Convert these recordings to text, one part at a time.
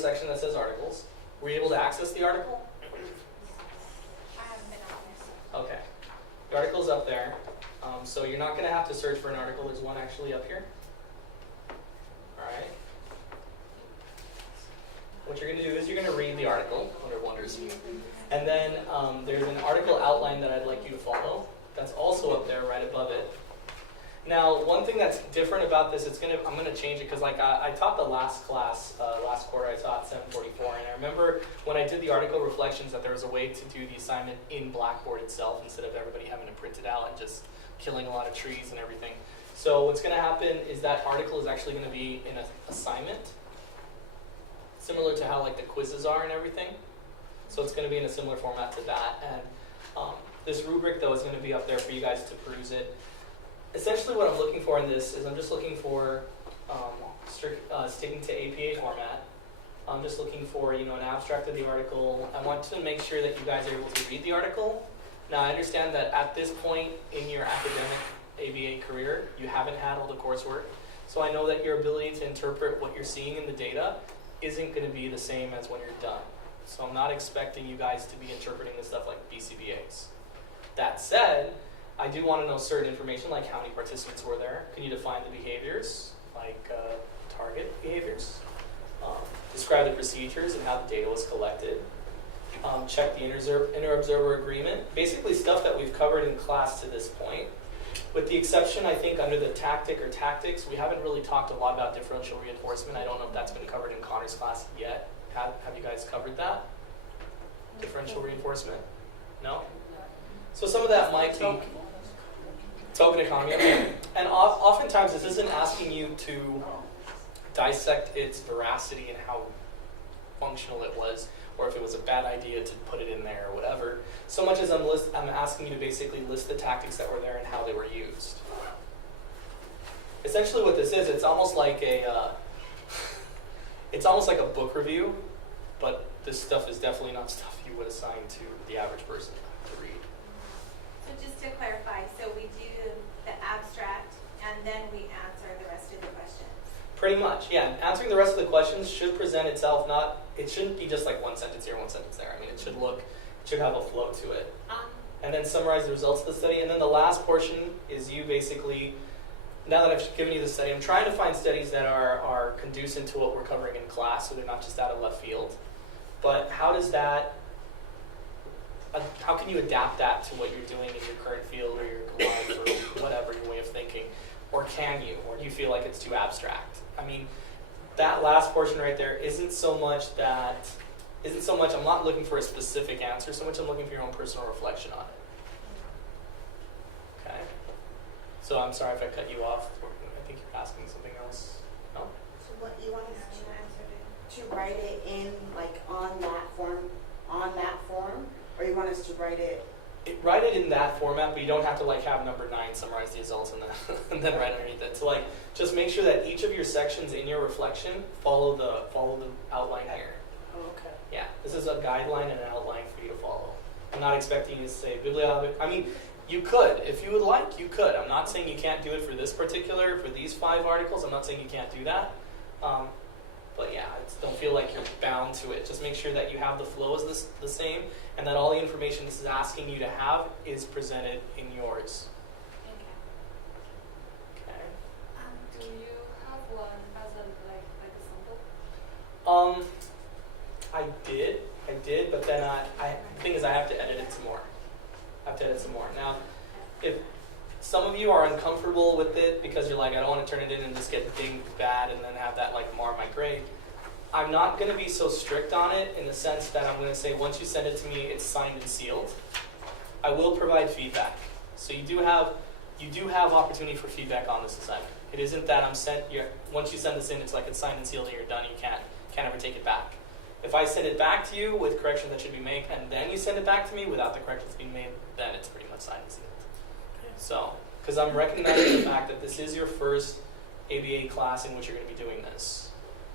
section that says articles. Were you able to access the article? I haven't been on there. Okay. The article's up there. So you're not going to have to search for an article. There's one actually up here. All right. What you're going to do is you're going to read the article under Wonders View. And then there's an article outline that I'd like you to follow. That's also up there right above it. Now, one thing that's different about this, I'm going to change it because like I taught the last class, last quarter I taught 744, and I remember when I did the article reflections that there was a way to do the assignment in Blackboard itself instead of everybody having to print it out and just killing a lot of trees and everything. So what's going to happen is that article is actually going to be in an assignment, similar to how like the quizzes are and everything. So it's going to be in a similar format to that. And this rubric though is going to be up there for you guys to peruse it. Essentially what I'm looking for in this is I'm just looking for sticking to APA format. I'm just looking for an abstract of the article. I want to make sure that you guys are able to read the article. Now I understand that at this point in your academic ABA career, you haven't had all the coursework. So I know that your ability to interpret what you're seeing in the data isn't going to be the same as when you're done. So I'm not expecting you guys to be interpreting this stuff like BCBAs. That said, I do want to know certain information, like how many participants were there. Can you define the behaviors, like target behaviors? Describe the procedures and how the data was collected. Check the inter-observer agreement. Basically stuff that we've covered in class to this point. With the exception, I think, under the tactic or tactics, we haven't really talked a lot about differential reinforcement. I don't know if that's been covered in Connor's class yet. Have you guys covered that? Differential reinforcement? No? So some of that might be token economy. Okay. And oftentimes this isn't asking you to dissect its veracity and how functional it was, or if it was a bad idea to put it in there or whatever, so much as I'm asking you to basically list the tactics that were there and how they were used. Essentially what this is, it's almost like a book review, but this stuff is definitely not stuff you would assign to the average person to read. So just to clarify, so we do the abstract and then we answer the rest of the questions. Pretty much, yeah. Answering the rest of the questions should present itself, it shouldn't be just like one sentence here, one sentence there. I mean, it should have a flow to it. And then summarize the results of the study. And then the last portion is you basically, now that I've given you the study, I'm trying to find studies that are conducive to what we're covering in class, so they're not just out of left field. But how can you adapt that to what you're doing in your current field or your life or whatever, your way of thinking? Or can you? Or do you feel like it's too abstract? I mean, that last portion right there isn't so much, I'm not looking for a specific answer, so much I'm looking for your own personal reflection on it. Okay? So I'm sorry if I cut you off. I think you're asking something else. No? So what you want us to write it in, like on that form, or you want us to write it? Write it in that format, but you don't have to like have number 9 summarize the results and then write underneath it. So like, just make sure that each of your sections in your reflection follow the outline here. Oh, okay. Yeah, this is a guideline and an outline for you to follow. I'm not expecting you to say bibliography. I mean, you could, if you would like, you could. I'm not saying you can't do it for these 5 articles. I'm not saying you can't do that. But yeah, don't feel like you're bound to it. Just make sure that you have the flow as the same, and that all the information this is asking you to have is presented in yours. Okay. Okay. Do you have one as a sample? I did, but then the thing is I have to edit it some more. Now, if some of you are uncomfortable with it because you're like, I don't want to turn it in and just get dinged bad and then have that like mar my grade, I'm not going to be so strict on it in the sense that I'm going to say once you send it to me, it's signed and sealed. I will provide feedback. So you do have opportunity for feedback on this assignment. It isn't that once you send this in, it's like it's signed and sealed and you're done. You can't ever take it back. If I send it back to you with corrections that should be made, and then you send it back to me without the corrections being made, then it's pretty much signed and sealed. So, because I'm recognizing the fact that this is your first ABA class in which you're going to be doing this.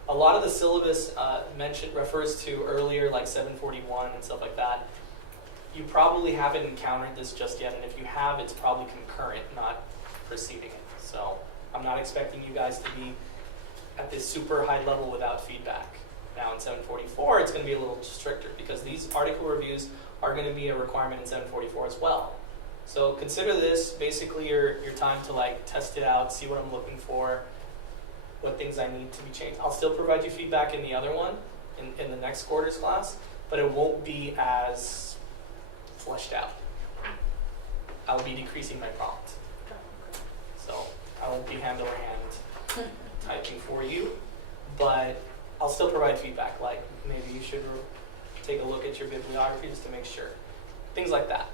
A lot of the syllabus refers to earlier, like 741 and stuff like that. You probably haven't encountered this just yet, and if you have, it's probably concurrent, not preceding it. So, I'm not expecting you guys to be at this super high level without feedback. Now in 744, it's going to be a little stricter because these article reviews are going to be a requirement in 744 as well. So consider this basically your time to like test it out, see what I'm looking for, what things I need to be changed. I'll still provide you feedback in the other one, in the next quarter's class, but it won't be as fleshed out. I'll be decreasing my prompt. So I won't be hand over hand typing for you, but I'll still provide feedback, like maybe you should take a look at your bibliography just to make sure. Things like that.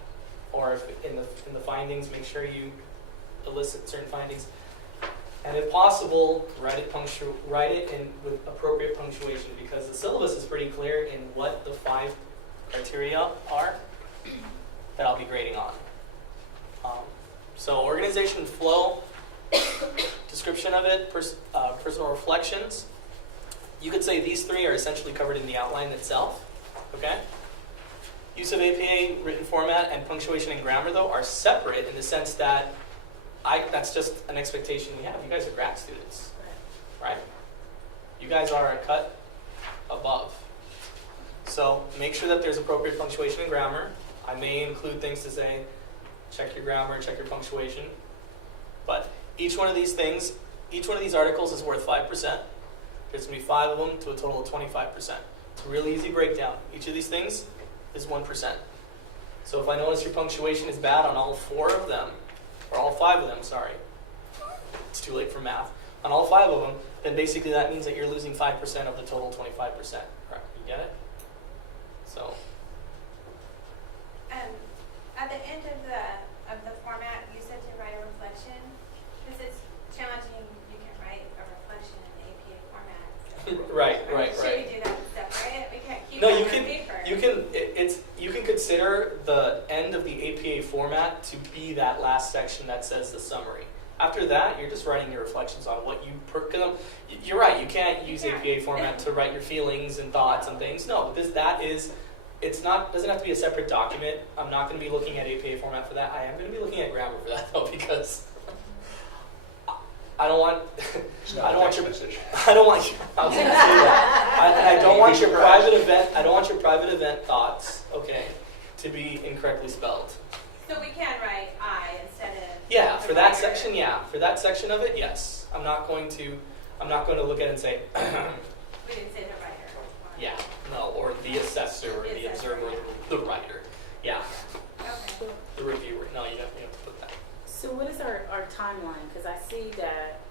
Or if in the findings, make sure you elicit certain findings. And if possible, write it in with appropriate punctuation, because the syllabus is pretty clear in what the 5 criteria are that I'll be grading on. So organization flow, description of it, personal reflections. You could say these 3 are essentially covered in the outline itself. Okay? Use of APA written format and punctuation and grammar, though, are separate in the sense that that's just an expectation we have. You guys are grad students, right? You guys are a cut above. So make sure that there's appropriate punctuation and grammar. I may include things to say, check your grammar, check your punctuation. But each one of these things, each one of these articles is worth 5%. There's going to be 5 of them to a total of 25%. It's a really easy breakdown. Each of these things is 1%. So if I notice your punctuation is bad on all 4 of them, or all 5 of them, sorry. It's too late for math. On all 5 of them, then basically that means that you're losing 5% of the total 25%. Right? You get it? So. At the end of the format, you said to write a reflection. Because it's challenging, you can write a reflection in the APA format. So Right. Should we do that separate? We can't keep No, it you on can. paper. You can consider the end of the APA format to be that last section that says the summary. After that, you're just writing your reflections on what you. You're right. You can't use APA format to write your feelings and thoughts and things. No, that is. It's not. Doesn't have to be a separate document. I'm not going to be looking at APA format for that. I am going to be looking at grammar for that though, because I don't want. I don't want your. I don't want. I was going to say that. I don't want your private event. I don't want your private event thoughts. Okay, to be incorrectly spelled. So we can write I instead of. Yeah, the for that writer. section, yeah. For that section of it, yes. I'm not going to look at it and say, We didn't say the writer. yeah, no, or the assessor, or the observer, or the writer. Yeah, Okay. the reviewer. No, you have to put that. So what is our timeline? Because I see that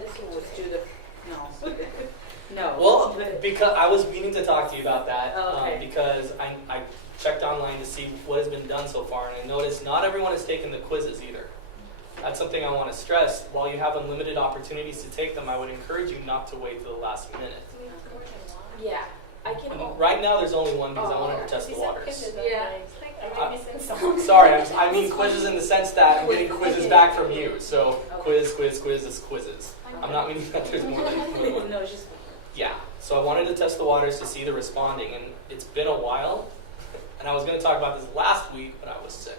this one was due to, no. Well, because I was meaning to talk to you about that, Oh, okay. because I checked online to see what has been done so far, and I noticed not everyone has taken the quizzes either. That's something I want to stress. While you have unlimited opportunities to take them, I would encourage you not to wait till the last minute. Yeah, I can. Right now, there's only one because I Oh, wanted to test the waters. Yeah. Sorry, I mean quizzes in the sense that I'm getting quizzes back from you. So quiz is quizzes. I'm not meaning that there's more than one. No, it's just. Yeah, so I wanted to test the waters to see the responding, and it's been a while. And I was going to talk about this last week, but I was sick.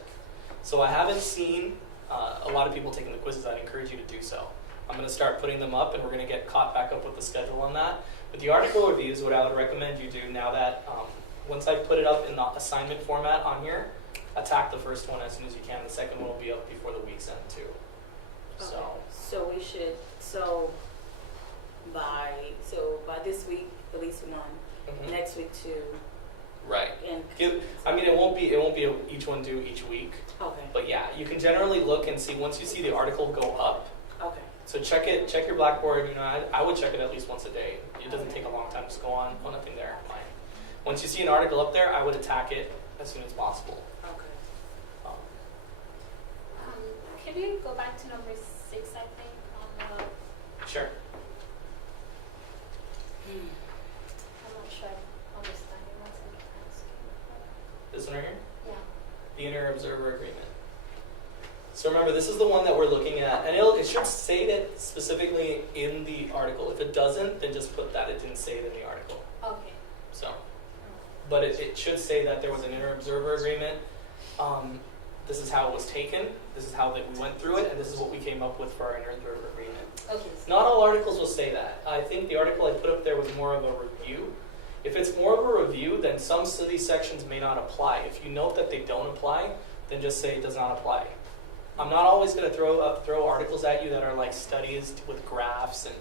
So I haven't seen a lot of people taking the quizzes. I'd encourage you to do so. I'm going to start putting them up, and we're going to get caught back up with the schedule on that. But the article reviews, what I would recommend you do now that once I put it up in the assignment format on here, attack the first one as soon as you can. The second one will be up before the week's end too. So we should by this week at least one, Mhm. next week 2, Right. and I mean, it won't be each one due each week. okay. But yeah, you can generally look and see once you see the article go up. Okay. So check your Blackboard. I would check it at least once a day. It doesn't take a long time. Just go on. Oh, nothing there. Fine. Once you see an article up there, I would attack it as soon as possible. Okay. Can you go back to number 6, I think, on the, Sure. I'm not sure I'm understanding what's in the asking. This one right here. Yeah. The inter-observer agreement. So remember, this is the one that we're looking at, and it should say that specifically in the article. If it doesn't, then just put that it didn't say it in the article. Okay. So, but it should say that there was an inter-observer agreement. This is how it was taken. This is how that we went through it, and this is what we came up with for our inter-observer agreement. Okay. Not all articles will say that. I think the article I put up there was more of a review. If it's more of a review, then some of these sections may not apply. If you note that they don't apply, then just say it does not apply. I'm not always going to throw articles at you that are like studies with graphs and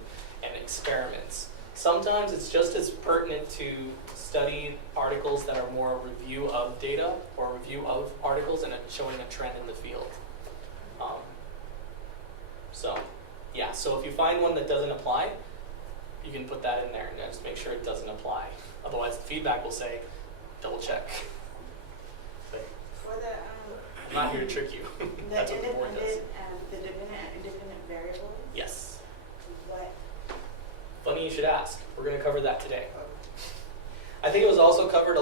experiments. Sometimes it's just as pertinent to study articles that are more a review of data or a review of articles and showing a trend in the field. So if you find one that doesn't apply, you can put that in there and just make sure it doesn't apply. Otherwise, the feedback will say, double check. But For the, I'm not here to trick you. That's what the board does. the independent variables, Yes. what? Funny you should ask. We're going to cover that today. I think it was also covered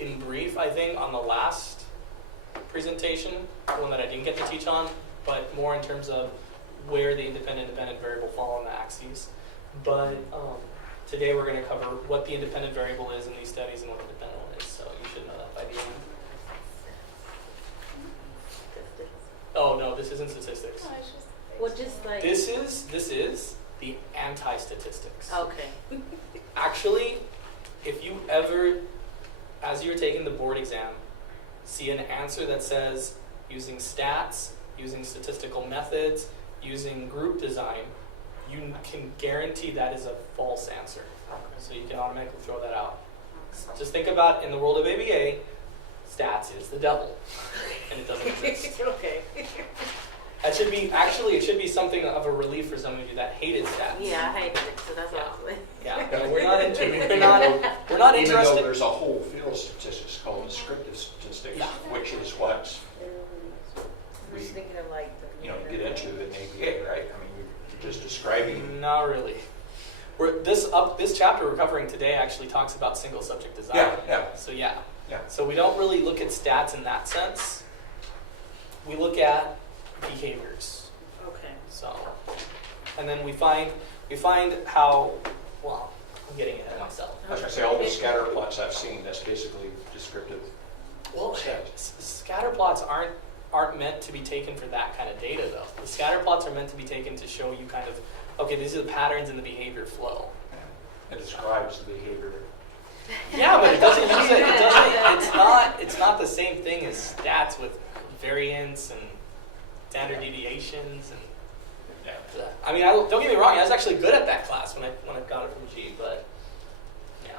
in brief, I think, on the last presentation, the one that I didn't get to teach on, but more in terms of where the independent variable fall on the axes. But today we're going to cover what the independent variable is in these studies and what the dependent one is. So you should know that by the end. Oh no, this isn't statistics. Well, just like. This is the anti-statistics. Okay. Actually, if you ever, as you're taking the board exam, see an answer that says using stats, using statistical methods, using group design, you can guarantee that is a false answer. So you can automatically throw that out. Just think about, in the world of ABA, stats is the devil, and it doesn't exist. Okay. It should be something of a relief for some of you that hated stats. Yeah, I hated it, so that's Yeah. awesome. Yeah, no, we're not Even though interested. there's a whole field of statistics called descriptive statistics, Yeah. which is what I'm we, just thinking of like the. get into in ABA, right? I mean, you're just describing. Not really. This chapter we're covering today actually talks about single subject design. Yeah. So yeah. Yeah. So we don't really look at stats in that sense. We look at behaviors. Okay. So, and then we find how. Well, I'm getting ahead of myself. I was going to say, all the scatter plots I've seen, that's basically descriptive. Well, scatter plots aren't meant to be taken for that kind of data, though. The scatter plots are meant to be taken to show you kind of, okay, these are the patterns in the behavior flow. It describes the behavior. Yeah, but it doesn't use it. It doesn't. It's not the same thing as stats with variance and standard deviations and. Yeah. I mean, don't get me wrong. I was actually good at that class when I got it from G, but yeah.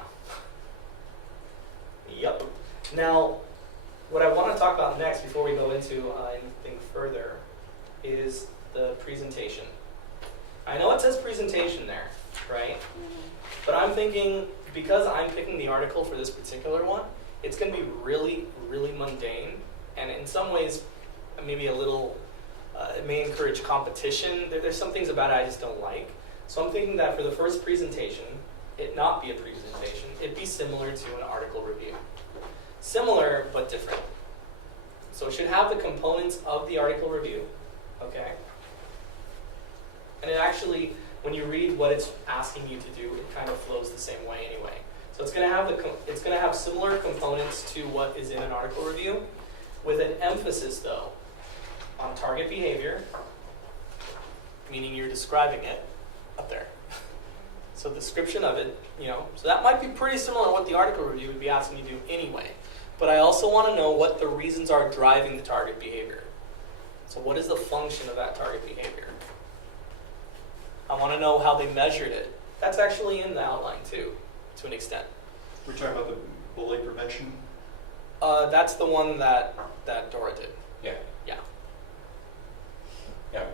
Yep. Now, what I want to talk about next before we go into anything further is the presentation. I know it says presentation there, right? But I'm thinking, because I'm picking the article for this particular one, it's going to be really, really mundane, and in some ways, maybe a little, it may encourage competition. There's some things about it I just don't like. So I'm thinking that for the first presentation, it not be a presentation, it be similar to an article review. Similar, but different. So it should have the components of the article review, okay? And it actually, when you read what it's asking you to do, it kind of flows the same way anyway. So it's going to have similar components to what is in an article review, with an emphasis though on target behavior, meaning you're describing it up there. So description of it, so that might be pretty similar to what the article review would be asking you to do anyway. But I also want to know what the reasons are driving the target behavior. So what is the function of that target behavior? I want to know how they measured it. That's actually in the outline too, to an extent. We're talking about the bullying prevention? That's the one that Dora did. Yeah. Yeah. Yeah.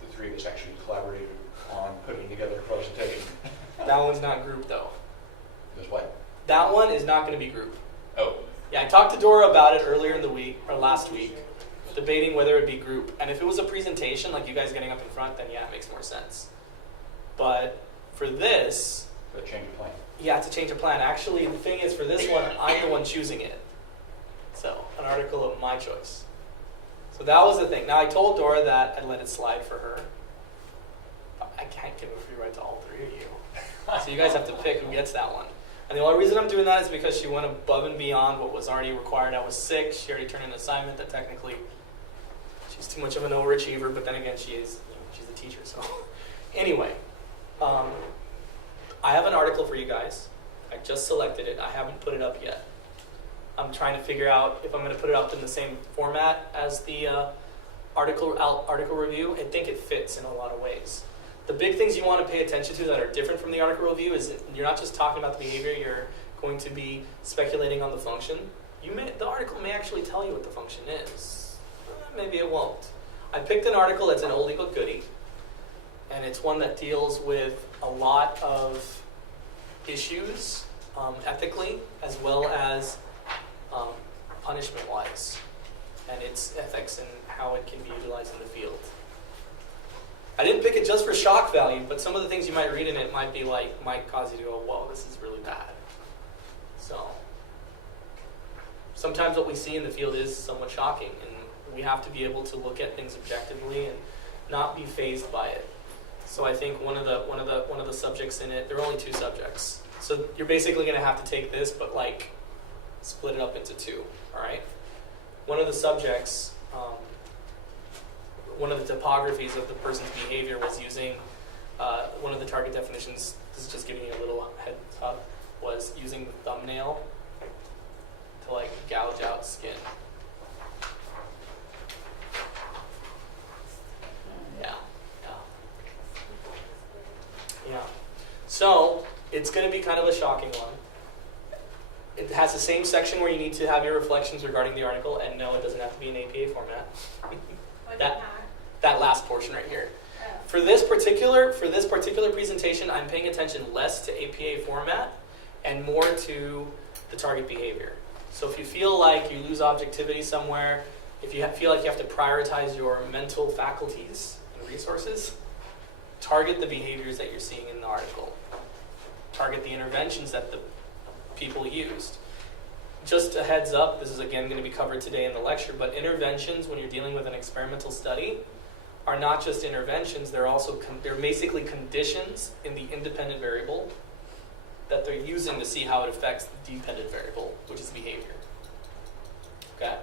The three of us actually collaborated on putting together a presentation. That one's not group though. Because what? That one is not going to be group. Oh. Yeah, I talked to Dora about it earlier in the week, or last week, debating whether it be group. And if it was a presentation, like you guys getting up in front, then yeah, it makes more sense. But for this, For a change of plan. yeah, it's a change of plan. Actually, the thing is, for this one, I'm the one choosing it. So, an article of my choice. So that was the thing. Now, I told Dora that I'd let it slide for her. But I can't give a free ride to all three of you. So you guys have to pick who gets that one. And the only reason I'm doing that is because she went above and beyond what was already required. I was sick. She already turned in an assignment that technically she's too much of an overachiever. But then again, she's a teacher. So Anyway, I have an article for you guys. I just selected it. I haven't put it up yet. I'm trying to figure out if I'm going to put it up in the same format as the article review. I think it fits in a lot of ways. The big things you want to pay attention to that are different from the article review is that you're not just talking about the behavior, you're going to be speculating on the function. The article may actually tell you what the function is. Maybe it won't. I picked an article that's an oldie but goodie, and it's one that deals with a lot of issues ethically as well as punishment-wise, and its ethics and how it can be utilized in the field. I didn't pick it just for shock value, but some of the things you might read in it might cause you to go, whoa, this is really bad. So sometimes what we see in the field is somewhat shocking, and we have to be able to look at things objectively and not be fazed by it. So I think one of the subjects in it, there are only 2 subjects. So you're basically going to have to take this, but split it up into 2. All right. One of the subjects, one of the topographies of the person's behavior was using one of the target definitions. This is just giving you a little heads up. Was using the thumbnail to gouge out skin. Yeah. So it's going to be kind of a shocking one. It has the same section where you need to have your reflections regarding the article, and no, it doesn't have to be in APA format. What That- not? That last portion right here. Oh. For this particular presentation, I'm paying attention less to APA format and more to the target behavior. So if you feel like you lose objectivity somewhere, if you feel like you have to prioritize your mental faculties and resources, target the behaviors that you're seeing in the article. Target the interventions that the people used. Just a heads up, this is again going to be covered today in the lecture, but interventions when you're dealing with an experimental study are not just interventions, they're basically conditions in the independent variable that they're using to see how it affects the dependent variable, which is behavior. Okay?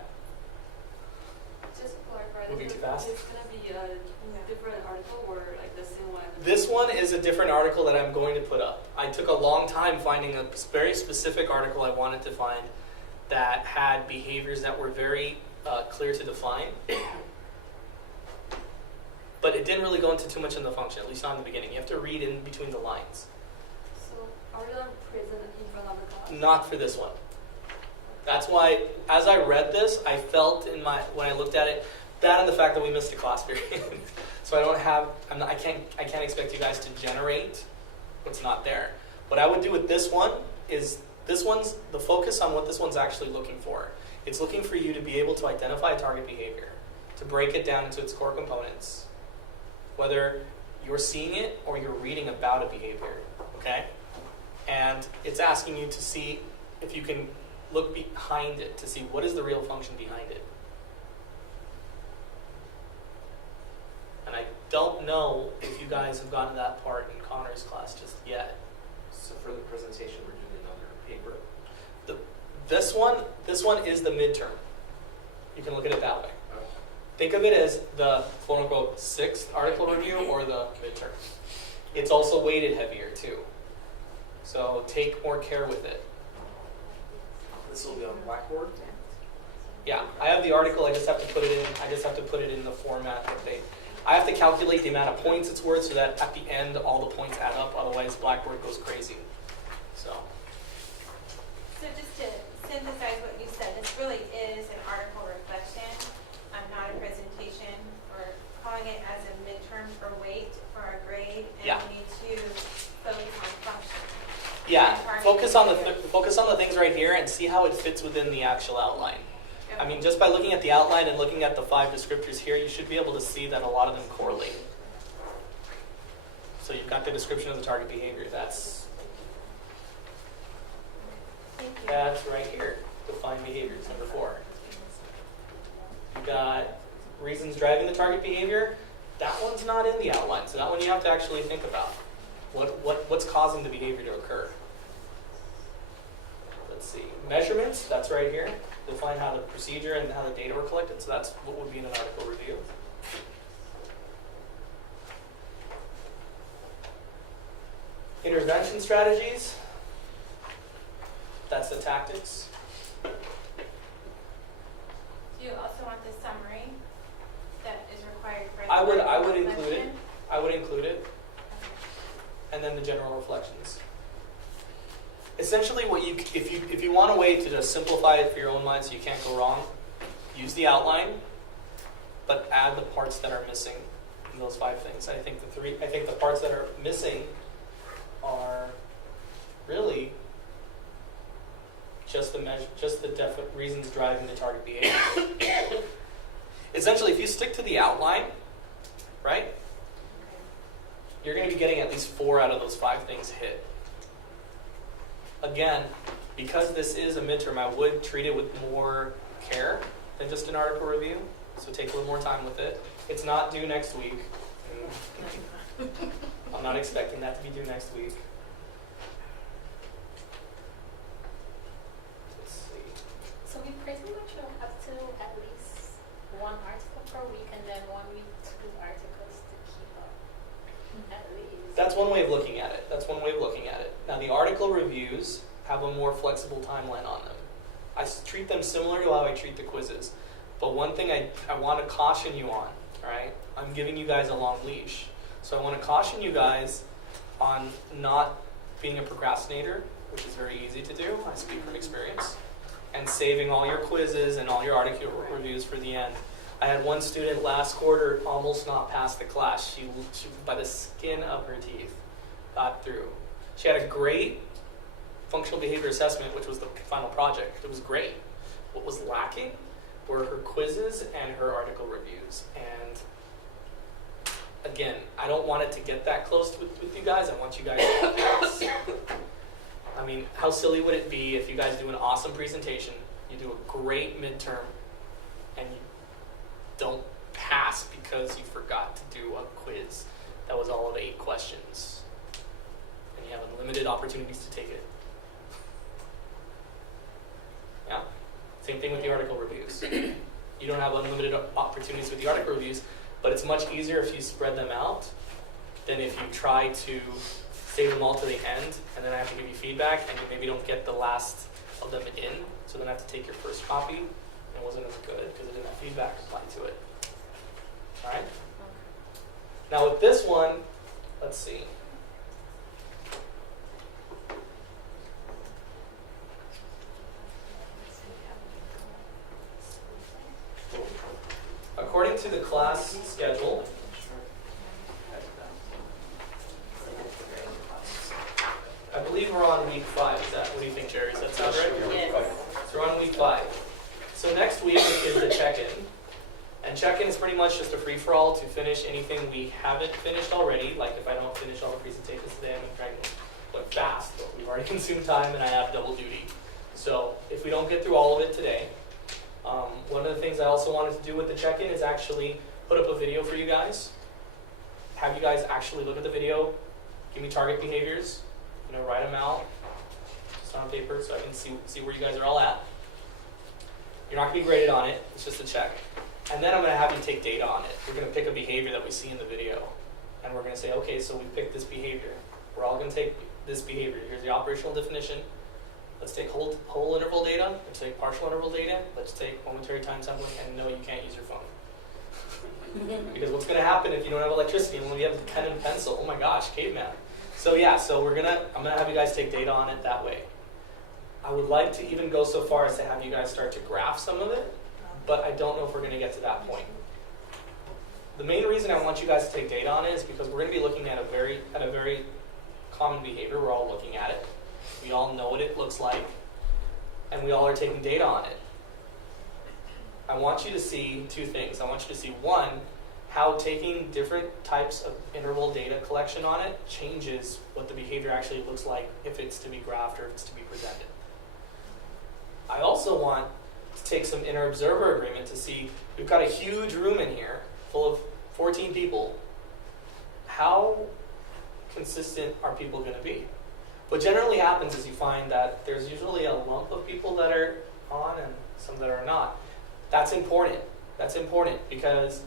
Just to clarify, Moving too fast? it's going to be a different article or the same one? This one is a different article that I'm going to put up. I took a long time finding a very specific article I wanted to find that had behaviors that were very clear to define. But it didn't really go into too much in the function, at least not in the beginning. You have to read in between the lines. So are we going to present in front of the class? Not for this one. That's why, as I read this, I felt when I looked at it, that and the fact that we missed a class period. So I can't expect you guys to generate what's not there. What I would do with this one is, the focus on what this one's actually looking for. It's looking for you to be able to identify a target behavior, to break it down into its core components, whether you're seeing it or you're reading about a behavior, okay? And it's asking you to see if you can look behind it to see what is the real function behind it. And I don't know if you guys have gotten to that part in Connor's class just yet. So for the presentation, we're doing another paper. This one is the midterm. You can look at it that way. Think of it as the quote-unquote 6th article review or the midterm. It's also weighted heavier too. So take more care with it. This will be on Blackboard. Yeah, I have the article, I just have to put it in the format that I have to calculate the amount of points it's worth so that at the end all the points add up, otherwise Blackboard goes crazy. So just to synthesize what you said, this really is an article reflection, not a presentation. We're calling it as a midterm for weight for our grade, and Yeah. we need to focus on function. yeah, And target focus on behavior. the things right here and see how it fits within the actual outline. I Okay. mean, just by looking at the outline and looking at the 5 descriptors here, you should be able to see that a lot of them correlate. So you've got the description of the target behavior. That's right here. Define behaviors, number 4. You've got reasons driving the target behavior. That one's not in the outline, so that one you have to actually think about. What's causing the behavior to occur? Let's see. Measurements, that's right here. Define how the procedure and how the data were collected, so that's what would be in an article review. Intervention strategies. That's the tactics. Do you also want the summary that is required for the I would article include it. reflection? I would include it. Okay. And then the general reflections. Essentially, if you want a way to just simplify it for your own mind so you can't go wrong, use the outline, but add the parts that are missing in those 5 things. I think the parts that are missing are really just the reasons driving the target behavior. Essentially, if you stick to the outline, right, you're going to be getting at least 4 out of those 5 things hit. Again, because this is a midterm, I would treat it with more care than just an article review. So take a little more time with it. It's not due next week. I'm not expecting that to be due next week. Let's see. So we pretty much will have to at least 1 article per week and then 1 week 2 articles to keep up. At least. That's one way of looking at it. Now, the article reviews have a more flexible timeline on them. I treat them similar to how I treat the quizzes. But one thing I want to caution you on, all right? I'm giving you guys a long leash. So I want to caution you guys on not being a procrastinator, which is very easy to do. I speak from experience. And saving all your quizzes and all your article reviews for the end. I had one student last quarter almost not pass the class. She by the skin of her teeth, got through. She had a great functional behavior assessment, which was the final project. It was great. What was lacking were her quizzes and her article reviews. And again, I don't want it to get that close with you guys. I want you guys to pass. I mean, how silly would it be if you guys do an awesome presentation, you do a great midterm, and you don't pass because you forgot to do a quiz that was all of 8 questions, and you have unlimited opportunities to take it. Yeah, same thing with the article reviews. You don't have unlimited opportunities with the article reviews, but it's much easier if you spread them out than if you try to save them all to the end, and then I have to give you feedback, and you maybe don't get the last of them in, so then I have to take your first copy, and it wasn't as good because it didn't have feedback applied to it. All right? Now with this one, let's see. According to the class schedule, I believe we're on week 5. What do you think, Jerry? Does that sound right? Yes. So we're on week 5. So next week is the check-in. And check-in is pretty much just a free-for-all to finish anything we haven't finished already. Like if I don't finish all the presentations today, I'm going to try and look fast. But we've already consumed time and I have double duty. So if we don't get through all of it today, one of the things I also wanted to do with the check-in is actually put up a video for you guys. Have you guys actually look at the video, give me target behaviors, write them out just on paper so I can see where you guys are all at. You're not going to be graded on it, it's just a check. And then I'm going to have you take data on it. We're going to pick a behavior that we see in the video. And we're going to say, okay, so we picked this behavior. We're all going to take this behavior. Here's the operational definition. Let's take whole interval data. Let's take partial interval data. Let's take momentary time sampling. And no, you can't use your phone. Because what's going to happen if you don't have electricity and when you have a pen and pencil? Oh my gosh, caveman. So yeah, so I'm gonna have you guys take data on it that way. I would like to even go so far as to have you guys start to graph some of it, but I don't know if we're gonna get to that point. The main reason I want you guys to take data on it is because we're gonna be looking at a very common behavior. We're all looking at it. We all know what it looks like, and we all are taking data on it. I want you to see 2 things. I want you to see, 1, how taking different types of interval data collection on it changes what the behavior actually looks like if it's to be graphed or if it's to be presented. I also want to take some inter-observer agreement to see, we've got a huge room in here full of 14 people. How consistent are people going to be? What generally happens is you find that there's usually a lump of people that are on and some that are not. That's important. That's important because,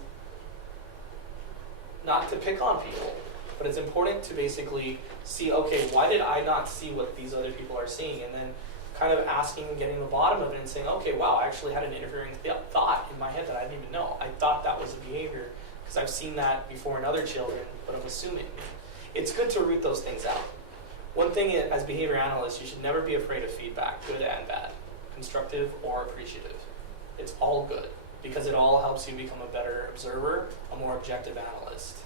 not to pick on people, but it's important to basically see, okay, why did I not see what these other people are seeing? And then kind of asking and getting to the bottom of it and saying, okay, wow, I actually had an interfering thought in my head that I didn't even know. I thought that was a behavior because I've seen that before in other children, but I'm assuming. It's good to root those things out. One thing as behavior analysts, you should never be afraid of feedback, good and bad, constructive or appreciative. It's all good because it all helps you become a better observer, a more objective analyst.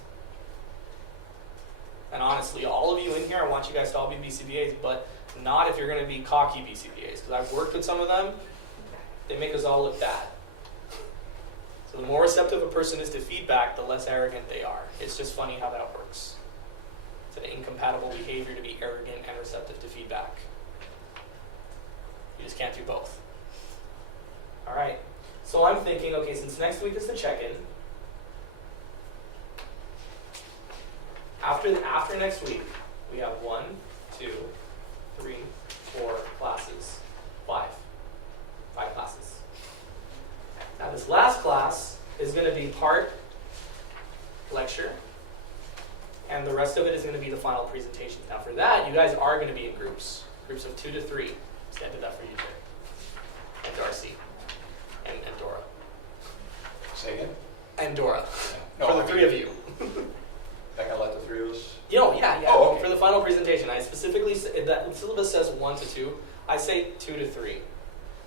And honestly, all of you in here, I want you guys to all be BCBAs, but not if you're going to be cocky BCBAs, because I've worked with some of them. They make us all look bad. So the more receptive a person is to feedback, the less arrogant they are. It's just funny how that works. It's an incompatible behavior to be arrogant and receptive to feedback. You just can't do both. All right. So I'm thinking, okay, since next week is the check-in, after next week, we have 1, 2, 3, 4 classes. 5 classes. Now this last class is going to be part lecture, and the rest of it is going to be the final presentation. Now for that, you guys are going to be in groups of 2 to 3. Stand it up for you, Jay. And Darcy. And Dora. Say again? And Dora. No, for the I 3 mean- of you. I can let the three of us? Yeah. Oh, okay. For the final presentation, I specifically, that syllabus says 1 to 2. I say 2 to 3.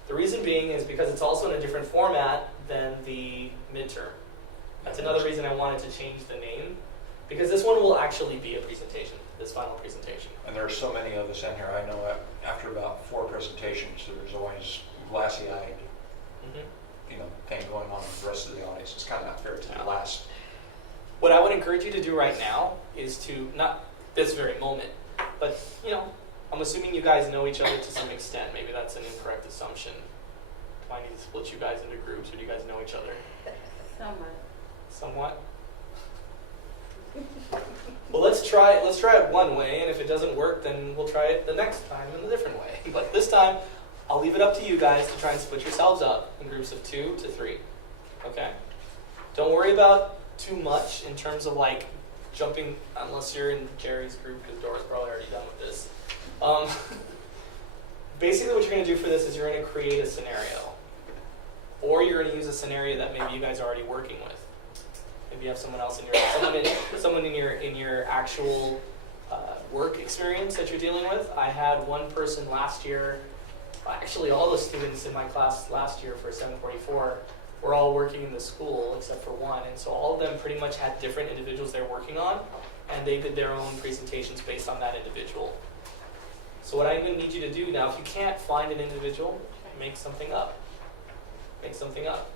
The reason being is because it's also in a different format than the midterm. That's another reason I wanted to change the name, because this one will actually be a presentation, this final presentation. And there are so many of us in here, I know after about 4 presentations, there's always glassy-eyed, thing going on with the rest of the audience. It's kind of not fair to the last. What I would encourage you to do right now is to, not this very moment, but, I'm assuming you guys know each other to some extent. Maybe that's an incorrect assumption. Do I need to split you guys into groups, or do you guys know each other? Somewhat? Well, let's try it one way, and if it doesn't work, then we'll try it the next time in a different way. But this time, I'll leave it up to you guys to try and split yourselves up in groups of 2 to 3. Okay? Don't worry about too much in terms of jumping, unless you're in Jerry's group, because Dora's probably already done with this. Basically what you're going to do for this is you're going to create a scenario. Or you're going to use a scenario that maybe you guys are already working with. Maybe you have someone else someone in your actual work experience that you're dealing with. I had one person last year, actually all the students in my class last year for 744 were all working in the school except for one, and so all of them pretty much had different individuals they're working on, and they did their own presentations based on that individual. So what I'm going to need you to do now, if you can't find an individual, make something up. Make something up.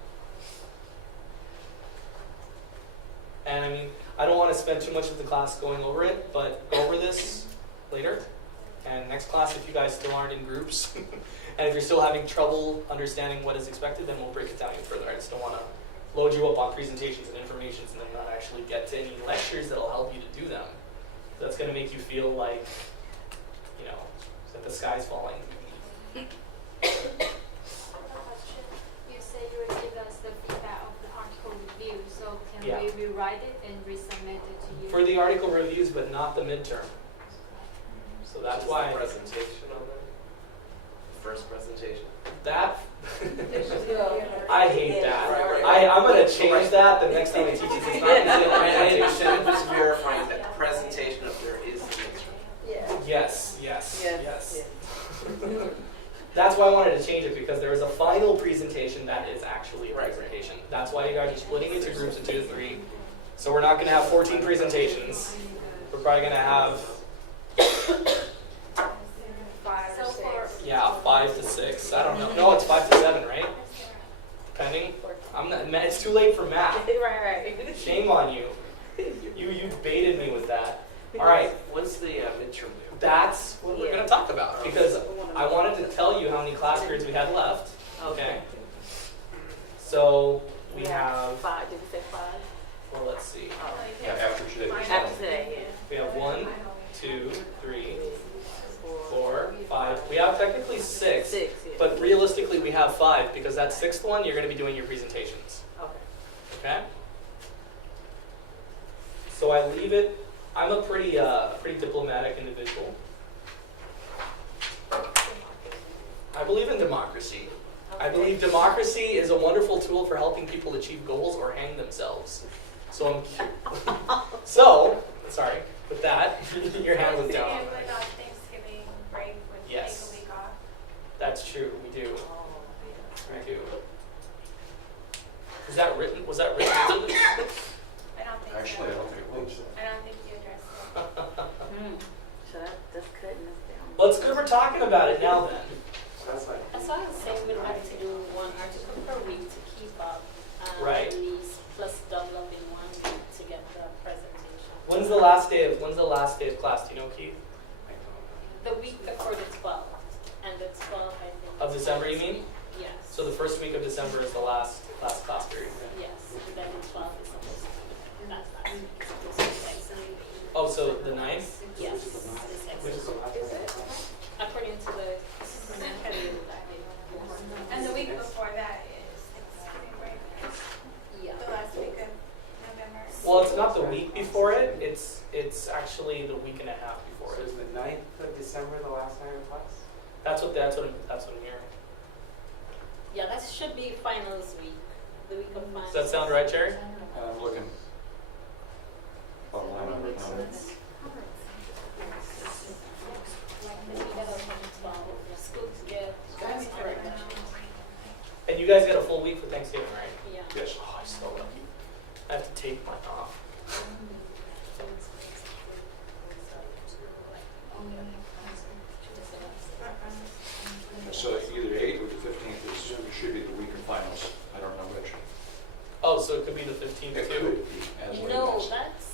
And I don't want to spend too much of the class going over it, but go over this later. And next class, if you guys still aren't in groups, and if you're still having trouble understanding what is expected, then we'll break it down even further. I just don't want to load you up on presentations and informations and then not actually get to any lectures that'll help you to do them. That's going to make you feel like, that the sky's falling. You say you would give us the feedback of the article review, so can Yeah. we rewrite it and resubmit it to you? For the article reviews, but not the midterm. So that's why presentation on that? First presentation? that It's just gonna be a- I hate that. Right. I'm gonna change that the next time I teach it. It's not Presentation, just verifying that presentation if there is a midterm. Yeah. Yes. Yes. That's why I wanted to change it, because there is a final presentation that is actually a Right. presentation. That's why you guys are splitting into groups of 2 to 3. So we're not going to have 14 presentations. We're probably going to have 5 or So 6. for 5 to 6. I don't know. No, it's 5 to 7, right? Depending. It's too late for math. Right. Shame on you. You baited me with that. All right. When's the midterm due? That's what we're going to talk about, because I wanted to tell you how many class periods we had left. Okay. So we have, 5. Did we say 5? well, let's see. Yeah, after today. After today, We have 1, 2, 3, 4, 5. We have technically 6, 6. Yeah. but realistically we have 5, because that 6th one you're going to be doing your presentations. Okay. Okay? So I leave it I'm a pretty diplomatic individual. I believe in democracy. I believe democracy is a wonderful tool for helping people achieve goals or hang themselves. So so, sorry, with that, your hand was down. And with Thanksgiving break, would Yes. take a week off. That's true, we do. We do. Was that written into this? I don't think Actually, I so. don't think it was. I don't think you addressed it. So that's cutting us down. Well, it's good we're talking about it now then. That's fine. That's why I was saying we'd like to do one article per week to keep up. Right. At least plus double up in 1 week to get the presentation. When's the last day of class? Do you know, Keith? The week before the 12th. And the 12th, I think. Of is December, you next mean? week. Yes. So the first week of December is the last class period. Yes. And then the 12th is supposed to be. That's last week. It's supposed to be next week. Oh, so the 9th? Yes. It's next week. According to the schedule that they And the week before that is Thanksgiving break, Yeah. the last week of November. Well, it's not the week before it. It's actually the week and a half So before it. is the 9th of December the last night of class? That's what I'm hearing. Yeah, that should be finals week. The week of finals. Does that sound right, Jerry? I'm looking. Online right now. Schools get And you guys get a full week for Thanksgiving, right? yeah. Yes. Oh, I'm so lucky. I have to take mine off. So either 8th or the 15th should be the week of finals. I don't know which. Oh, so it could be the 15th It too? could be as late No, as. that's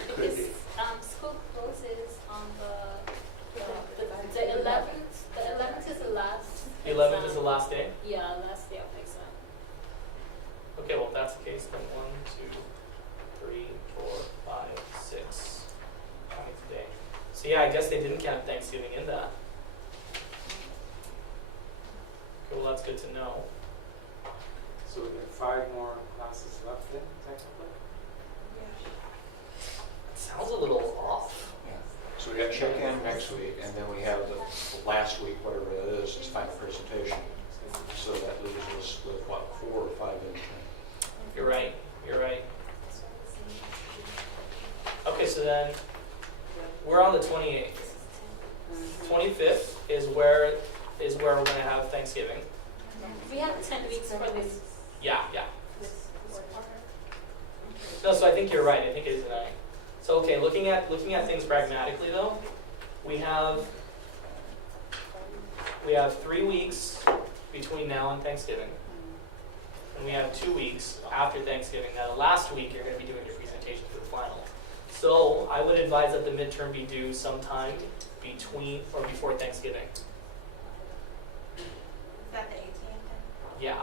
It could be. because school closes on the 11th. The 11th is the last. The 11th is exam. the last day? Yeah, last day of exam. Okay, well, if that's the case, then 1, 2, 3, 4, 5, 6. Counting today. So yeah, I guess they didn't count Thanksgiving in that. Okay, well, that's good to know. So we got 5 more classes left then, technically? It sounds a little off. Yeah. So we got check-in next week, and then we have the last week, whatever it is final presentation. So that leaves us with, what, 4 or 5 in between. You're right. You're right. Okay, so then we're on the 28th. 25th is where we're going to have Thanksgiving. We have 10 weeks for this. Yeah. This quarter. No, so I think you're right. I think it is 9. So okay, looking at things pragmatically though, we have 3 weeks between now and Thanksgiving, and we have 2 weeks after Thanksgiving. Now, the last week you're going to be doing your presentation for the final. So I would advise that the midterm be due sometime between or before Thanksgiving. Is that the 18th then? Yeah.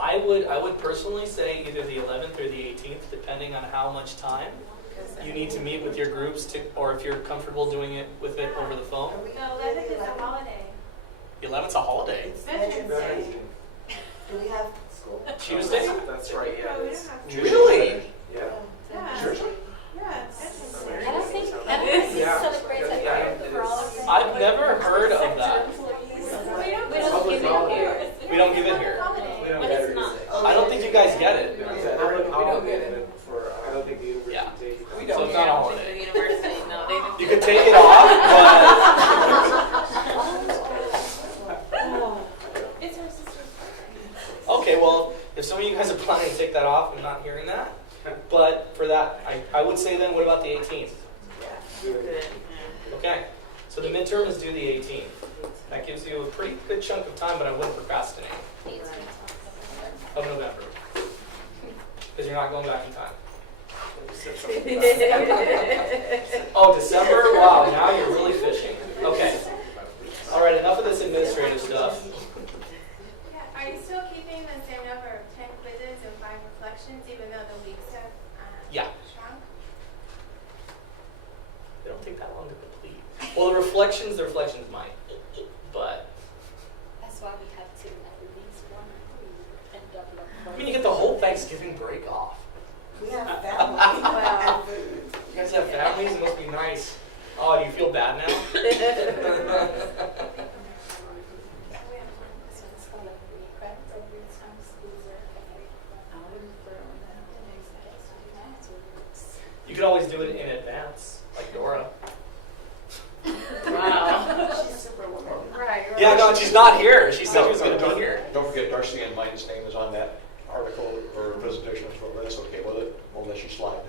I would personally say either the 11th or the 18th, depending on how much time you need to meet with your groups to, or if you're comfortable doing it with it over the phone. The 11th is a holiday. The 11th's a holiday. It's Veterans Day. Do we have school? Tuesday? That's right, yeah. No, we it is. don't have Really? Yeah. Yeah. Seriously? Yeah, it's Veterans Day. I don't think it's Yeah. celebrated Yeah, for it all is. of them. I've never heard of that. We don't Public give it holiday. here. We don't give it here. Holiday. We don't But get it's it. not. I don't think you guys get it. It's a public holiday for, I don't think the university Yeah. takes it. We So don't it's not a have holiday. the university, no, they don't. You could take it off, It's our sister's birthday. but okay. Well, if some of you guys are planning to take that off, I'm not hearing that. But for that, I would say then, what about the 18th? Good. Okay. So the midterm is due the 18th. That gives you a pretty good chunk of time, but I wouldn't procrastinate. Of November. Because you're not going back in time. Oh, December? Wow, now you're really fishing. Okay. All right, enough of this administrative stuff. Are you still keeping the same number of 10 quizzes and 5 reflections, even though the weeks have Yeah. shrunk? They don't take that long to complete. Well, the reflections might. But, That's why we have to at least 1 and double up. I mean, you get the whole Thanksgiving break off. We have family and food. You guys have families? It must be nice. Oh, do you feel bad now? So it's called like request or times user. You could always do it in advance, like Dora. Wow. She's super wonderful. Right. Yeah, no, she's not here. She said she was going to be here. Don't forget Darcy Ann Lyon's name is on that article or presentation as well. That's okay with it. We'll let you slide.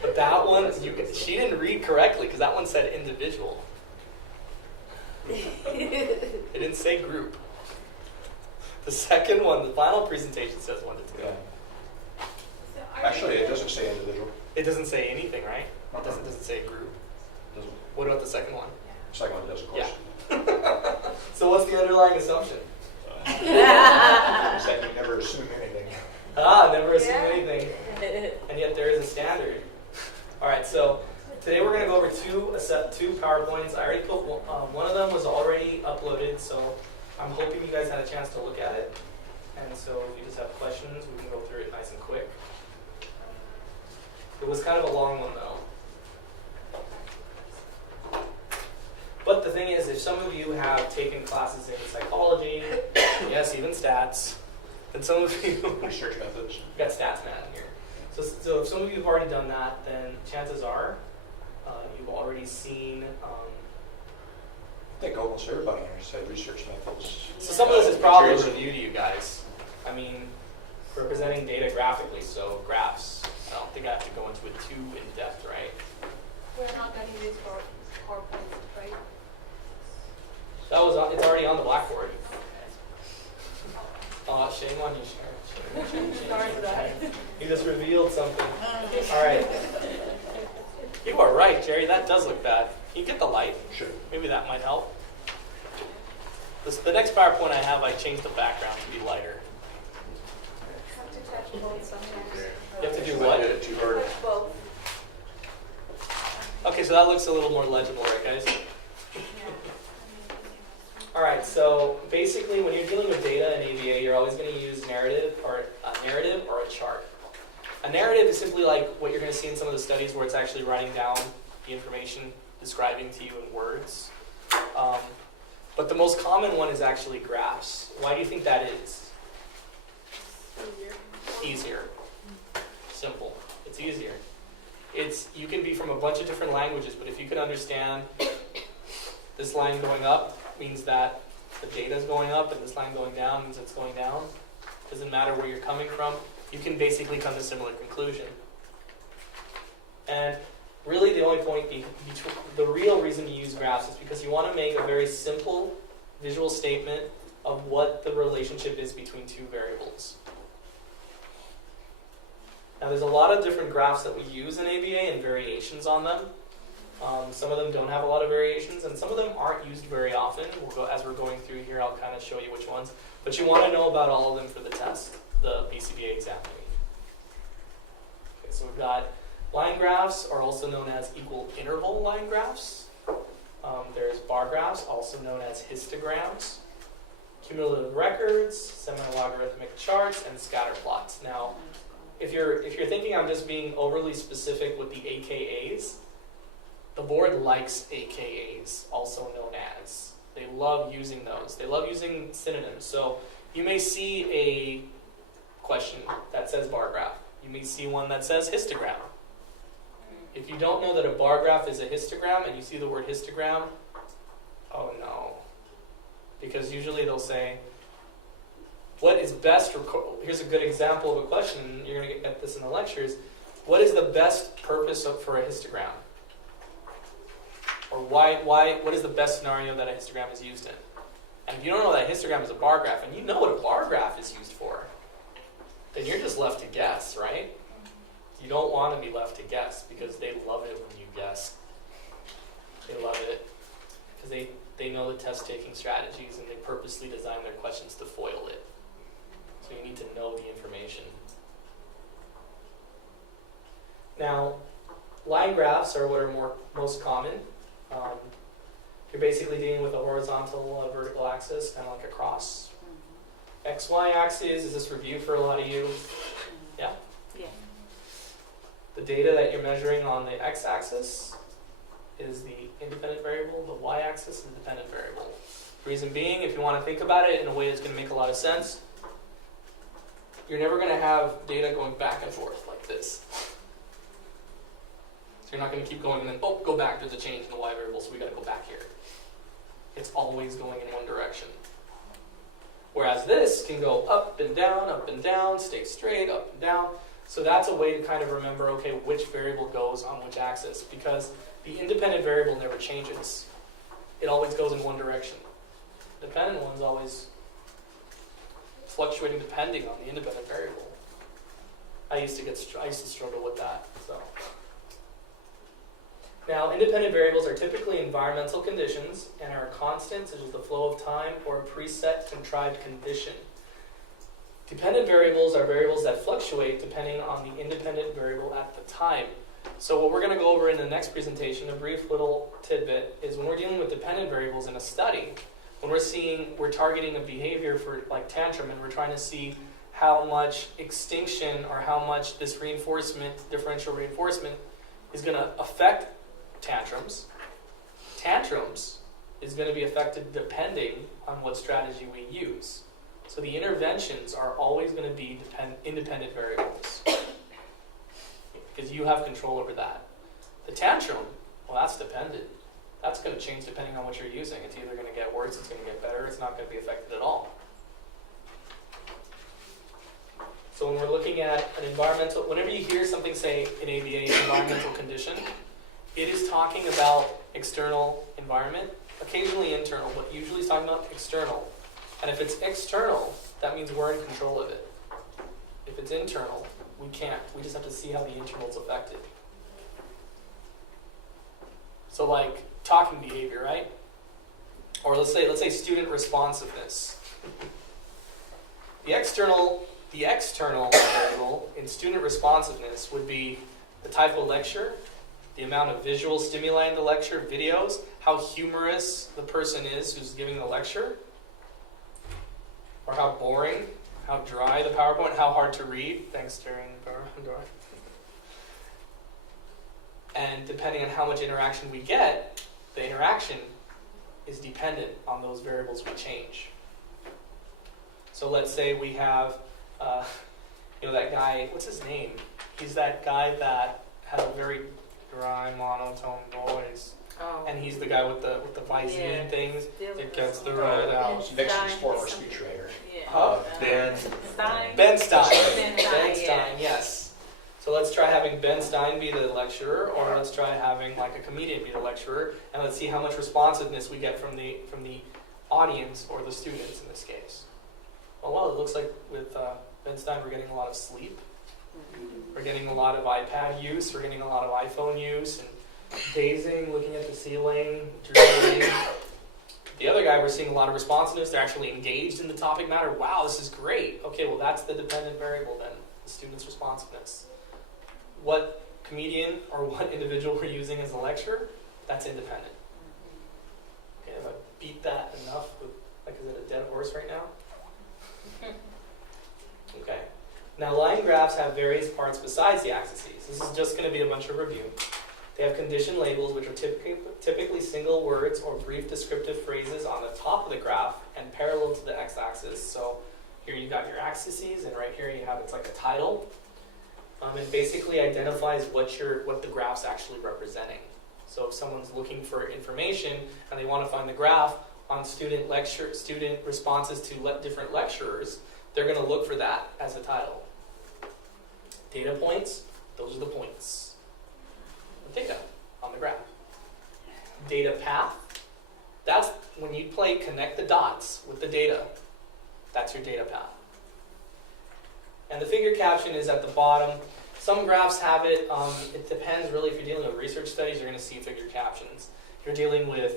But that one, she didn't read correctly because that one said individual. It didn't say group. The second one, the final presentation says 1 to 2. Yeah. Actually, it doesn't say individual. It doesn't say anything, right? It doesn't say group. Doesn't. What about the second one? Second one does, of course. So what's the underlying assumption? Is that you never assume anything. Never assume anything. And yet there is a standard. All right, so today we're going to go over two PowerPoints. I already put one of them was already uploaded, so I'm hoping you guys had a chance to look at it. And so if you just have questions, we can go through it nice and quick. It was kind of a long one though. But the thing is, if some of you have taken classes in psychology, yes, even stats, then some of you Research methods. we've got stats man here. So if some of you have already done that, then chances are you've already seen. I think almost everybody here said research methods. So some of this is probably Materials. review to you guys. I mean, representing data graphically, so graphs. I don't think I have to go into it too in depth, right? We're not getting this for PowerPoint, right? It's already on the blackboard. Shame on you, Sharon. Shame. You just revealed something. All right. You are right, Jerry. That does look bad. Can you get the light? Sure. Maybe that might help. The next PowerPoint I have, I changed the background to be lighter. Have to touch both sometimes. You have to do I what? did it too hard. Both. Okay, so that looks a little more legible, right, guys? All right, so basically when you're dealing with data in ABA, you're always going to use a narrative or a chart. A narrative is simply like what you're going to see in some of the studies where it's actually writing down the information, describing to you in words. But the most common one is actually graphs. Why do you think that is? Easier. Simple. It's easier. You can be from a bunch of different languages, but if you can understand this line going up means that the data is going up, and this line going down means it's going down. Doesn't matter where you're coming from. You can basically come to a similar conclusion. And really the only point, the real reason to use graphs is because you want to make a very simple visual statement of what the relationship is between two variables. Now there's a lot of different graphs that we use in ABA and variations on them. Some of them don't have a lot of variations, and some of them aren't used very often. As we're going through here, I'll kind of show you which ones. But you want to know about all of them for the test, the BCBA exam. Okay, so we've got line graphs, are also known as equal interval line graphs. There's bar graphs, also known as histograms. Cumulative records, semi-logarithmic charts, and scatter plots. Now, if you're thinking I'm just being overly specific with the AKAs, the board likes AKAs, also known as. They love using those. They love using synonyms. So you may see a question that says bar graph. You may see one that says histogram. If you don't know that a bar graph is a histogram and you see the word histogram, oh no. Because usually they'll say, what is best, here's a good example of a question, you're going to get this in the lectures, what is the best purpose for a histogram? Or what is the best scenario that a histogram is used in? And if you don't know that a histogram is a bar graph, and you know what a bar graph is used for, then you're just left to guess, right? You don't want to be left to guess, because they love it when you guess. They love it, because they know the test-taking strategies, and they purposely design their questions to foil it. So you need to know the information. Now, line graphs are what are most common. You're basically dealing with a horizontal vertical axis, kind of like a cross. XY axis, is this review for a lot of you? Yeah? Yeah. The data that you're measuring on the x-axis is the independent variable, the y-axis is the dependent variable. Reason being, if you want to think about it in a way that's going to make a lot of sense, you're never going to have data going back and forth like this. So you're not going to keep going and then, oh, go back, there's a change in the y variable, so we got to go back here. It's always going in one direction. Whereas this can go up and down, stay straight, up and down. So that's a way to kind of remember, okay, which variable goes on which axis, because the independent variable never changes. It always goes in one direction. The dependent one's always fluctuating depending on the independent variable. I used to struggle with that. So now, independent variables are typically environmental conditions and are constants, such as the flow of time or a preset contrived condition. Dependent variables are variables that fluctuate depending on the independent variable at the time. So what we're going to go over in the next presentation, a brief little tidbit, is when we're dealing with dependent variables in a study, when we're targeting a behavior for like tantrum, and we're trying to see how much extinction or how much this reinforcement, differential reinforcement, is going to affect tantrums. Tantrums is going to be affected depending on what strategy we use. So the interventions are always going to be independent variables because you have control over that. The tantrum, well, that's dependent. That's going to change depending on what you're using. It's either going to get worse, it's going to get better, it's not going to be affected at all. So when we're looking at an environmental, whenever you hear something say in ABA, environmental condition, it is talking about external environment, occasionally internal, but usually it's talking about external. And if it's external, that means we're in control of it. If it's internal, we can't. We just have to see how the internal is affected. So like talking behavior, right? Or let's say student responsiveness. The external variable in student responsiveness would be the type of lecture, the amount of visual stimuli in the lecture, videos, how humorous the person is who's giving the lecture, or how boring, how dry the PowerPoint, how hard to read. Thanks, Terry. And depending on how much interaction we get, the interaction is dependent on those variables we change. So let's say we have, that guy, what's his name? He's that guy that had a very dry, monotone voice. Oh. And he's the guy with the Visine Yeah. things Still that gets the does. right out. Nixon's former speechwriter. Yeah. Ben Stein. Ben Stein. Ben Stein, Ben yeah. Stein, yes. So let's try having Ben Stein be the lecturer, or let's try having like a comedian be the lecturer, and let's see how much responsiveness we get from the audience or the students in this case. Well, it looks like with Ben Stein we're getting a lot of sleep. We're getting a lot of iPad use. We're getting a lot of iPhone use and dazing, looking at the ceiling, drooling. The other guy, we're seeing a lot of responsiveness. They're actually engaged in the topic matter. Wow, this is great. Okay, well, that's the dependent variable then, the student's responsiveness. What comedian or what individual we're using as a lecturer, that's independent. Okay, have I beat that enough? Is it a dead horse right now? Okay. Now, line graphs have various parts besides the axes. This is just going to be a bunch of review. They have condition labels, which are typically single words or brief descriptive phrases on the top of the graph and parallel to the x-axis. So here you got your axes, and right here you have it's like a title. It basically identifies what the graph's actually representing. So if someone's looking for information and they want to find the graph on student responses to different lecturers, they're going to look for that as a title. Data points, those are the points. Data on the graph. Data path, that's when you play connect the dots with the data. That's your data path. And the figure caption is at the bottom. Some graphs have it. It depends really. If you're dealing with research studies, you're going to see figure captions. If you're dealing with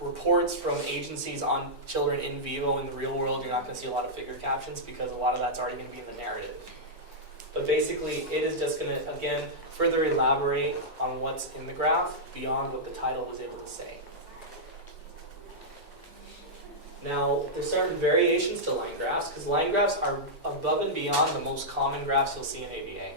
reports from agencies on children in vivo in the real world, you're not going to see a lot of figure captions because a lot of that's already going to be in the narrative. But basically, it is just going to, again, further elaborate on what's in the graph beyond what the title was able to say. Now, there's certain variations to line graphs, because line graphs are above and beyond the most common graphs you'll see in ABA.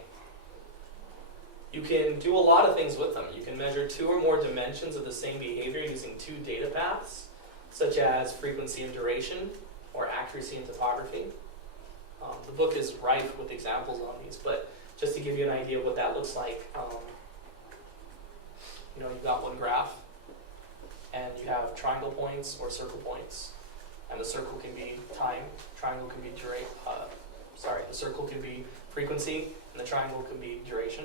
You can do a lot of things with them. You can measure 2 or more dimensions of the same behavior using 2 data paths, such as frequency and duration, or accuracy and topography. The book is rife with examples on these, but just to give you an idea of what that looks like, you've got one graph, and you have triangle points or circle points, and the circle can be time, triangle can be the circle can be frequency, and the triangle can be duration.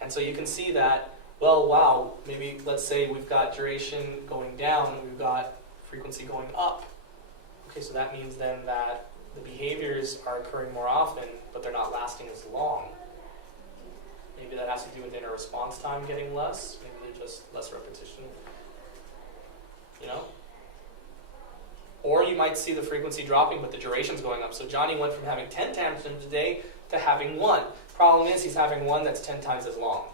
And so you can see that, well, wow, maybe let's say we've got duration going down and we've got frequency going up. Okay, so that means then that the behaviors are occurring more often, but they're not lasting as long. Maybe that has to do with inner response time getting less. Maybe they're just less repetition. Or you might see the frequency dropping, but the duration's going up. So Johnny went from having 10 tantrums a day to having 1. Problem is, he's having 1 that's 10 times as long.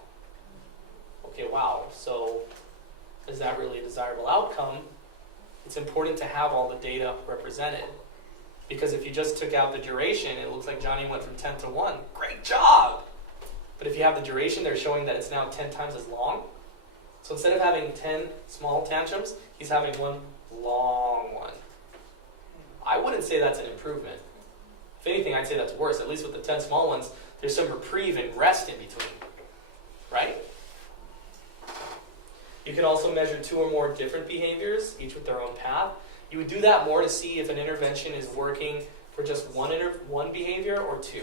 Okay, wow. So is that really a desirable outcome? It's important to have all the data represented. Because if you just took out the duration, it looks like Johnny went from 10 to 1. Great job! But if you have the duration, they're showing that it's now 10 times as long. So instead of having 10 small tantrums, he's having 1 long one. I wouldn't say that's an improvement. If anything, I'd say that's worse. At least with the 10 small ones, there's some reprieve and rest in between. Right? You can also measure 2 or more different behaviors, each with their own path. You would do that more to see if an intervention is working for just one behavior or 2.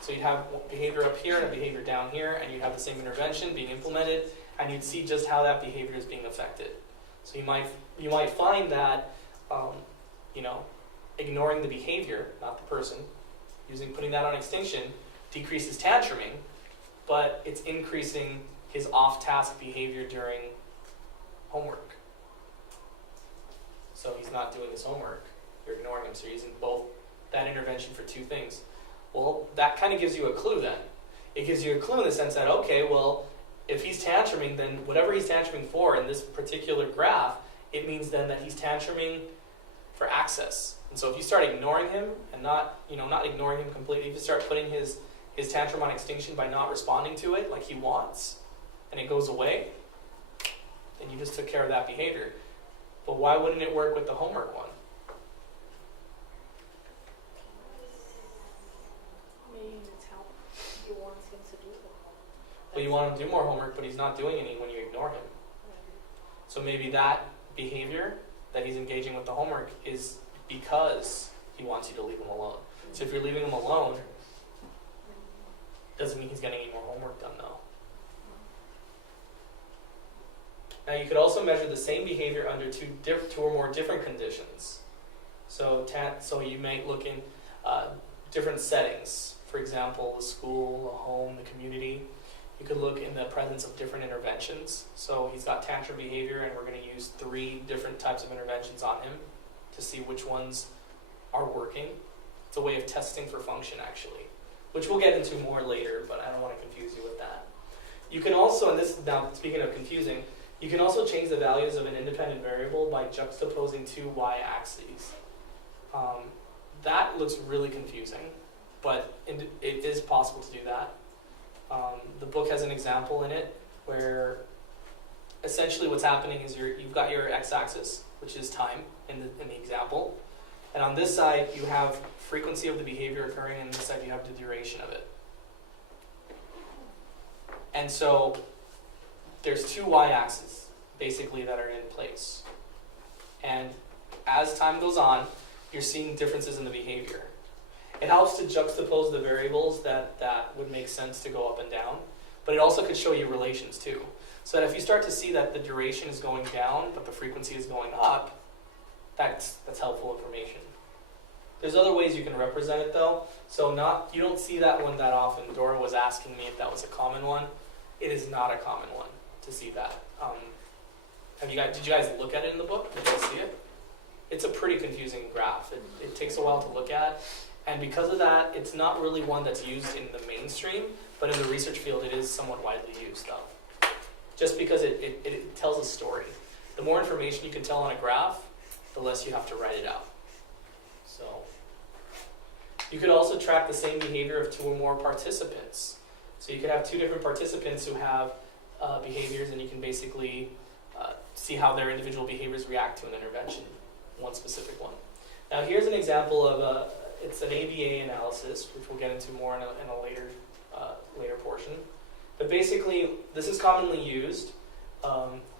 So you'd have behavior up here and a behavior down here, and you'd have the same intervention being implemented, and you'd see just how that behavior is being affected. So you might find that ignoring the behavior, not the person, putting that on extinction, decreases tantruming, but it's increasing his off-task behavior during homework. So he's not doing his homework. You're ignoring him, so you're using both that intervention for 2 things. Well, that kind of gives you a clue then. It gives you a clue in the sense that, okay, well, if he's tantruming, then whatever he's tantruming for in this particular graph, it means then that he's tantruming for access. And so if you start ignoring him and not ignoring him completely, if you start putting his tantrum on extinction by not responding to it like he wants, and it goes away, then you just took care of that behavior. But why wouldn't it work with the homework one? Maybe it's how you want him to do the homework. Well, you want him to do more homework, but he's not doing any when you ignore him. So maybe that behavior that he's engaging with the homework is because he wants you to leave him alone. So if you're leaving him alone, doesn't mean he's getting any more homework done, though. Now you could also measure the same behavior under 2 or more different conditions. So you might look in different settings. For example, a school, a home, the community. You could look in the presence of different interventions. So he's got tantrum behavior, and we're going to use 3 different types of interventions on him to see which ones are working. It's a way of testing for function, actually, which we'll get into more later, but I don't want to confuse you with that. You can also, and this is now speaking of confusing, you can also change the values of an independent variable by juxtaposing 2 y-axes. That looks really confusing, but it is possible to do that. The book has an example in it where essentially what's happening is you've got your x-axis, which is time in the example, and on this side you have frequency of the behavior occurring, and on this side you have the duration of it. And so there's 2 y-axes basically that are in place, and as time goes on, you're seeing differences in the behavior. It helps to juxtapose the variables that would make sense to go up and down, but it also could show you relations too. So that if you start to see that the duration is going down, but the frequency is going up, that's helpful information. There's other ways you can represent it though. So you don't see that one that often. Dora was asking me if that was a common one. It is not a common one to see that. Did you guys look at it in the book? Did you guys see it? It's a pretty confusing graph. It takes a while to look at. And because of that, it's not really one that's used in the mainstream, but in the research field, it is somewhat widely used, though. Just because it tells a story. The more information you can tell on a graph, the less you have to write it out. So, you could also track the same behavior of 2 or more participants. So you could have two different participants who have behaviors, and you can basically see how their individual behaviors react to an intervention, one specific one. Now here's an example of it's an ABA analysis, which we'll get into more in a later portion. But basically, this is commonly used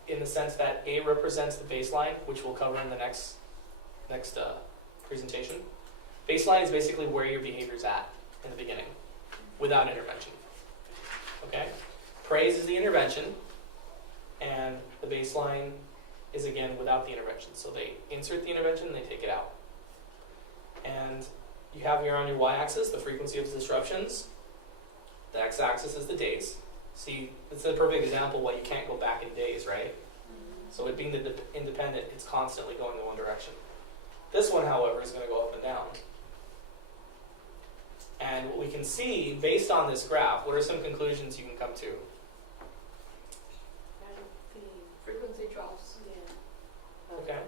in the sense that A represents the baseline, which we'll cover in the next presentation. Baseline is basically where your behavior's at in the beginning, without intervention. Okay? Praise is the intervention, and the baseline is again without the intervention. So they insert the intervention and they take it out. And you have here on your y-axis the frequency of disruptions. The x-axis is the days. See, it's a perfect example why you can't go back in days, right? So it being the independent, it's constantly going in one direction. This one, however, is going to go up and down. And what we can see, based on this graph, what are some conclusions you can come to? The frequency drops. Okay.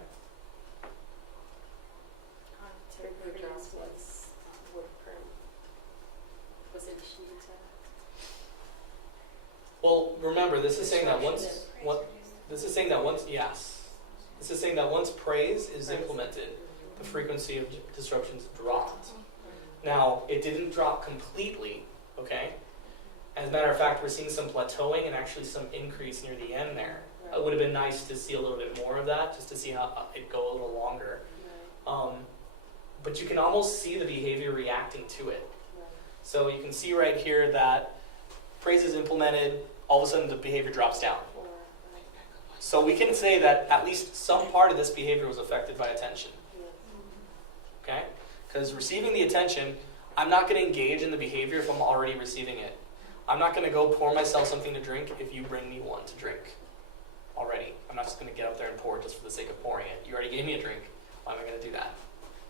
Was initiated. Well, remember, this is saying that once, Praise this is saying that once, yes. This is saying that once praise is implemented, the frequency of disruptions dropped. Now, it didn't drop completely, okay? As a matter of fact, we're seeing some plateauing and actually some increase near the end there. It would have been nice to see a little bit more of that, just to see how it go a little longer. But you can almost see the behavior reacting to it. So you can see right here that praise is implemented, all of a sudden the behavior drops down. So we can say that at least some part of this behavior was affected by attention. Okay? Because receiving the attention, I'm not going to engage in the behavior if I'm already receiving it. I'm not going to go pour myself something to drink if you bring me one to drink already. I'm not just going to get up there and pour it just for the sake of pouring it. You already gave me a drink. Why am I going to do that?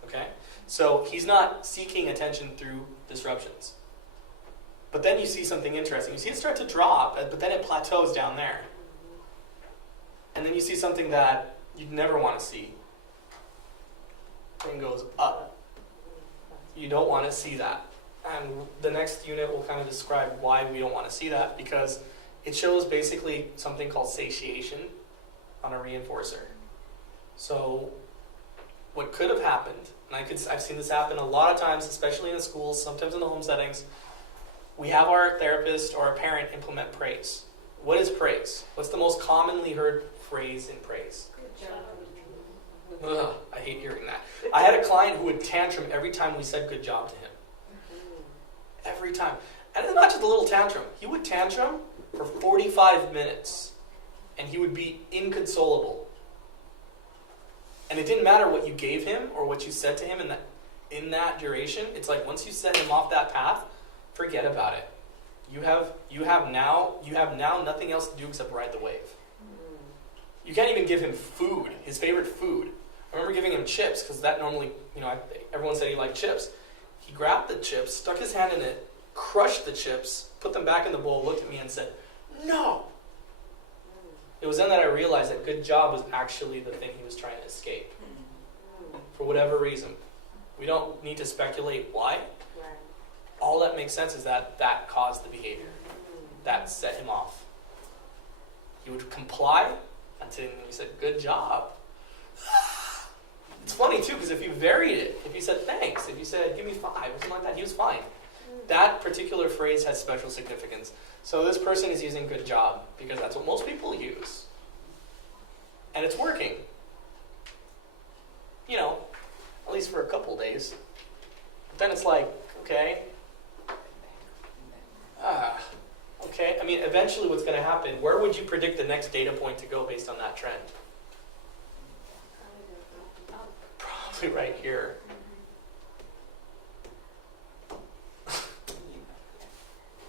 Okay? So he's not seeking attention through disruptions. But then you see something interesting. You see it start to drop, but then it plateaus down there. And then you see something that you'd never want to see. It goes up. You don't want to see that. And the next unit will kind of describe why we don't want to see that, because it shows basically something called satiation on a reinforcer. So what could have happened, and I've seen this happen a lot of times, especially in the schools, sometimes in the home settings, we have our therapist or our parent implement praise. What is praise? What's the most commonly heard phrase in praise? Good job. Ugh, I hate hearing that. I had a client who would tantrum every time we said good job to him. Every time. And it's not just a little tantrum. He would tantrum for 45 minutes and he would be inconsolable. And it didn't matter what you gave him or what you said to him in that duration. It's like once you set him off that path, forget about it. You have now nothing else to do except ride the wave. You can't even give him food, his favorite food. I remember giving him chips because that normally, everyone said he liked chips. He grabbed the chips, stuck his hand in it, crushed the chips, put them back in the bowl, looked at me and said, "No." It was then that I realized that good job was actually the thing he was trying to escape. For whatever reason. We don't need to speculate why. All that makes sense is that caused the behavior. That set him off. He would comply until we said, "Good job." It's funny too, because if you varied it, if you said thanks, if you said give me 5 or something like that, he was fine. That particular phrase has special significance. So this person is using good job because that's what most people use. And it's working. At least for a couple days. But then it's like, okay. Okay. I mean, eventually what's going to happen, where would you predict the next data point to go based on that trend? Probably right here.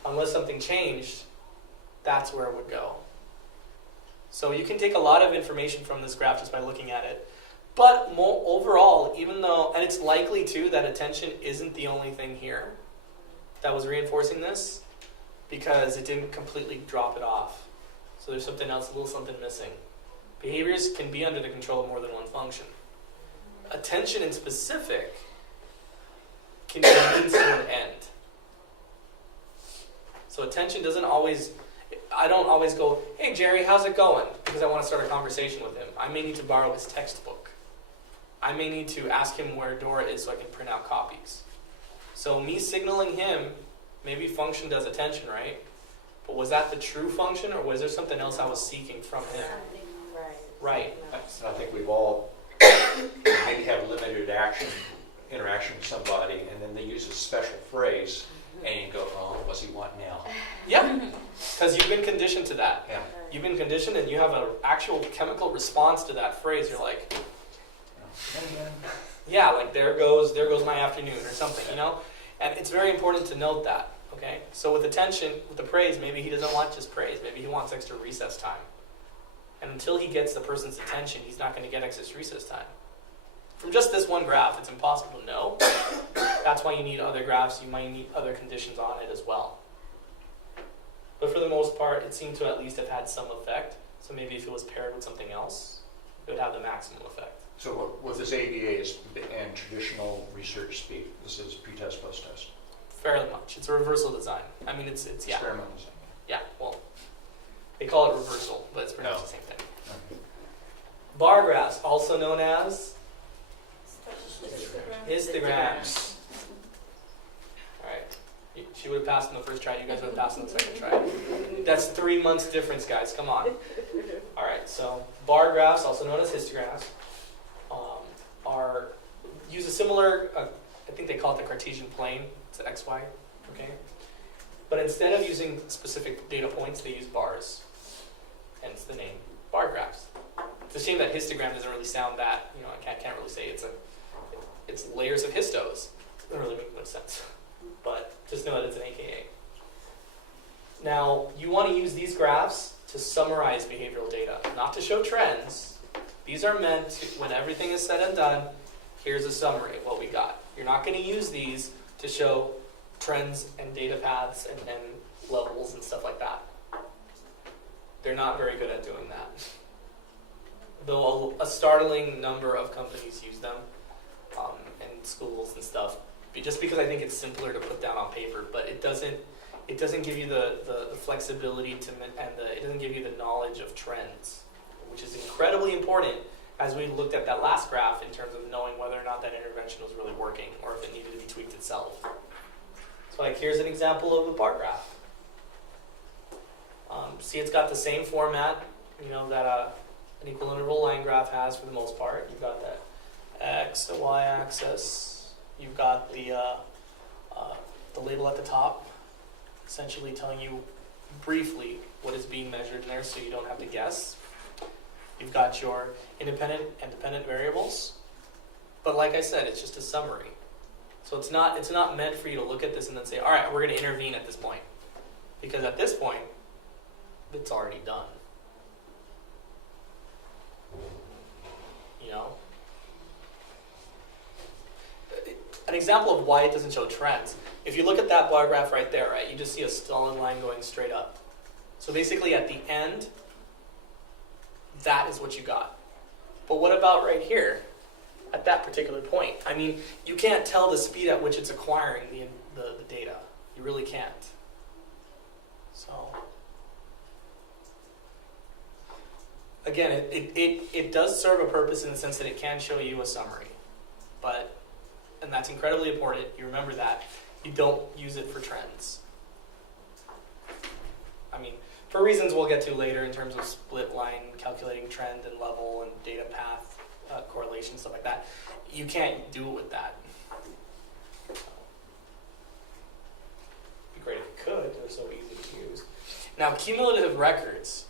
Unless something changed, that's where it would go. So you can take a lot of information from this graph just by looking at it. But overall, even though, and it's likely too that attention isn't the only thing here that was reinforcing this, because it didn't completely drop it off. So there's something else, a little something missing. Behaviors can be under the control of more than one function. Attention in specific can be a means to an end. So attention doesn't always, I don't always go, hey Jerry, how's it going? Because I want to start a conversation with him. I may need to borrow his textbook. I may need to ask him where Dora is so I can print out copies. So me signaling him maybe functioned as attention, right? But was that the true function, or was there something else I was seeking from him? Right. I think we've all maybe have limited interaction with somebody, and then they use a special phrase, and you go, oh, what's he want now? Yeah, because you've been conditioned to that. Yeah. You've been conditioned, and you have an actual chemical response to that phrase. You're like, yeah, like there goes my afternoon or something, you know? And it's very important to note that, okay? So with attention, with the praise, maybe he doesn't want just praise. Maybe he wants extra recess time. And until he gets the person's attention, he's not going to get extra recess time. From just this one graph, it's impossible to know. That's why you need other graphs. You might need other conditions on it as well. But for the most part, it seemed to at least have had some effect. So maybe if it was paired with something else, it would have the maximum effect. So with this ABA is and traditional research speak, this is pre-test, post-test. Fairly much. It's a reversal design. I mean, it's yeah. Experimental design. Yeah, well, they call it reversal, but it's pretty much No. the same thing. Okay. Bar graphs, also known as histograms. All right. She would have passed on the first try. You guys would have passed on the second try. That's 3 months difference, guys. Come on. All right. So bar graphs, also known as histograms, use a similar. I think they call it the Cartesian plane. It's an XY. Okay. But instead of using specific data points, they use bars. Hence the name bar graphs. It's a shame that histogram doesn't really sound that. You know, I can't really say it's layers of histos. It doesn't really make much sense. But just know that it's an AKA. Now, you want to use these graphs to summarize behavioral data, not to show trends. These are meant to, when everything is said and done, here's a summary of what we got. You're not going to use these to show trends and data paths and levels and stuff like that. They're not very good at doing that. Though a startling number of companies use them in schools and stuff, just because I think it's simpler to put down on paper, but it doesn't give you the flexibility it doesn't give you the knowledge of trends, which is incredibly important as we looked at that last graph in terms of knowing whether or not that intervention was really working or if it needed to be tweaked itself. So like here's an example of a bar graph. See, it's got the same format, you know, that an equal interval line graph has for the most part. You've got that x to y axis. You've got the label at the top, essentially telling you briefly what is being measured in there, so you don't have to guess. You've got your independent and dependent variables, but like I said, it's just a summary. So it's not meant for you to look at this and then say, all right, we're going to intervene at this point, because at this point, it's already done. You know? An example of why it doesn't show trends. If you look at that bar graph right there, right, you just see a solid line going straight up. So basically at the end, that is what you got. But what about right here, at that particular point? I mean, you can't tell the speed at which it's acquiring the data. You really can't. So, again, it does serve a purpose in the sense that it can show you a summary. And that's incredibly important. You remember that. You don't use it for trends. I mean, for reasons we'll get to later in terms of split line, calculating trend and level and data path correlation, stuff like that. You can't do it with that. It'd be great if you could. They're so easy to use. Now, cumulative records.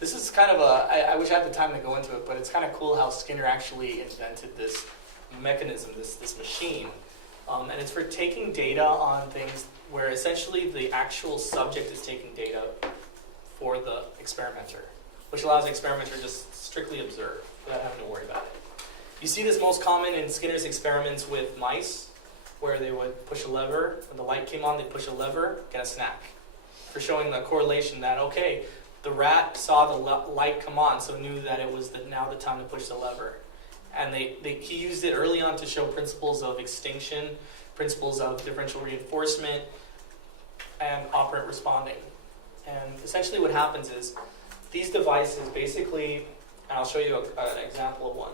This is kind of I wish I had the time to go into it, but it's kind of cool how Skinner actually invented this mechanism, this machine. And it's for taking data on things where essentially the actual subject is taking data for the experimenter, which allows the experimenter to just strictly observe without having to worry about it. You see this most common in Skinner's experiments with mice, where they would push a lever. When the light came on, they'd push a lever, get a snack. For showing the correlation that, okay, the rat saw the light come on, so knew that it was now the time to push the lever. And he used it early on to show principles of extinction, principles of differential reinforcement, and operant responding. And essentially what happens is these devices basically, and I'll show you an example of one.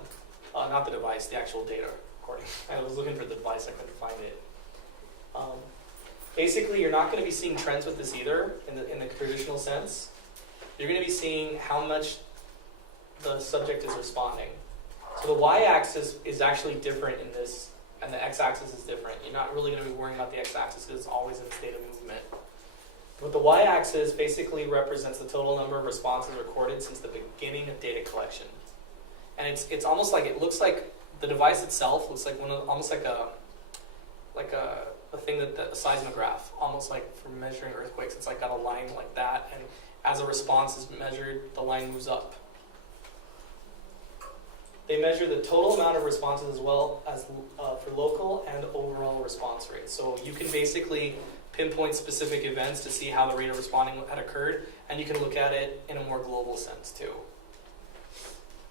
Not the device, the actual data recording. I was looking for the device, I couldn't find it. Basically, you're not going to be seeing trends with this either in the traditional sense. You're going to be seeing how much the subject is responding. So the y-axis is actually different in this, and the x-axis is different. You're not really going to be worrying about the x-axis because it's always in a state of movement. But the y-axis basically represents the total number of responses recorded since the beginning of data collection. And it's almost like, it looks like the device itself looks like almost like a thing that a seismograph, almost like for measuring earthquakes. It's like got a line like that, and as a response is measured, the line moves up. They measure the total amount of responses as well as for local and overall response rates. So you can basically pinpoint specific events to see how the rate of responding had occurred, and you can look at it in a more global sense too.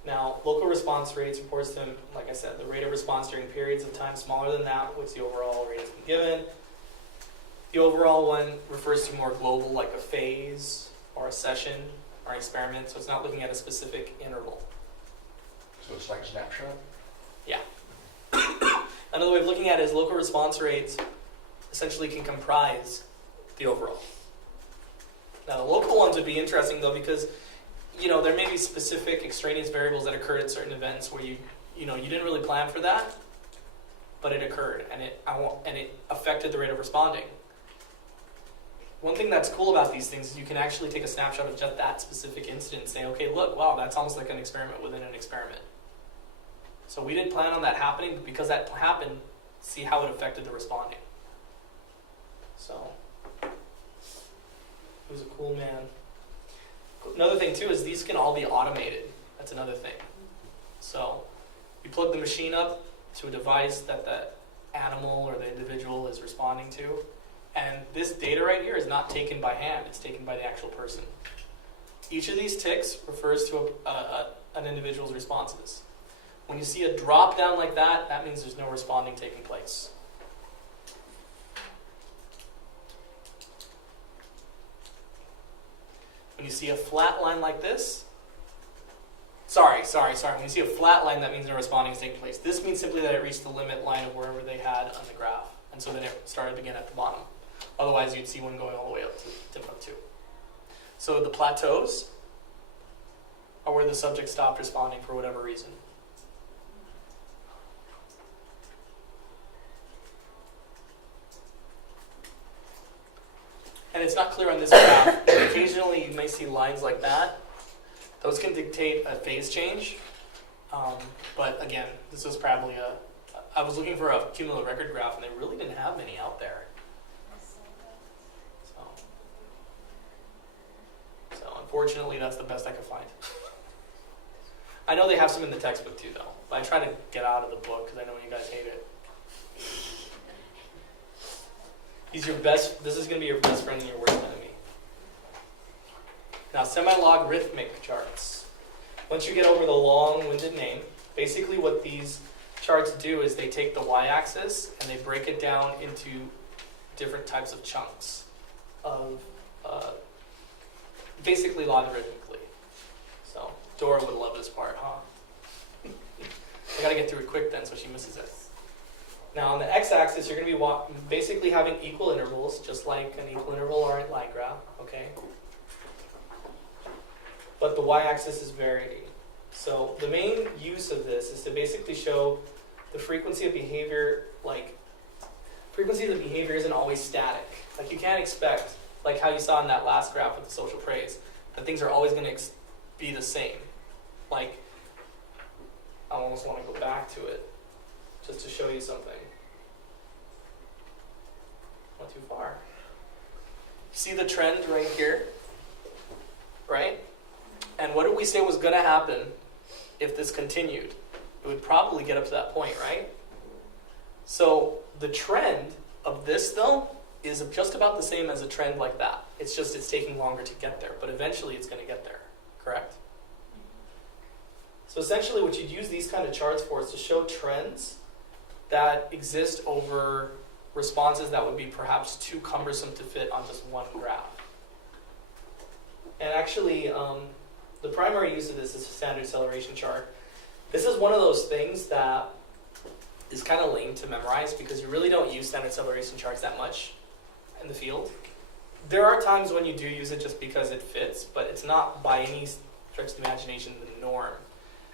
Now, local response rates refers to, like I said, the rate of response during periods of time smaller than that, which the overall rate has been given. The overall one refers to more global, like a phase or a session or an experiment, so it's not looking at a specific interval. So it's like a snapshot? Yeah. Another way of looking at it is local response rates essentially can comprise the overall. Now, the local ones would be interesting though, because there may be specific extraneous variables that occurred at certain events where you didn't really plan for that, but it occurred and it affected the rate of responding. One thing that's cool about these things is you can actually take a snapshot of just that specific incident and say, okay, look, wow, that's almost like an experiment within an experiment. So we didn't plan on that happening, but because that happened, see how it affected the responding. So, it was a cool man. Another thing too is these can all be automated. That's another thing. So, you plug the machine up to a device that the animal or the individual is responding to, and this data right here is not taken by hand, it's taken by the actual person. Each of these ticks refers to an individual's responses. When you see a drop down like that, that means there's no responding taking place. When you see a flat line like this, sorry. When you see a flat line, that means no responding is taking place. This means simply that it reached the limit line of wherever they had on the graph, and so then it started again at the bottom. Otherwise, you'd see one going all the way up to tip up 2. So the plateaus are where the subject stopped responding for whatever reason. And it's not clear on this graph. Occasionally, you may see lines like that. Those can dictate a phase change. But again, this was probably I was looking for a cumulative record graph, and they really didn't have many out there. So unfortunately, that's the best I could find. I know they have some in the textbook too, though. But I try to get out of the book because I know you guys hate it. This is going to be your best friend and your worst enemy. Now, semi-logarithmic charts. Once you get over the long-winded name, basically what these charts do is they take the y-axis and they break it down into different types of chunks of basically logarithmically. So Dora would love this part, huh? I got to get through it quick then so she misses it. Now on the x-axis, you're going to be basically having equal intervals, just like an equal interval or a line graph, okay? But the y-axis is varying. So the main use of this is to basically show the frequency of behavior, frequency of the behavior isn't always static. Like you can't expect, like how you saw in that last graph with the social praise, that things are always going to be the same. Like, I almost want to go back to it, just to show you something. Not too far. See the trend right here? Right? And what did we say was going to happen if this continued? It would probably get up to that point, right? So the trend of this, though, is just about the same as a trend like that. It's just it's taking longer to get there, but eventually it's going to get there, correct? So essentially what you'd use these kind of charts for is to show trends that exist over responses that would be perhaps too cumbersome to fit on just one graph. And actually, the primary use of this is a standard acceleration chart. This is one of those things that is kind of lame to memorize because you really don't use standard acceleration charts that much in the field. There are times when you do use it just because it fits, but it's not by any stretch of the imagination the norm.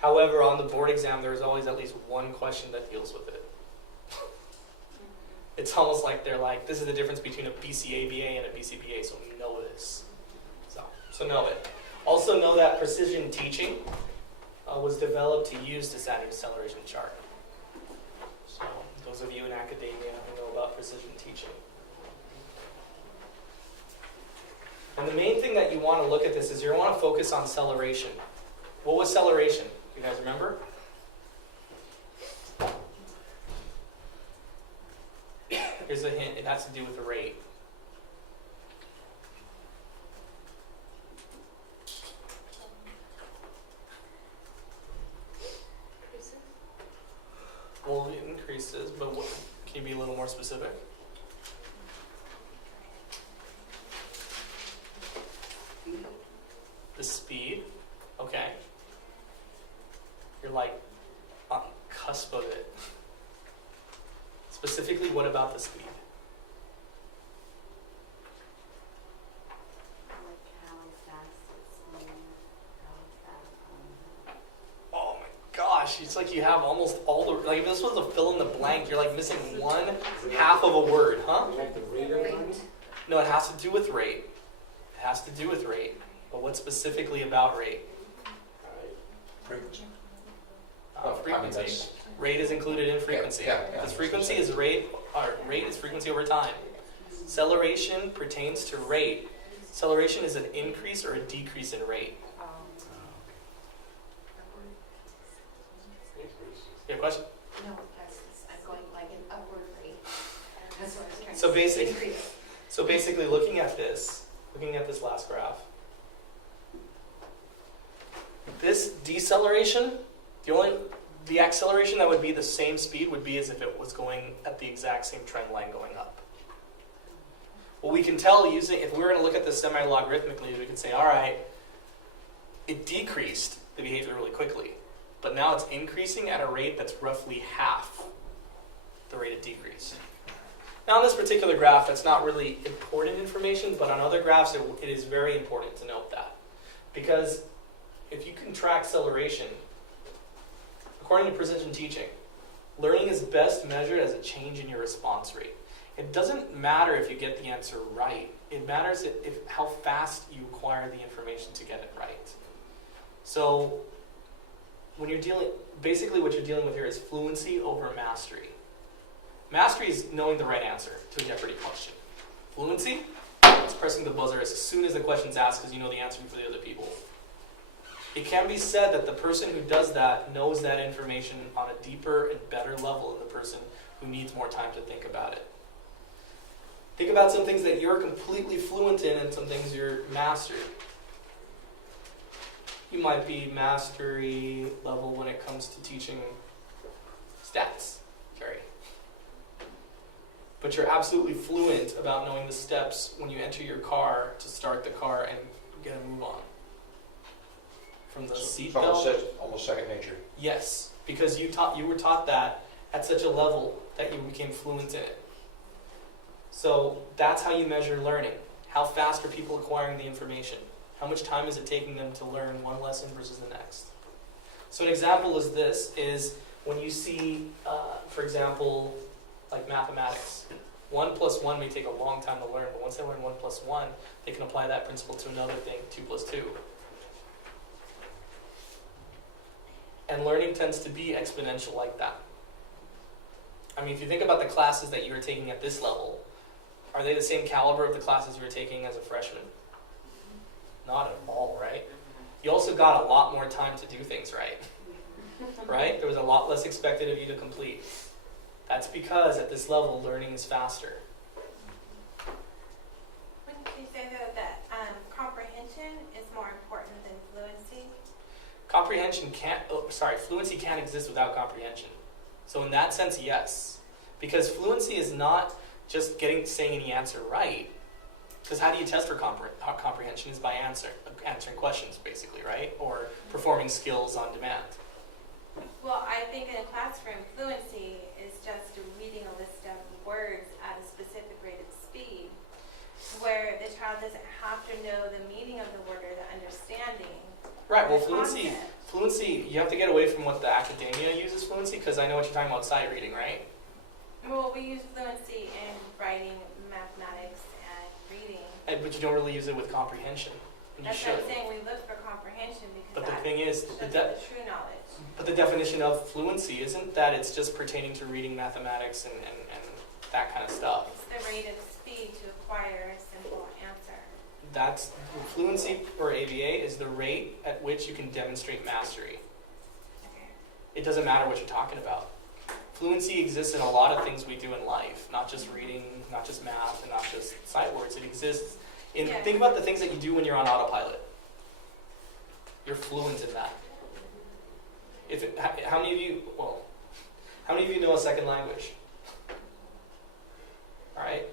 However, on the board exam, there's always at least one question that deals with it. It's almost like they're like, this is the difference between a BCABA and a BCBA, so know this. So know it. Also know that precision teaching was developed to use the standard acceleration chart. So those of you in academia who know about precision teaching. And the main thing that you want to look at this is you want to focus on acceleration. What was acceleration? You guys remember? Here's a hint. It has to do with the rate. Well, it increases, but what, can you be a little more specific? The speed. Okay. You're like on the cusp of it. Specifically, what about the speed? Like how fast it's moving, how fast. Oh my gosh, it's like you have almost all the, like if this was a fill in the blank, you're like missing one half of a word, huh? No, it has to do with rate. It has to do with rate. But what specifically about rate? Frequency. Frequency. Rate is included in frequency. Yeah. Because frequency is rate, or rate is frequency over time. Acceleration pertains to rate. Acceleration is an increase or a decrease in rate. You have a question? No, I'm going like an upward rate. That's what I was trying So to say. basic, so basically looking at this last graph, this deceleration, the acceleration that would be the same speed would be as if it was going at the exact same trend line going up. Well, we can tell using, if we were going to look at this semi-logarithmically, we can say, all right, it decreased the behavior really quickly, but now it's increasing at a rate that's roughly half the rate it decreased. Now, on this particular graph, that's not really important information, but on other graphs, it is very important to note that. Because if you can track acceleration, according to precision teaching, learning is best measured as a change in your response rate. It doesn't matter if you get the answer right. It matters if how fast you acquire the information to get it right. So when you're basically what you're dealing with here is fluency over mastery. Mastery is knowing the right answer to a Jeopardy question. Fluency is pressing the buzzer as soon as the question's asked because you know the answer for the other people. It can be said that the person who does that knows that information on a deeper and better level than the person who needs more time to think about it. Think about some things that you're completely fluent in and some things you're mastered. You might be mastery level when it comes to teaching stats, Jerry. But you're absolutely fluent about knowing the steps when you enter your car to start the car and get a move on. From the seat belt. Almost second nature. Yes, because you were taught that at such a level that you became fluent in it. So that's how you measure learning. How fast are people acquiring the information? How much time is it taking them to learn one lesson versus the next? So an example is this, is when you see, for example, like mathematics. 1 plus 1 may take a long time to learn, but once they learn 1 plus 1, they can apply that principle to another thing, 2 plus 2. And learning tends to be exponential like that. I mean, if you think about the classes that you were taking at this level, are they the same caliber of the classes you were taking as a freshman? Not at all, right? You also got a lot more time to do things right. Right? There was a lot less expected of you to complete. That's because at this level, learning is faster. Wouldn't you say though that comprehension is more important than fluency? Fluency can't exist without comprehension. So in that sense, yes. Because fluency is not just saying any answer right. Because how do you test for comprehension is by answering questions, basically, right? Or performing skills on demand. Well, I think in a classroom, fluency is just reading a list of words at a specific rate of speed, where the child doesn't have to know the meaning of the word or the understanding. Right, well, The fluency, you have to get away from what the academia uses fluency, because I know what you're talking about sight reading, right? Well, we use fluency in writing, mathematics, and reading. But you don't really use it with comprehension. And you That's should. what I'm saying, we look for comprehension But because the that thing is, shows the true knowledge. but the definition of fluency isn't that it's just pertaining to reading, mathematics, and that kind of stuff. It's the rate of speed to acquire a simple answer. That's fluency, or ABA, is the rate at which you can demonstrate mastery. Okay. It doesn't matter what you're talking about. Fluency exists in a lot of things we do in life, not just reading, not just math, and not just sight words. It exists in, Yeah. think about the things that you do when you're on autopilot. You're fluent in that. How many of you know a second language? All right.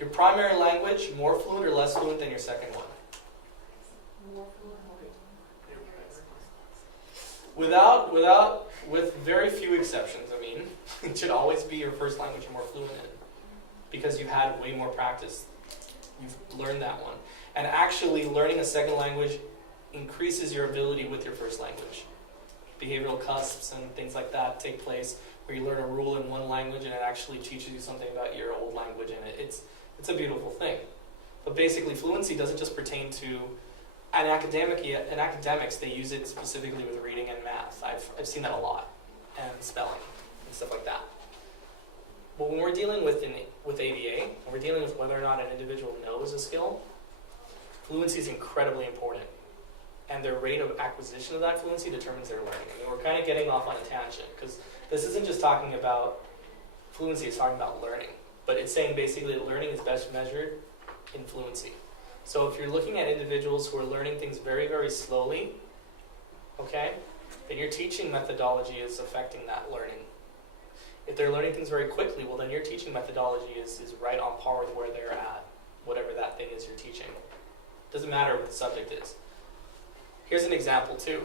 Your primary language, more fluent or less fluent than your second one? With very few exceptions, I mean, it should always be your first language you're more fluent in, because you've had way more practice. You've learned that one. And actually, learning a second language increases your ability with your first language. Behavioral cusps and things like that take place where you learn a rule in one language and it actually teaches you something about your old language, and it's a beautiful thing. But basically, fluency doesn't just pertain to in academics. They use it specifically with reading and math. I've seen that a lot, and spelling and stuff like that. But when we're dealing with ABA, when we're dealing with whether or not an individual knows a skill, fluency is incredibly important. And their rate of acquisition of that fluency determines their learning. I mean, we're kind of getting off on a tangent, because this isn't just talking about fluency, it's talking about learning. But it's saying basically that learning is best measured in fluency. So if you're looking at individuals who are learning things very, very slowly, okay, then your teaching methodology is affecting that learning. If they're learning things very quickly, well, then your teaching methodology is right on par with where they're at, whatever that thing is you're teaching. Doesn't matter what the subject is. Here's an example too,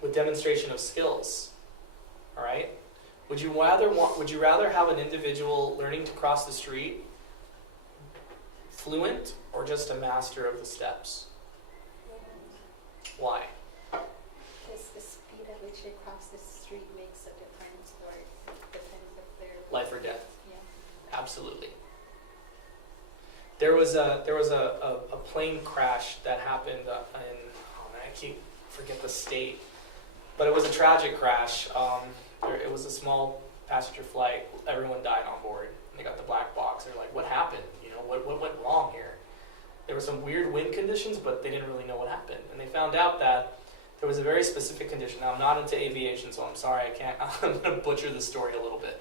with demonstration of skills. All right, would you rather have an individual learning to cross the street fluent, or just a master of the steps? Why? Because the speed at which they cross the street makes a difference, or depends if they're Life or death? yeah. Absolutely. There was a plane crash that happened I forget the state, but it was a tragic crash. It was a small passenger flight. Everyone died on board. They got the black box. They're like, what happened? You know, what went wrong here? There were some weird wind conditions, but they didn't really know what happened. And they found out that there was a very specific condition. Now, I'm not into aviation, so I'm sorry, I'm going to butcher the story a little bit.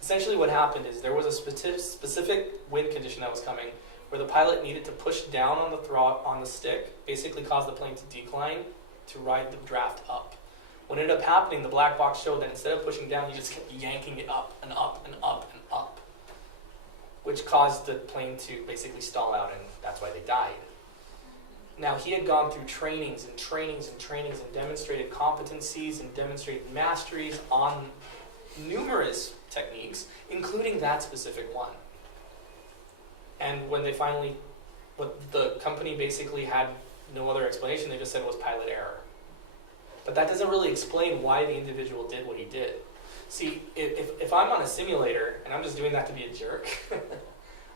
Essentially what happened is there was a specific wind condition that was coming where the pilot needed to push down on the throttle, on the stick, basically cause the plane to decline to ride the draft up. What ended up happening, the black box showed that instead of pushing down, you just kept yanking it up and up and up and up, which caused the plane to basically stall out, and that's why they died. Now, he had gone through trainings and demonstrated competencies and demonstrated masteries on numerous techniques, including that specific one. And when the company basically had no other explanation, they just said it was pilot error. But that doesn't really explain why the individual did what he did. See, if I'm on a simulator and I'm just doing that to be a jerk,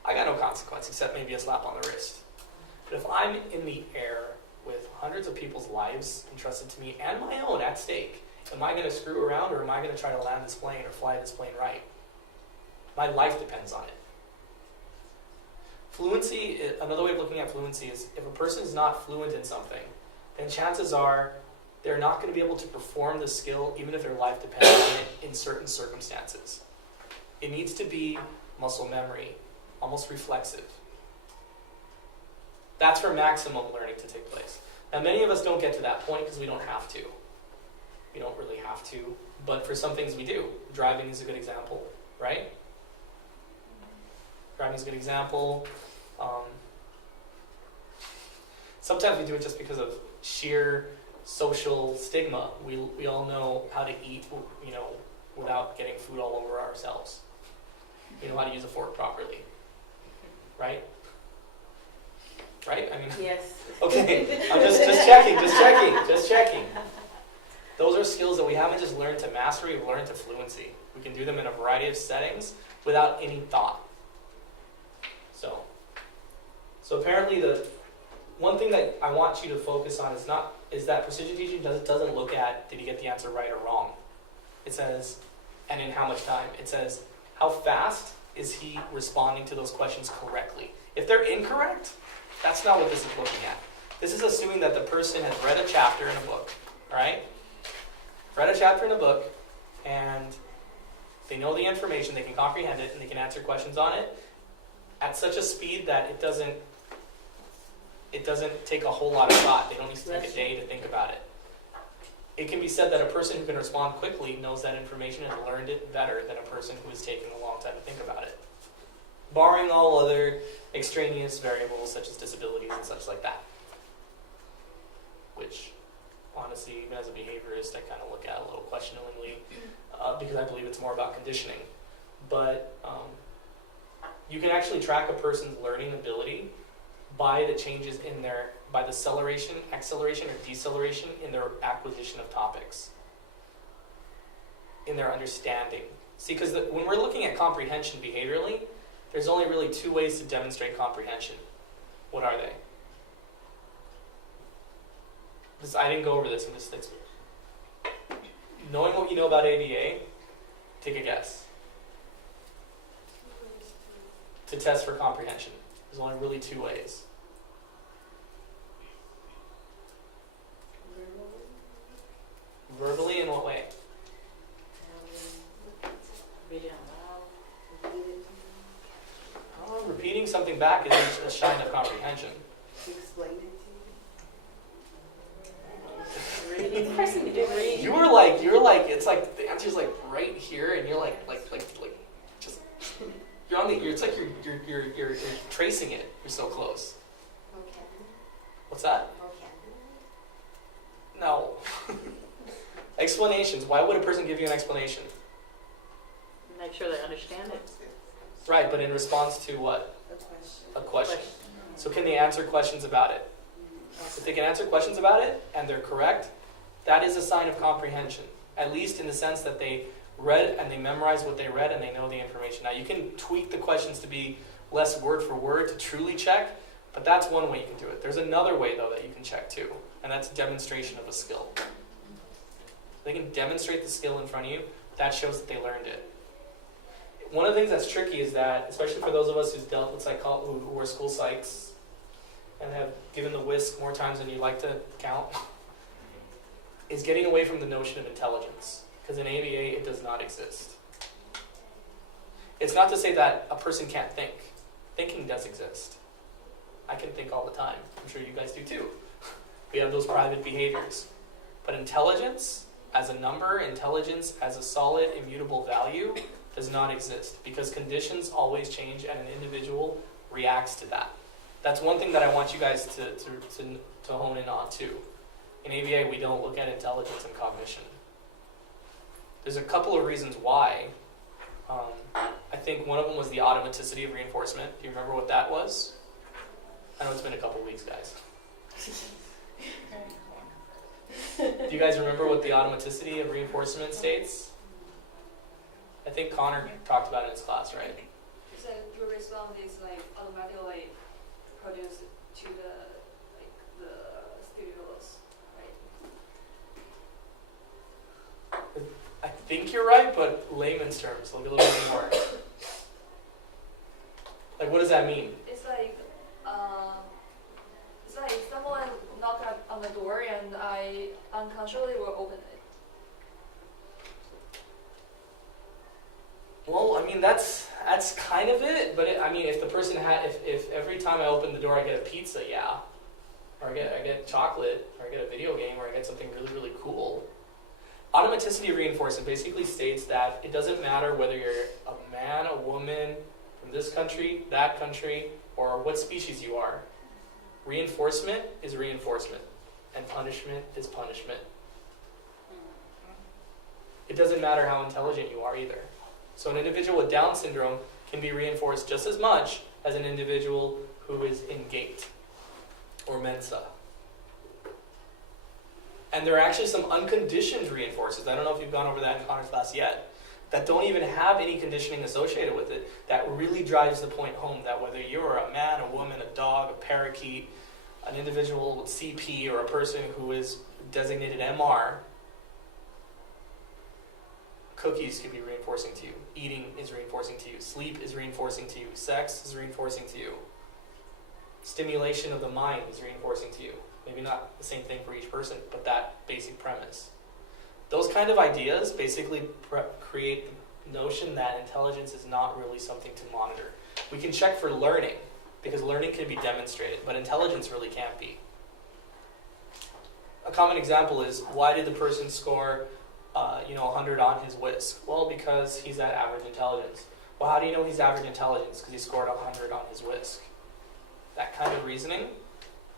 I got no consequence except maybe a slap on the wrist. But if I'm in the air with hundreds of people's lives entrusted to me and my own at stake, am I going to screw around, or am I going to try to land this plane or fly this plane right? My life depends on it. Fluency, another way of looking at fluency is if a person is not fluent in something, then chances are they're not going to be able to perform the skill even if their life depends on it in certain circumstances. It needs to be muscle memory, almost reflexive. That's for maximum learning to take place. Now, many of us don't get to that point because we don't have to. We don't really have to, but for some things we do. Driving is a good example, right? Grabbing is a good example. Sometimes we do it just because of sheer social stigma. We all know how to eat, without getting food all over ourselves. We know how to use a fork properly, right? Right? I mean, Yes. okay. I'm just checking. Those are skills that we haven't just learned to mastery, we've learned to fluency. We can do them in a variety of settings without any thought. So apparently the one thing that I want you to focus on is that precision teaching doesn't look at did he get the answer right or wrong. It says, and in how much time. It says, how fast is he responding to those questions correctly? If they're incorrect, that's not what this is looking at. This is assuming that the person has read a chapter in a book, right? Read a chapter in a book, and they know the information, they can comprehend it, and they can answer questions on it at such a speed that it doesn't take a whole lot of thought. They don't need to take a day to think about it. It can be said that a person who can respond quickly knows that information and learned it better than a person who is taking a long time to think about it. Barring all other extraneous variables such as disabilities and such like that. Which, honestly, even as a behaviorist, I kind of look at a little questioningly because I believe it's more about conditioning. But you can actually track a person's learning ability by the changes by the acceleration, or deceleration in their acquisition of topics, in their understanding. See, because when we're looking at comprehension behaviorally, there's only really two ways to demonstrate comprehension. What are they? I didn't go over this in this. Knowing what you know about ABA, take a guess. To test for comprehension. There's only really two ways. Verbally in what way? Read it out loud. Oh, repeating something back isn't a sign of comprehension. Explain it to you. Reading. Person who did read. You were like, it's like the answer's like right here, and you're like, just you're on the. It's like you're tracing it. You're so close. Okay. What's that? Okay. No. Explanations. Why would a person give you an explanation? Make sure they understand it. Right, but in response to what? A question. So can they answer questions about it? If they can answer questions about it and they're correct, that is a sign of comprehension. At least in the sense that they read and they memorized what they read and they know the information. Now you can tweak the questions to be less word for word to truly check, but that's one way you can do it. There's another way though that you can check too, and that's demonstration of a skill. They can demonstrate the skill in front of you. That shows that they learned it. One of the things that's tricky is that, especially for those of us who's dealt with who are school psychs and have given the whisk more times than you like to count, is getting away from the notion of intelligence. Because in ABA, it does not exist. It's not to say that a person can't think. Thinking does exist. I can think all the time. I'm sure you guys do too. We have those private behaviors. But intelligence as a number, intelligence as a solid, immutable value, does not exist. Because conditions always change and an individual reacts to that. That's one thing that I want you guys to hone in on too. In ABA, we don't look at intelligence and cognition. There's a couple of reasons why. I think one of them was the automaticity of reinforcement. Do you remember what that was? I know it's been a couple weeks, guys. Do you guys remember what the automaticity of reinforcement states? I think Connor talked about it in his class, right? So your response is like automatically produced to the stimulus, right? I think you're right, but layman's terms, like a little bit more. Like, what does that mean? It's like someone knocked on the door and I unconsciously will open it. Well, I mean, that's kind of it, but if the person if every time I open the door I get a pizza, yeah, or I get chocolate, or I get a video game, or I get something really, really cool. Automaticity of reinforcement basically states that it doesn't matter whether you're a man, a woman, from this country, that country, or what species you are. Reinforcement is reinforcement, and punishment is punishment. It doesn't matter how intelligent you are either. So an individual with Down syndrome can be reinforced just as much as an individual who is in GATE or Mensa. And there are actually some unconditioned reinforcers. I don't know if you've gone over that in Connor's class yet, that don't even have any conditioning associated with it, that really drives the point home that whether you're a man, a woman, a dog, a parakeet, an individual with CP, or a person who is designated MR, cookies can be reinforcing to you. Eating is reinforcing to you. Sleep is reinforcing to you. Sex is reinforcing to you. Stimulation of the mind is reinforcing to you. Maybe not the same thing for each person, but that basic premise. Those kind of ideas basically create the notion that intelligence is not really something to monitor. We can check for learning, because learning can be demonstrated, but intelligence really can't be. A common example is, why did the person score 100 on his WISC? Well, because he's at average intelligence. Well, how do you know he's average intelligence? Because he scored 100 on his WISC. That kind of reasoning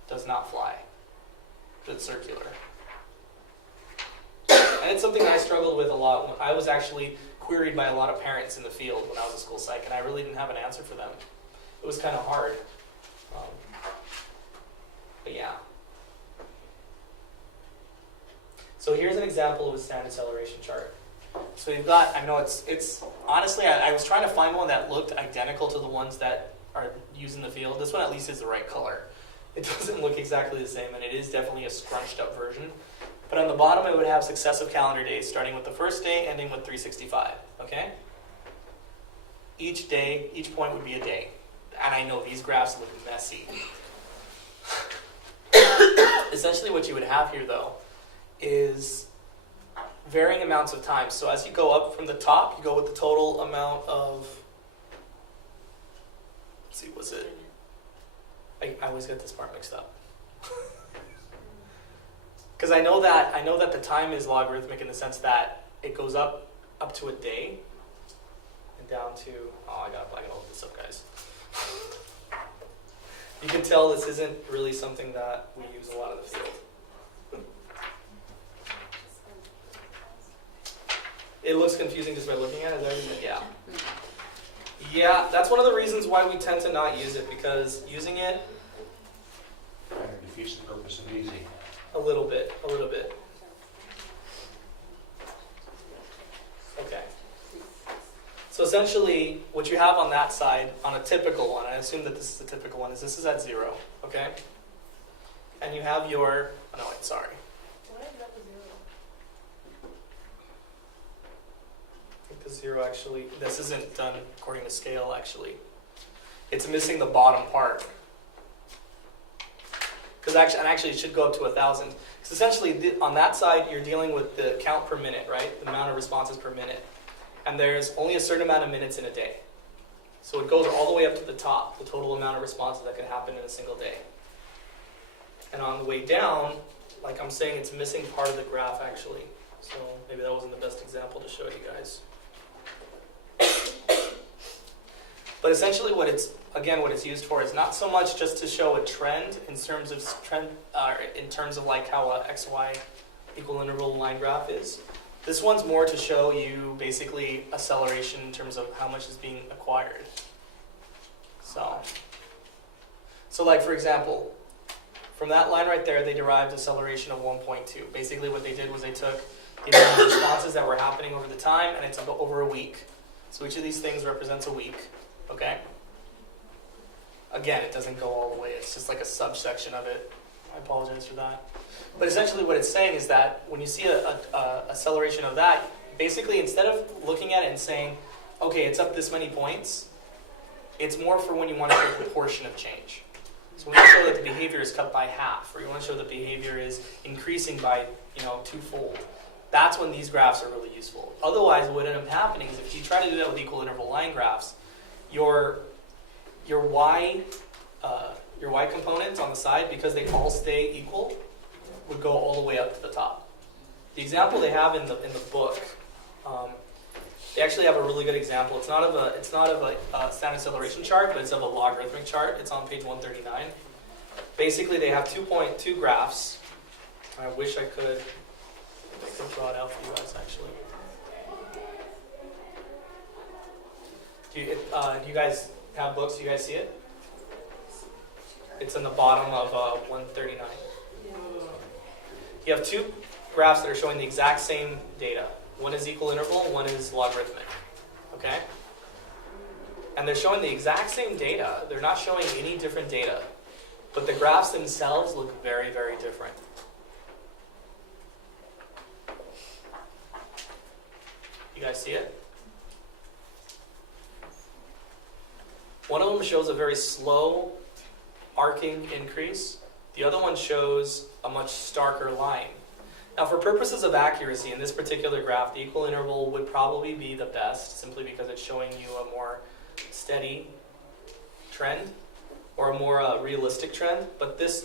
does not fly. It's circular. And it's something I struggled with a lot. When I was actually queried by a lot of parents in the field when I was a school psych, and I really didn't have an answer for them. It was kind of hard. But yeah. So here's an example of a standard acceleration chart. So you've got, I know it's honestly, I was trying to find one that looked identical to the ones that are used in the field. This one at least is the right color. It doesn't look exactly the same, and it is definitely a scrunched up version. But on the bottom, it would have successive calendar days, starting with the first day, ending with 365, okay? Each day, each point would be a day. And I know these graphs look messy. Essentially what you would have here, though, is varying amounts of time. So as you go up from the top, you go with the total amount of, let's see, was it? I always get this part mixed up. Because I know that the time is logarithmic in the sense that it goes up to a day and down to, I gotta look this up, guys. You can tell this isn't really something that we use a lot in the field. It looks confusing just by looking at it, yeah. Yeah, that's one of the reasons why we tend to not use it, because using it Kind of defeats the purpose of easy. a little bit. Okay. So essentially, what you have on that side, on a typical one, I assume that this is a typical one, is this is at 0, okay? And you have your, sorry. What is that with 0? I think the 0 actually, this isn't done according to scale actually. It's missing the bottom part. Because actually it should go up to 1,000. Because essentially on that side you're dealing with the count per minute, right? The amount of responses per minute. And there's only a certain amount of minutes in a day. So it goes all the way up to the top, the total amount of responses that can happen in a single day. And on the way down, like I'm saying, it's missing part of the graph actually. So maybe that wasn't the best example to show you guys. But essentially what it's used for is not so much just to show a trend in terms of like how a XY equal interval line graph is. This one's more to show you basically acceleration in terms of how much is being acquired. So like for example, from that line right there, they derived acceleration of 1.2. Basically what they did was they took the amount of responses that were happening over the time, and it's over a week. So each of these things represents a week. Okay? Again, it doesn't go all the way. It's just like a subsection of it. I apologize for that. But essentially what it's saying is that when you see a acceleration of that, basically instead of looking at it and saying, okay, it's up this many points, it's more for when you want to show a proportion of change. So when you show that the behavior is cut by half, or you want to show that behavior is increasing by, twofold, that's when these graphs are really useful. Otherwise, what ends up happening is if you try to do that with equal interval line graphs, your y components on the side, because they all stay equal, would go all the way up to the top. The example they have in the book, they they actually have a really good example. It's not of a standard acceleration chart, but it's of a logarithmic chart. It's on page 139. Basically, they have two graphs. I wish I could draw it out for you guys, actually. Do you guys have books? Do you guys see it? It's in the bottom of 139. You have two graphs that are showing the exact same data. One is equal interval, one is logarithmic. Okay? And they're showing the exact same data. They're not showing any different data. But the graphs themselves look very, very different. You guys see it? One of them shows a very slow arcing increase. The other one shows a much starker line. Now, for purposes of accuracy, in this particular graph, the equal interval would probably be the best, simply because it's showing you a more steady trend, or a more realistic trend. But this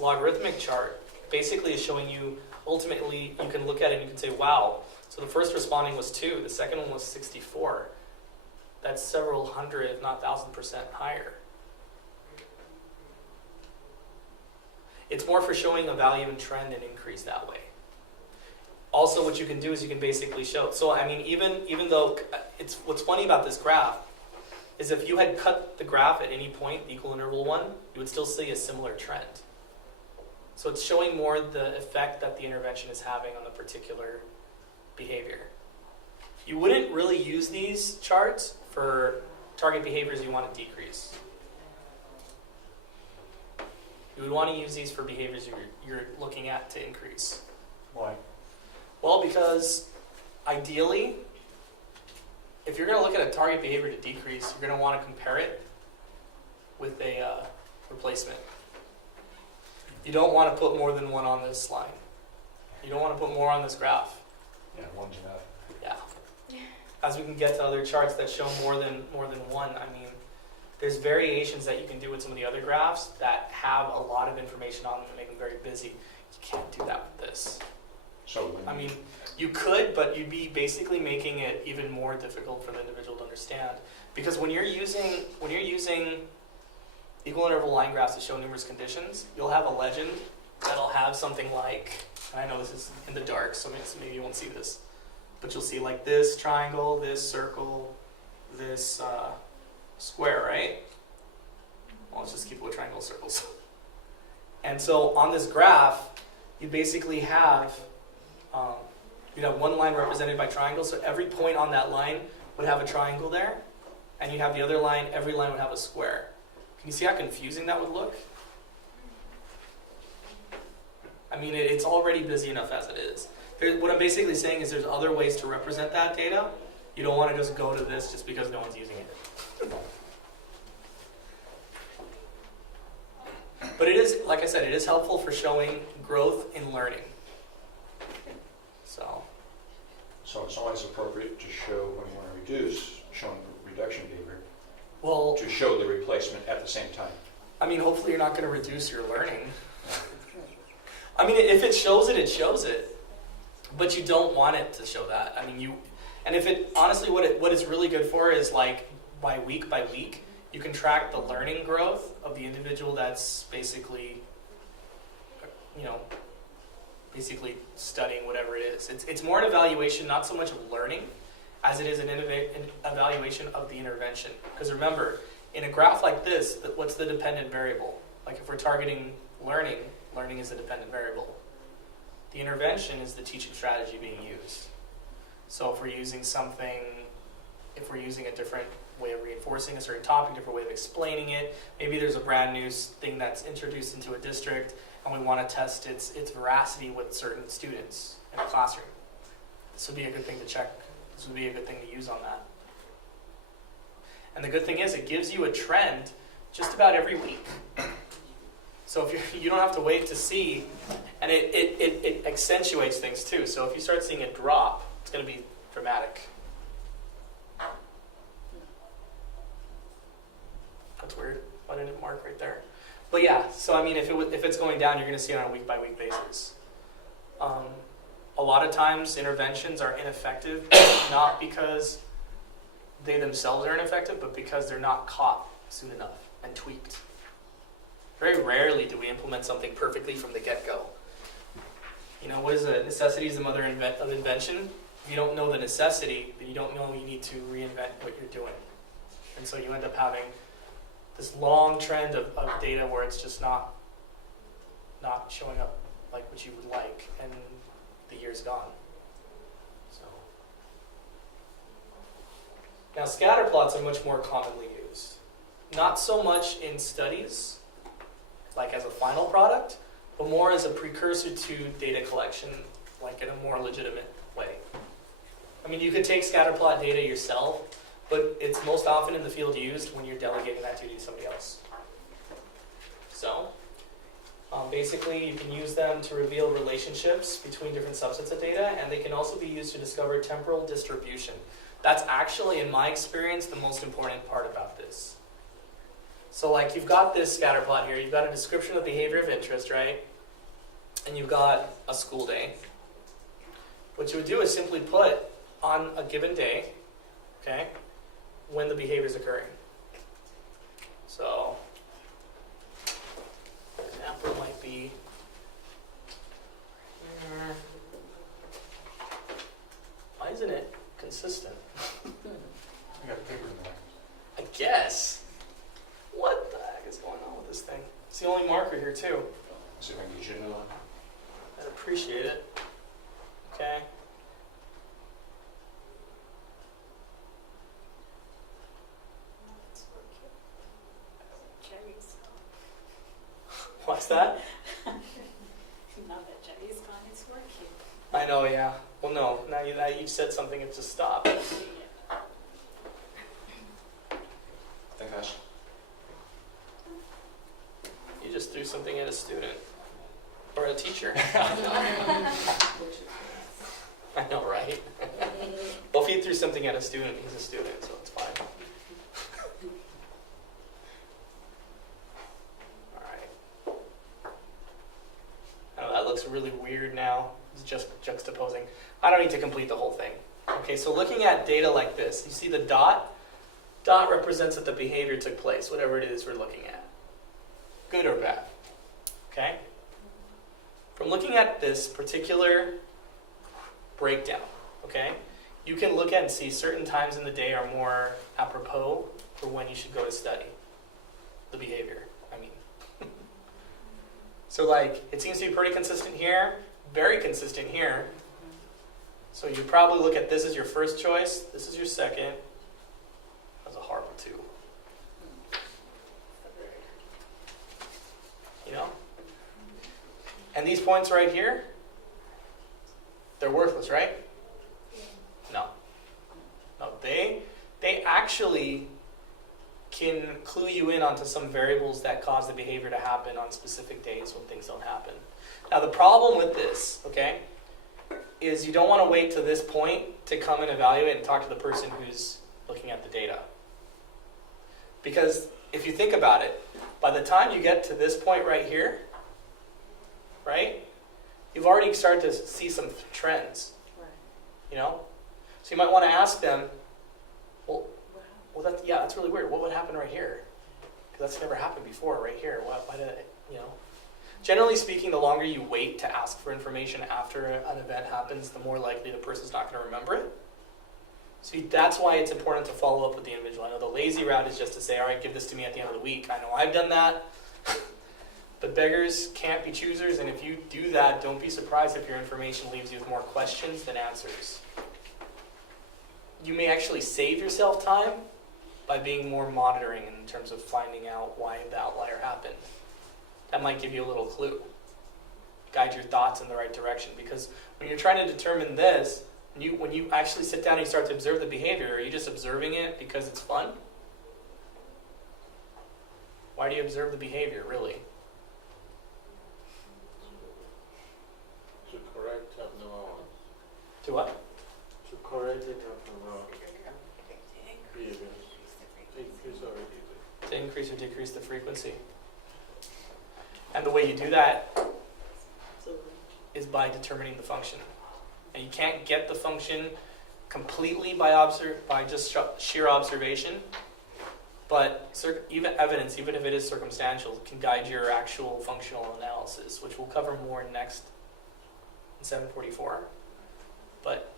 logarithmic chart basically is showing you, ultimately, you can look at it and you can say, wow, so the first responding was 2, the second one was 64. That's several hundred, if not 1,000% higher. It's more for showing a value and trend and increase that way. Also, what you can do is you can basically show. So, I mean, even though what's funny about this graph is if you had cut the graph at any point, the equal interval one, you would still see a similar trend. So it's showing more the effect that the intervention is having on the particular behavior. You wouldn't really use these charts for target behaviors you want to decrease. You would want to use these for behaviors you're looking at to increase. Why? Well, because ideally, if you're going to look at a target behavior to decrease, you're going to want to compare it with a replacement. You don't want to put more than one on this line. You don't want to put more on this graph. Yeah, one's enough. Yeah. As we can get to other charts that show more than one, I mean, there's variations that you can do with some of the other graphs that have a lot of information on them and make them very busy. You can't do that with this. So I mean, you could, but you'd be basically making it even more difficult for the individual to understand. Because when you're using equal interval line graphs to show numerous conditions, you'll have a legend that'll have something like, I know this is in the dark, so maybe you won't see this, but you'll see like this triangle, this circle, this square, right? Well, let's just keep it with triangle circles. And so on this graph, you basically have you'd have one line represented by triangles, so every point on that line would have a triangle there, and you have the other line, every line would have a square. Can you see how confusing that would look? I mean, it's already busy enough as it is. What I'm basically saying is there's other ways to represent that data. You don't want to just go to this just because no one's using it. But it is, like I said, it is helpful for showing growth in learning. So it's always appropriate to show when we want to reduce, showing reduction behavior, Well, to show the replacement at the same time. I mean, hopefully you're not going to reduce your learning. I mean, if it shows it, it shows it. But you don't want it to show that. I mean, and if it, honestly, what it's really good for is like by week, you can track the learning growth of the individual that's basically, basically studying whatever it is. It's more an evaluation, not so much of learning, as it is an evaluation of the intervention. Because remember, in a graph like this, what's the dependent variable? Like if we're targeting learning is the dependent variable. The intervention is the teaching strategy being used. So if we're using a different way of reinforcing a certain topic, different way of explaining it, maybe there's a brand new thing that's introduced into a district and we want to test its veracity with certain students in a classroom. This would be a good thing to check. This would be a good thing to use on that. And the good thing is it gives you a trend just about every week. So if you don't have to wait to see, and it accentuates things too. So if you start seeing a drop, it's going to be dramatic. That's weird. Why didn't it mark right there? But yeah, so I mean, if it's going down, you're going to see it on a week-by-week basis. a lot of times interventions are ineffective, not because they themselves are ineffective, but because they're not caught soon enough and tweaked. Very rarely do we implement something perfectly from the get-go. You know, what is a necessity is the mother of invention? If you don't know the necessity, then you don't know you need to reinvent what you're doing. And so you end up having this long trend of data where it's just not showing up like what you would like, and the year's gone. So now scatter plots are much more commonly used. Not so much in studies, like as a final product, but more as a precursor to data collection, like in a more legitimate way. I mean, you could take scatter plot data yourself, but it's most often in the field used when you're delegating that duty to somebody else. So, basically you can use them to reveal relationships between different subsets of data, and they can also be used to discover temporal distribution. That's actually, in my experience, the most important part about this. So like you've got this scatter plot here, you've got a description of behavior of interest, right? And you've got a school day. What you would do is simply put on a given day, okay, when the behavior is occurring. So, an example might be, why isn't it consistent? You got paper in there. I guess. What the heck is going on with this thing? It's the only marker here too. See if I can get you a new one. I'd appreciate it. Okay. It's working. Jerry's What's that? now that Jerry's gone, it's working. I know, yeah. Well, no. Now you've said something, it just stopped. I think that's You just threw something at a student. Or a teacher. I know, right? Well, if he threw something at a student, he's a student, so it's fine. Alright. I know that looks really weird now. It's just juxtaposing. I don't need to complete the whole thing. Okay, so looking at data like this, you see the dot? Dot represents that the behavior took place, whatever it is we're looking at. Good or bad. Okay? From looking at this particular breakdown, okay, you can look at and see certain times in the day are more apropos for when you should go to study the behavior, I mean. So like, it seems to be pretty consistent here, very consistent here. So you probably look at this as your first choice, this is your second. That's a horrible 2. You know? And these points right here, they're worthless, right? No. No, they actually can clue you in onto some variables that cause the behavior to happen on specific days when things don't happen. Now the problem with this, okay, is you don't want to wait to this point to come and evaluate and talk to the person who's looking at the data. Because if you think about it, by the time you get to this point right here, right, you've already started to see some trends, you know? So you might want to ask them, well, that's really weird. What would happen right here? Because that's never happened before right here. Why did it, you know? Generally speaking, the longer you wait to ask for information after an event happens, the more likely the person's not going to remember it. So that's why it's important to follow up with the individual. I know the lazy route is just to say, all right, give this to me at the end of the week. I know I've done that. But beggars can't be choosers, and if you do that, don't be surprised if your information leaves you with more questions than answers. You may actually save yourself time by being more monitoring in terms of finding out why the outlier happened. That might give you a little clue. Guide your thoughts in the right direction, because when you're trying to determine this, when you actually sit down and you start to observe the behavior, are you just observing it because it's fun? Why do you observe the behavior, really? To correct abnormal. To what? To correct the abnormal behaviors. Increase or reduce. To increase or decrease the frequency. And the way you do that is by determining the function. And you can't get the function completely by just sheer observation, but even evidence, even if it is circumstantial, can guide your actual functional analysis, which we'll cover more next in 744. But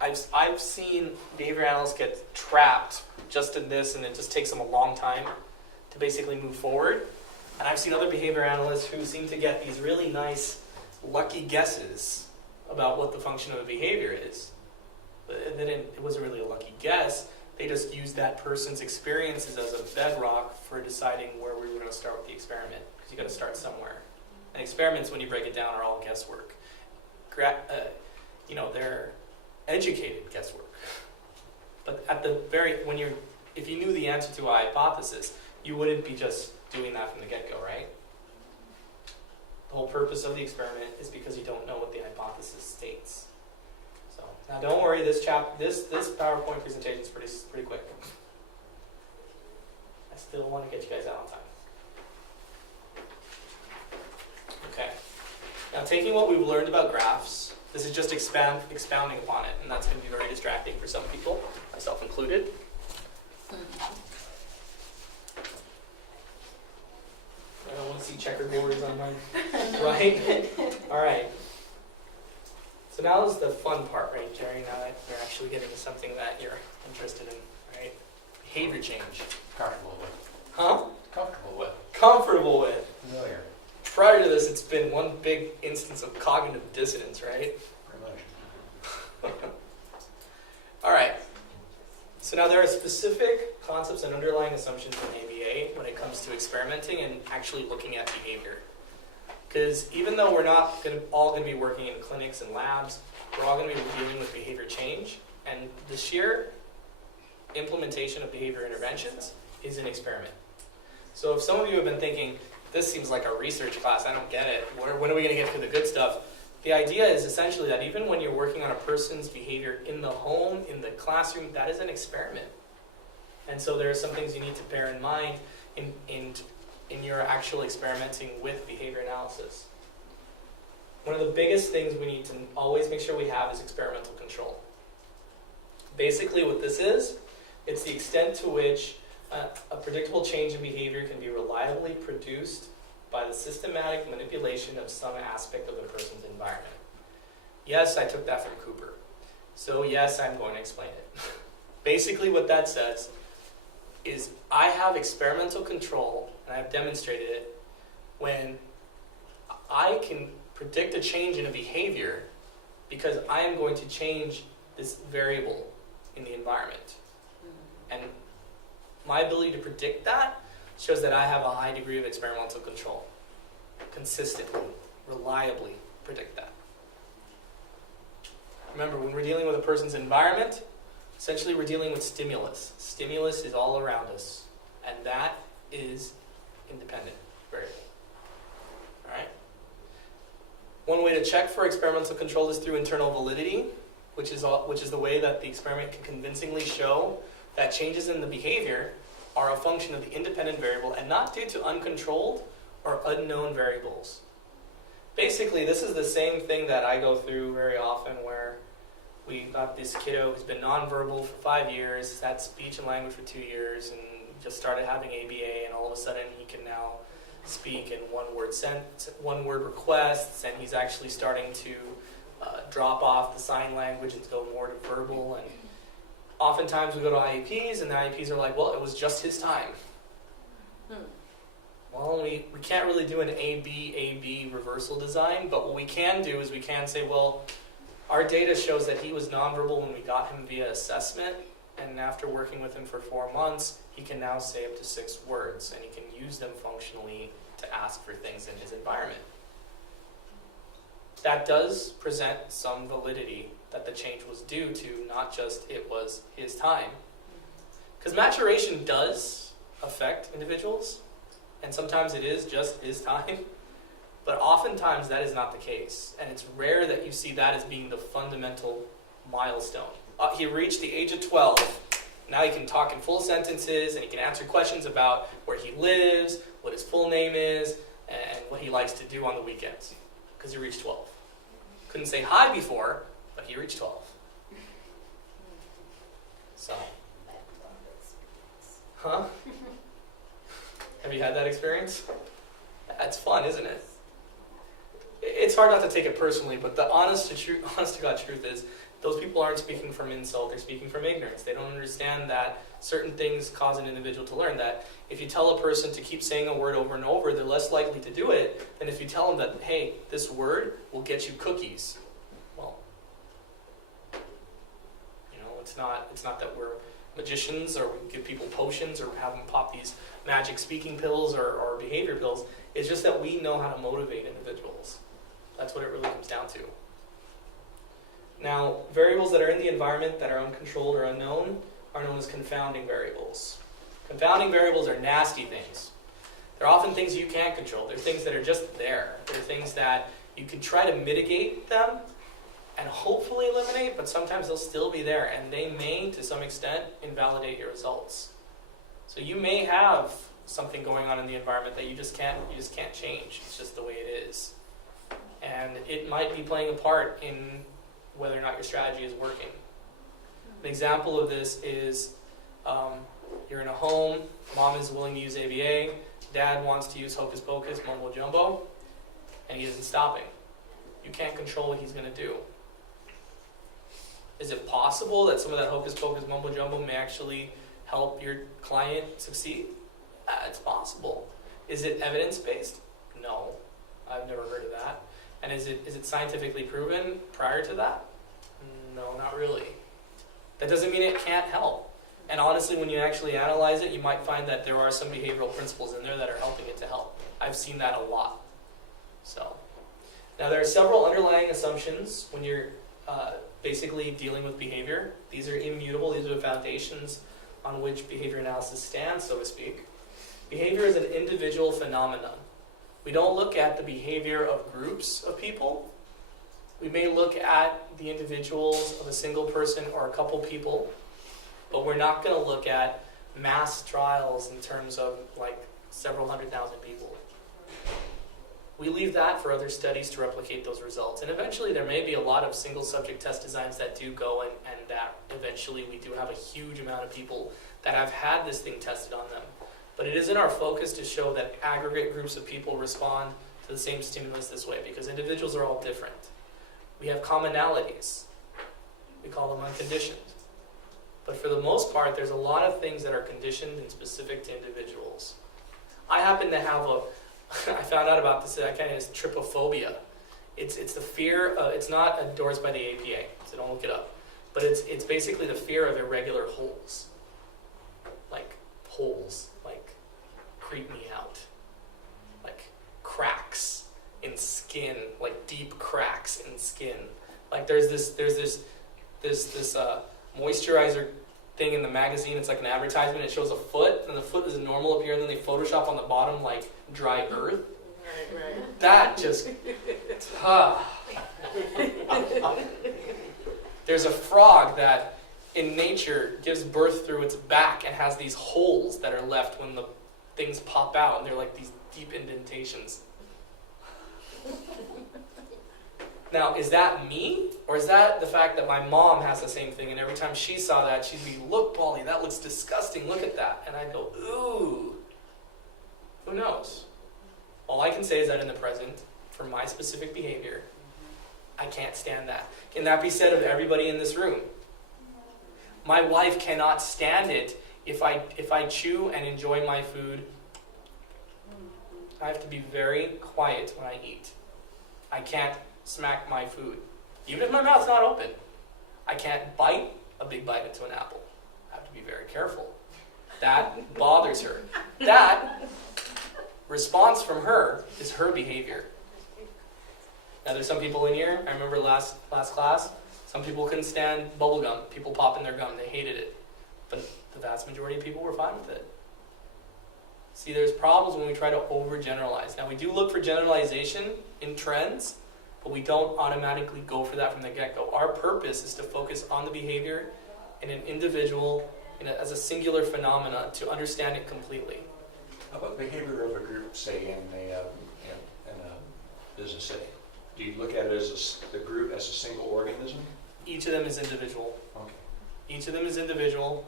I've seen behavior analysts get trapped just in this, and it just takes them a long time to basically move forward. And I've seen other behavior analysts who seem to get these really nice, lucky guesses about what the function of a behavior is. But then it wasn't really a lucky guess. They just used that person's experiences as a bedrock for deciding where we were going to start with the experiment. Because you got to start somewhere. And experiments, when you break it down, are all guesswork. They're educated guesswork. But if you knew the answer to a hypothesis, you wouldn't be just doing that from the get-go, right? The whole purpose of the experiment is because you don't know what the hypothesis states. So now, don't worry. This PowerPoint presentation is pretty quick. I still want to get you guys out on time. Okay. Now, taking what we've learned about graphs, this is just expounding upon it, and that's going to be very distracting for some people, myself included. I don't want to see checkerboards on mine. Right? All right. So now is the fun part, right, Jerry? Now that you're actually getting to something that you're interested in, right? Behavior change. Comfortable with. Huh? Comfortable with. Comfortable with. Familiar. Prior to this, it's been one big instance of cognitive dissonance, right? Pretty much. All right. So now there are specific concepts and underlying assumptions in ABA when it comes to experimenting and actually looking at behavior. Because even though we're not all going to be working in clinics and labs, we're all going to be dealing with behavior change. And the sheer implementation of behavior interventions is an experiment. So if some of you have been thinking, this seems like a research class, I don't get it, when are we going to get to the good stuff? The idea is essentially that even when you're working on a person's behavior in the home, in the classroom, that is an experiment. And so there are some things you need to bear in mind in your actual experimenting with behavior analysis. One of the biggest things we need to always make sure we have is experimental control. Basically what this is, it's the extent to which a predictable change in behavior can be reliably produced by the systematic manipulation of some aspect of the person's environment. Yes, I took that from Cooper. So yes, I'm going to explain it. Basically what that says is I have experimental control, and I've demonstrated it, when I can predict a change in a behavior because I am going to change this variable in the environment. And my ability to predict that shows that I have a high degree of experimental control. Consistently, reliably predict that. Remember, when we're dealing with a person's environment, essentially we're dealing with stimulus. Stimulus is all around us, and that is independent variable. All right? One way to check for experimental control is through internal validity, which is the way that the experiment can convincingly show that changes in the behavior are a function of the independent variable and not due to uncontrolled or unknown variables. Basically, this is the same thing that I go through very often where we got this kiddo who's been nonverbal for 5 years, had speech and language for 2 years, and just started having ABA, and all of a sudden he can now speak in one-word requests, and he's actually starting to drop off the sign language and go more to verbal. And oftentimes we go to IEPs, and the IEPs are like, well, it was just his time. Well, we can't really do an A-B reversal design, but what we can do is we can say, well, our data shows that he was nonverbal when we got him via assessment, and after working with him for 4 months, he can now say up to 6 words, and he can use them functionally to ask for things in his environment. That does present some validity that the change was due to, not just it was his time. Because maturation does affect individuals, and sometimes it is just his time, but oftentimes that is not the case, and it's rare that you see that as being the fundamental milestone. He reached the age of 12, now he can talk in full sentences, and he can answer questions about where he lives, what his full name is, and what he likes to do on the weekends, because he reached 12. Couldn't say hi before, lucky you reach 12. So, huh? Have you had that experience? That's fun, isn't it? It's hard not to take it personally, but the honest to God truth is, those people aren't speaking from insult, they're speaking from ignorance. They don't understand that certain things cause an individual to learn. That if you tell a person to keep saying a word over and over, they're less likely to do it than if you tell them that, hey, this word will get you cookies. Well, it's not that we're magicians or we give people potions or have them pop these magic speaking pills or behavior pills. It's just that we know how to motivate individuals. That's what it really comes down to. Now, variables that are in the environment that are uncontrolled or unknown are known as confounding variables. Confounding variables are nasty things. They're often things you can't control. They're things that are just there. They're things that you can try to mitigate them and hopefully eliminate, but sometimes they'll still be there, and they may, to some extent, invalidate your results. So you may have something going on in the environment that you just can't change. It's just the way it is. And it might be playing a part in whether or not your strategy is working. An example of this is you're in a home, mom is willing to use ABA, dad wants to use hocus pocus, mumbo jumbo, and he isn't stopping. You can't control what he's going to do. Is it possible that some of that hocus pocus, mumbo jumbo may actually help your client succeed? It's possible. Is it evidence-based? No. I've never heard of that. And is it scientifically proven prior to that? No, not really. That doesn't mean it can't help. And honestly, when you actually analyze it, you might find that there are some behavioral principles in there that are helping it to help. I've seen that a lot. So, now there are several underlying assumptions when you're basically dealing with behavior. These are immutable. These are the foundations on which behavior analysis stands, so to speak. Behavior is an individual phenomenon. We don't look at the behavior of groups of people. We may look at the individuals of a single person or a couple people, but we're not going to look at mass trials in terms of like several 100,000 people. We leave that for other studies to replicate those results. And eventually there may be a lot of single subject test designs that do go and that eventually we do have a huge amount of people that have had this thing tested on them. But it isn't our focus to show that aggregate groups of people respond to the same stimulus this way, because individuals are all different. We have commonalities. We call them unconditioned. But for the most part, there's a lot of things that are conditioned and specific to individuals. I happen to have I found out about this, I kind of trypophobia. It's the fear of, it's not endorsed by the APA, so don't look it up. But it's basically the fear of irregular holes. Like holes, like creep me out. Like cracks in skin, like deep cracks in skin. Like there's this moisturizer thing in the magazine. It's like an advertisement. It shows a foot, and the foot is normal up here, and then they Photoshop on the bottom like dry earth. Right. That just There's a frog that in nature gives birth through its back and has these holes that are left when the things pop out, and they're like these deep indentations. Now, is that me? Or is that the fact that my mom has the same thing, and every time she saw that, she'd be, look, Paulie, that looks disgusting, look at that. And I'd go, ooh. Who knows? All I can say is that in the present, for my specific behavior, I can't stand that. Can that be said of everybody in this room? My wife cannot stand it if I chew and enjoy my food. I have to be very quiet when I eat. I can't smack my food. Even if my mouth's not open. I can't bite a big bite into an apple. I have to be very careful. That bothers her. That response from her is her behavior. Now there's some people in here, I remember last class, some people couldn't stand bubble gum. People popping their gum, they hated it. But the vast majority of people were fine with it. See, there's problems when we try to overgeneralize. Now we do look for generalization in trends, but we don't automatically go for that from the get-go. Our purpose is to focus on the behavior in an individual, as a singular phenomena, to understand it completely. How about the behavior of a group, say in a business setting? Do you look at it as the group as a single organism? Each of them is individual. Okay. Each of them is individual.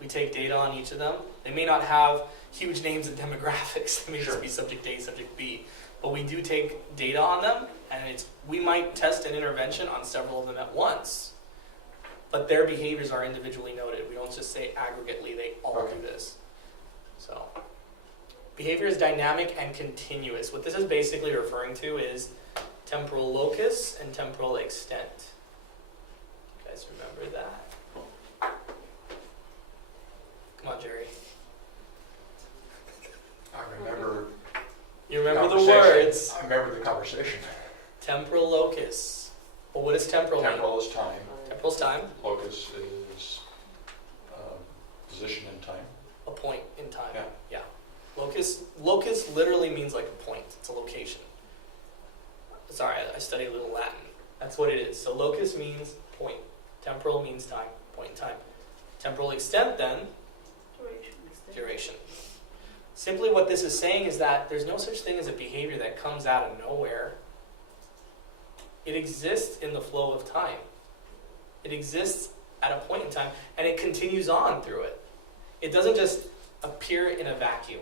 We take data on each of them. They may not have huge names and demographics. They may Sure. just be subject A, subject B. But we do take data on them, and we might test an intervention on several of them at once. But their behaviors are individually noted. We don't just say aggregately they all Okay. do this. So, behavior is dynamic and continuous. What this is basically referring to is temporal locus and temporal extent. You guys remember that? Come on, Jerry. I remember. You remember the conversation. words. I remember the conversation. Temporal locus. Well, what does temporal mean? Temporal is time. Temporal's time, Locus is position in time. a point in time. Yeah. Locus literally means like a point. It's a location. Sorry, I studied a little Latin. That's what it is. So locus means point. Temporal means time, point in time. Temporal extent then, duration. Simply what this is saying is that there's no such thing as a behavior that comes out of nowhere. It exists in the flow of time. It exists at a point in time, and it continues on through it. It doesn't just appear in a vacuum.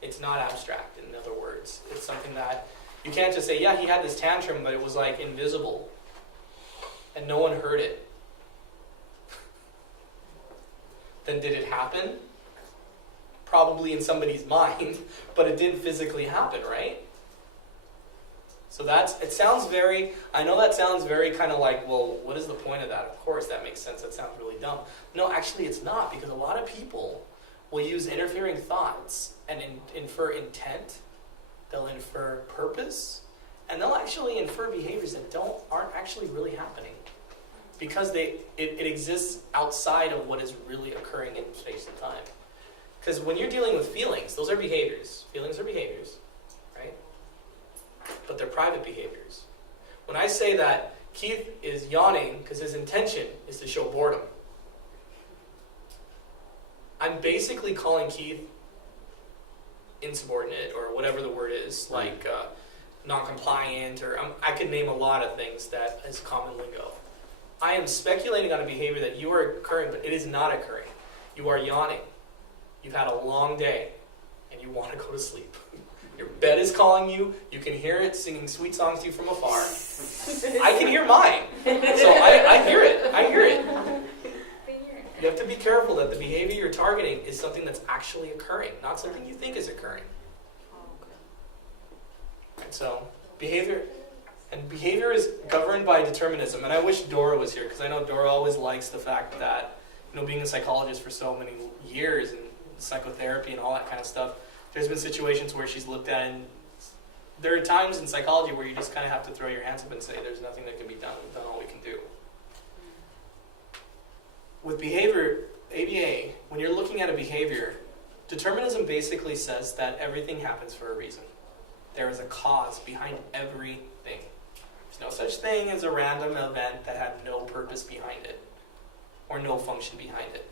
It's not abstract, in other words. It's something that you can't just say, yeah, he had this tantrum, but it was like invisible, and no one heard it. Then did it happen? Probably in somebody's mind, but it did physically happen, right? So it sounds very, I know that sounds very kind of like, well, what is the point of that? Of course, that makes sense. That sounds really dumb. No, actually it's not, because a lot of people will use interfering thoughts and infer intent. They'll infer purpose, and they'll actually infer behaviors that aren't actually really happening, because it exists outside of what is really occurring in space and time. Because when you're dealing with feelings, those are behaviors. Feelings are behaviors, right? But they're private behaviors. When I say that Keith is yawning because his intention is to show boredom, I'm basically calling Keith insubordinate, or whatever the word is, like non-compliant, or I could name a lot of things that is common lingo. I am speculating on a behavior that you are occurring, but it is not occurring. You are yawning. You've had a long day, and you want to go to sleep. Your bed is calling you. You can hear it singing sweet songs to you from afar. I can hear mine. So I hear it. I hear it. You have to be careful that the behavior you're targeting is something that's actually occurring, not something you think is occurring. And so behavior is governed by determinism. And I wish Dora was here, because I know Dora always likes the fact that, being a psychologist for so many years and psychotherapy and all that kind of stuff, there's been situations where she's looked at, and there are times in psychology where you just kind of have to throw your hands up and say, there's nothing that can be done. We've done all we can do. With behavior, ABA, when you're looking at a behavior, determinism basically says that everything happens for a reason. There is a cause behind everything. There's no such thing as a random event that had no purpose behind it, or no function behind it.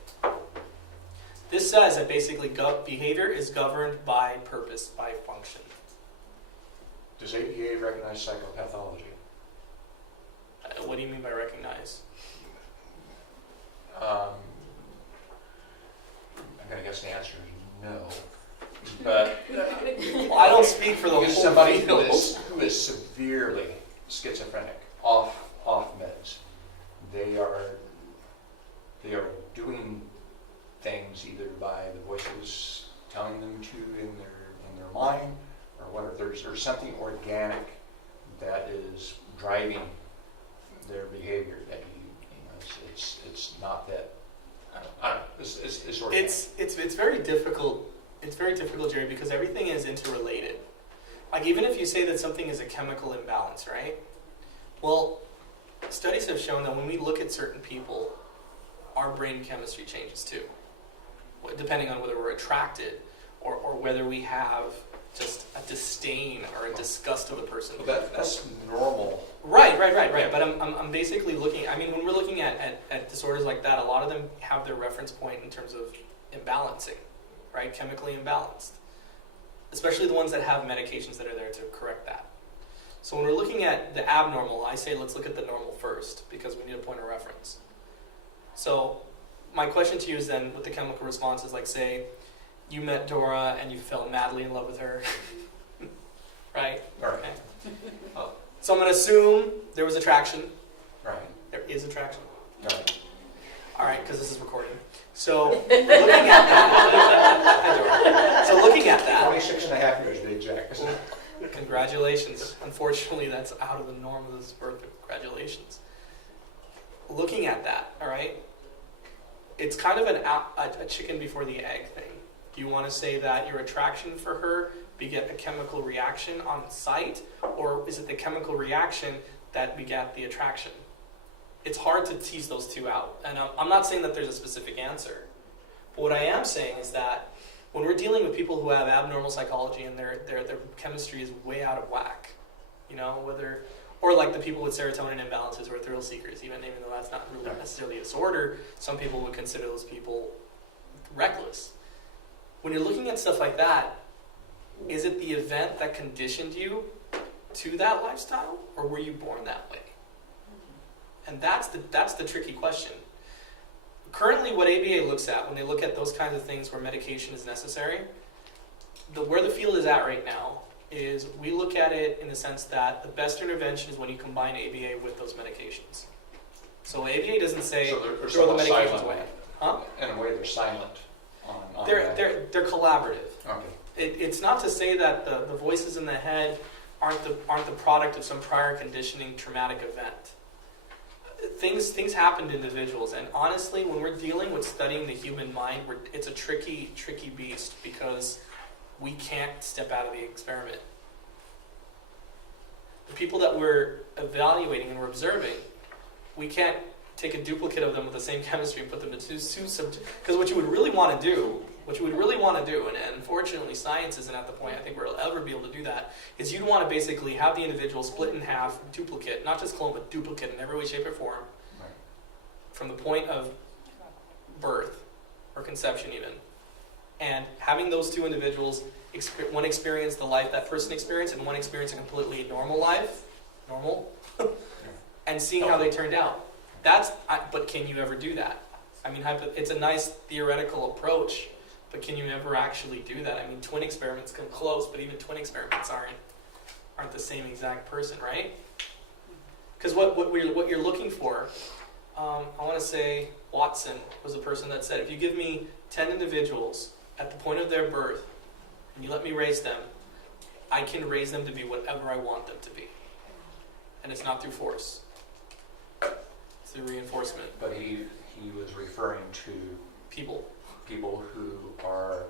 This says that basically behavior is governed by purpose, by function. Does ABA recognize psychopathology? What do you mean by recognize? I'm going to guess the answer is no. But Well, I don't speak for the whole because somebody field. who is severely schizophrenic, off meds, they are doing things either by the voices telling them to in their mind, or whatever. There's something organic that is driving their behavior. That it's not that. I don't know. It's organic. It's very difficult. It's very difficult, Jerry, because everything is interrelated. Like, even if you say that something is a chemical imbalance, right? Well, studies have shown that when we look at certain people, our brain chemistry changes too, depending on whether we're attracted or whether we have just a disdain or a disgust of the person. Well, that's normal. Right. But I'm basically looking. I mean, when we're looking at disorders like that, a lot of them have their reference point in terms of imbalancing, right? Chemically imbalanced, especially the ones that have medications that are there to correct that. So when we're looking at the abnormal, I say let's look at the normal first because we need a point of reference. So my question to you is then with the chemical response is like, say you met Dora and you fell madly in love with her, right? All right. Okay. So I'm going to assume there was attraction. Right. There is attraction. Right. All right, because this is recording. So looking at that, so looking at that, 26 and a half years to be exact. congratulations. Unfortunately, that's out of the norm of this birth. Congratulations. Looking at that, all right, it's kind of a chicken before the egg thing. Do you want to say that your attraction for her beget a chemical reaction on site, or is it the chemical reaction that begat the attraction? It's hard to tease those two out. And I'm not saying that there's a specific answer. But what I am saying is that when we're dealing with people who have abnormal psychology and their chemistry is way out of whack, you know, whether, or like the people with serotonin imbalances or thrill seekers, even though that's not really necessarily a disorder, some people would consider those people reckless. When you're looking at stuff like that, is it the event that conditioned you to that lifestyle, or were you born that way? And that's the tricky question. Currently, what ABA looks at when they look at those kinds of things where medication is necessary, where the field is at right now is we look at it in the sense that the best intervention is when you combine ABA with those medications. So ABA doesn't say So they're throw the somewhat medications silent. away. Huh? In a way, they're silent on that. They're collaborative. Okay. It's not to say that the voices in the head aren't the product of some prior conditioning traumatic event. Things happen to individuals, and honestly, when we're dealing with studying the human mind, it's a tricky beast because we can't step out of the experiment. The people that we're evaluating and we're observing, we can't take a duplicate of them with the same chemistry and put them into because what you would really want to do, and unfortunately science isn't at the point I think we'll ever be able to do that, is you'd want to basically have the individual split in half, duplicate, not just clone, but duplicate in every way, shape, or form, Right. from the point of birth, or conception even, and having those two individuals, one experience the life that person experienced, and one experience a completely normal life, and seeing how they turned out. But can you ever do that? I mean, it's a nice theoretical approach, but can you ever actually do that? I mean, twin experiments come close, but even twin experiments aren't the same exact person, right? Because what you're looking for, I want to say Watson was the person that said, if you give me 10 individuals at the point of their birth, and you let me raise them, I can raise them to be whatever I want them to be. And it's not through force. It's through reinforcement. But he was referring to People who are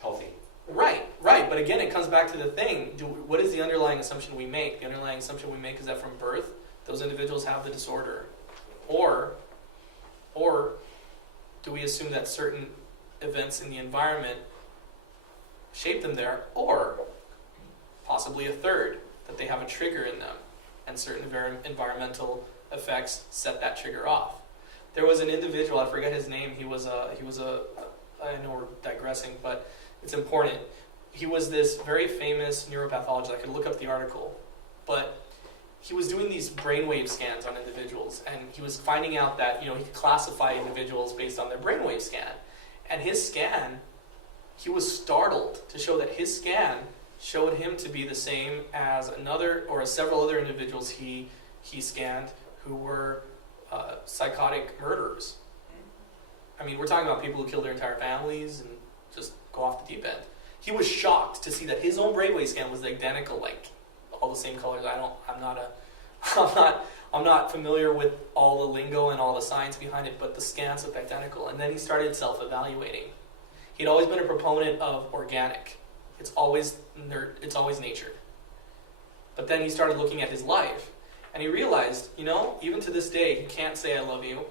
healthy. Right. But again, it comes back to the thing. What is the underlying assumption we make? The underlying assumption we make is that from birth, those individuals have the disorder. Or do we assume that certain events in the environment shape them there? Or possibly a third, that they have a trigger in them, and certain environmental effects set that trigger off. There was an individual, I forget his name, he was a I know we're digressing, but it's important. He was this very famous neuropathologist. I could look up the article, but he was doing these brainwave scans on individuals, and he was finding out that, he could classify individuals based on their brainwave scan. And his scan, he was startled to show that his scan showed him to be the same as several other individuals he scanned who were psychotic murderers. I mean, we're talking about people who kill their entire families and just go off the deep end. He was shocked to see that his own brainwave scan was identical, like all the same colors. I'm not familiar with all the lingo and all the science behind it, but the scans looked identical. And then he started self-evaluating. He'd always been a proponent of organic. It's always nature. But then he started looking at his life, and he realized, even to this day, he can't say I love you.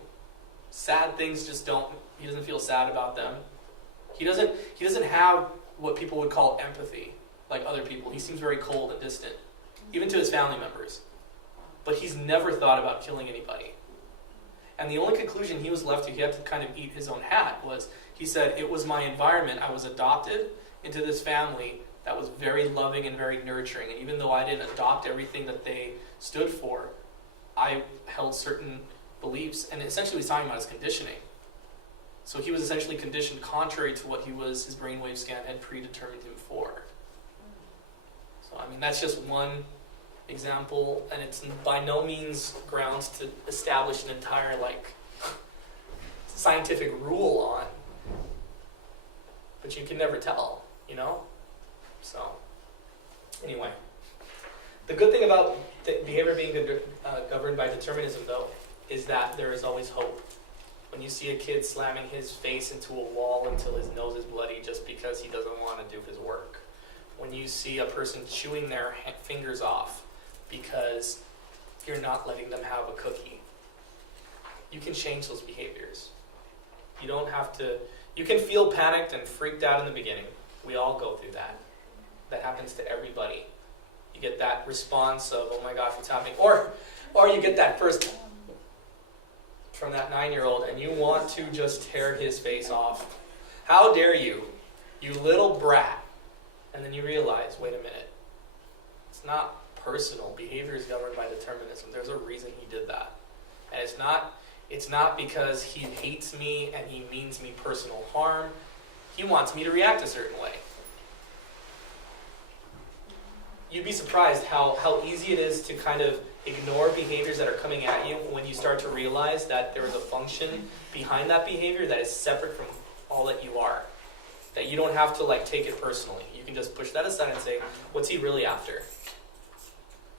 Sad things he doesn't feel sad about them. He doesn't have what people would call empathy, like other people. He seems very cold and distant, even to his family members. But he's never thought about killing anybody. And the only conclusion he was left to, he had to kind of eat his own hat, was he said, it was my environment. I was adopted into this family that was very loving and very nurturing. And even though I didn't adopt everything that they stood for, I held certain beliefs, and essentially was talking about his conditioning. So he was essentially conditioned contrary to what his brainwave scan had predetermined him for. So I mean, that's just one example, and it's by no means grounds to establish an entire scientific rule on. But you can never tell, you know? So, anyway. The good thing about behavior being governed by determinism, though, is that there is always hope. When you see a kid slamming his face into a wall until his nose is bloody just because he doesn't want to do his work. When you see a person chewing their fingers off because you're not letting them have a cookie, you can change those behaviors. You don't have to. You can feel panicked and freaked out in the beginning. We all go through that. That happens to everybody. You get that response of, oh my gosh, what's happening? Or you get that first from that 9-year-old and you want to just tear his face off. How dare you, you little brat. And then you realize, wait a minute. It's not personal. Behavior is governed by determinism. There's a reason he did that. And it's not because he hates me and he means me personal harm. He wants me to react a certain way. You'd be surprised how easy it is to kind of ignore behaviors that are coming at you when you start to realize that there is a function behind that behavior that is separate from all that you are. That you don't have to take it personally. You can just push that aside and say, what's he really after?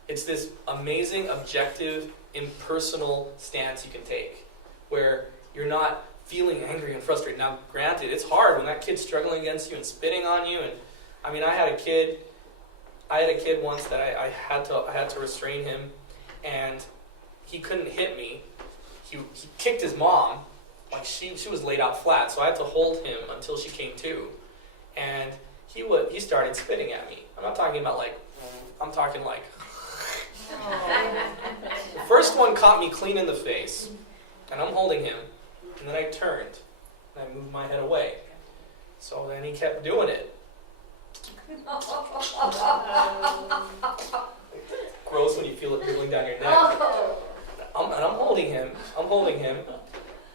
It's this amazing, objective, impersonal stance you can take where you're not feeling angry and frustrated. Now, granted, it's hard when that kid's struggling against you and spitting on you. And I mean, I had a kid once that I had to restrain him, and he couldn't hit me. He kicked his mom. She was laid out flat, so I had to hold him until she came to. And he started spitting at me. I'm not talking about I'm talking the first one caught me clean in the face, and I'm holding him, and then I turned, and I moved my head away. So then he kept doing it. Gross when you feel it dribbling down your neck. And I'm holding him,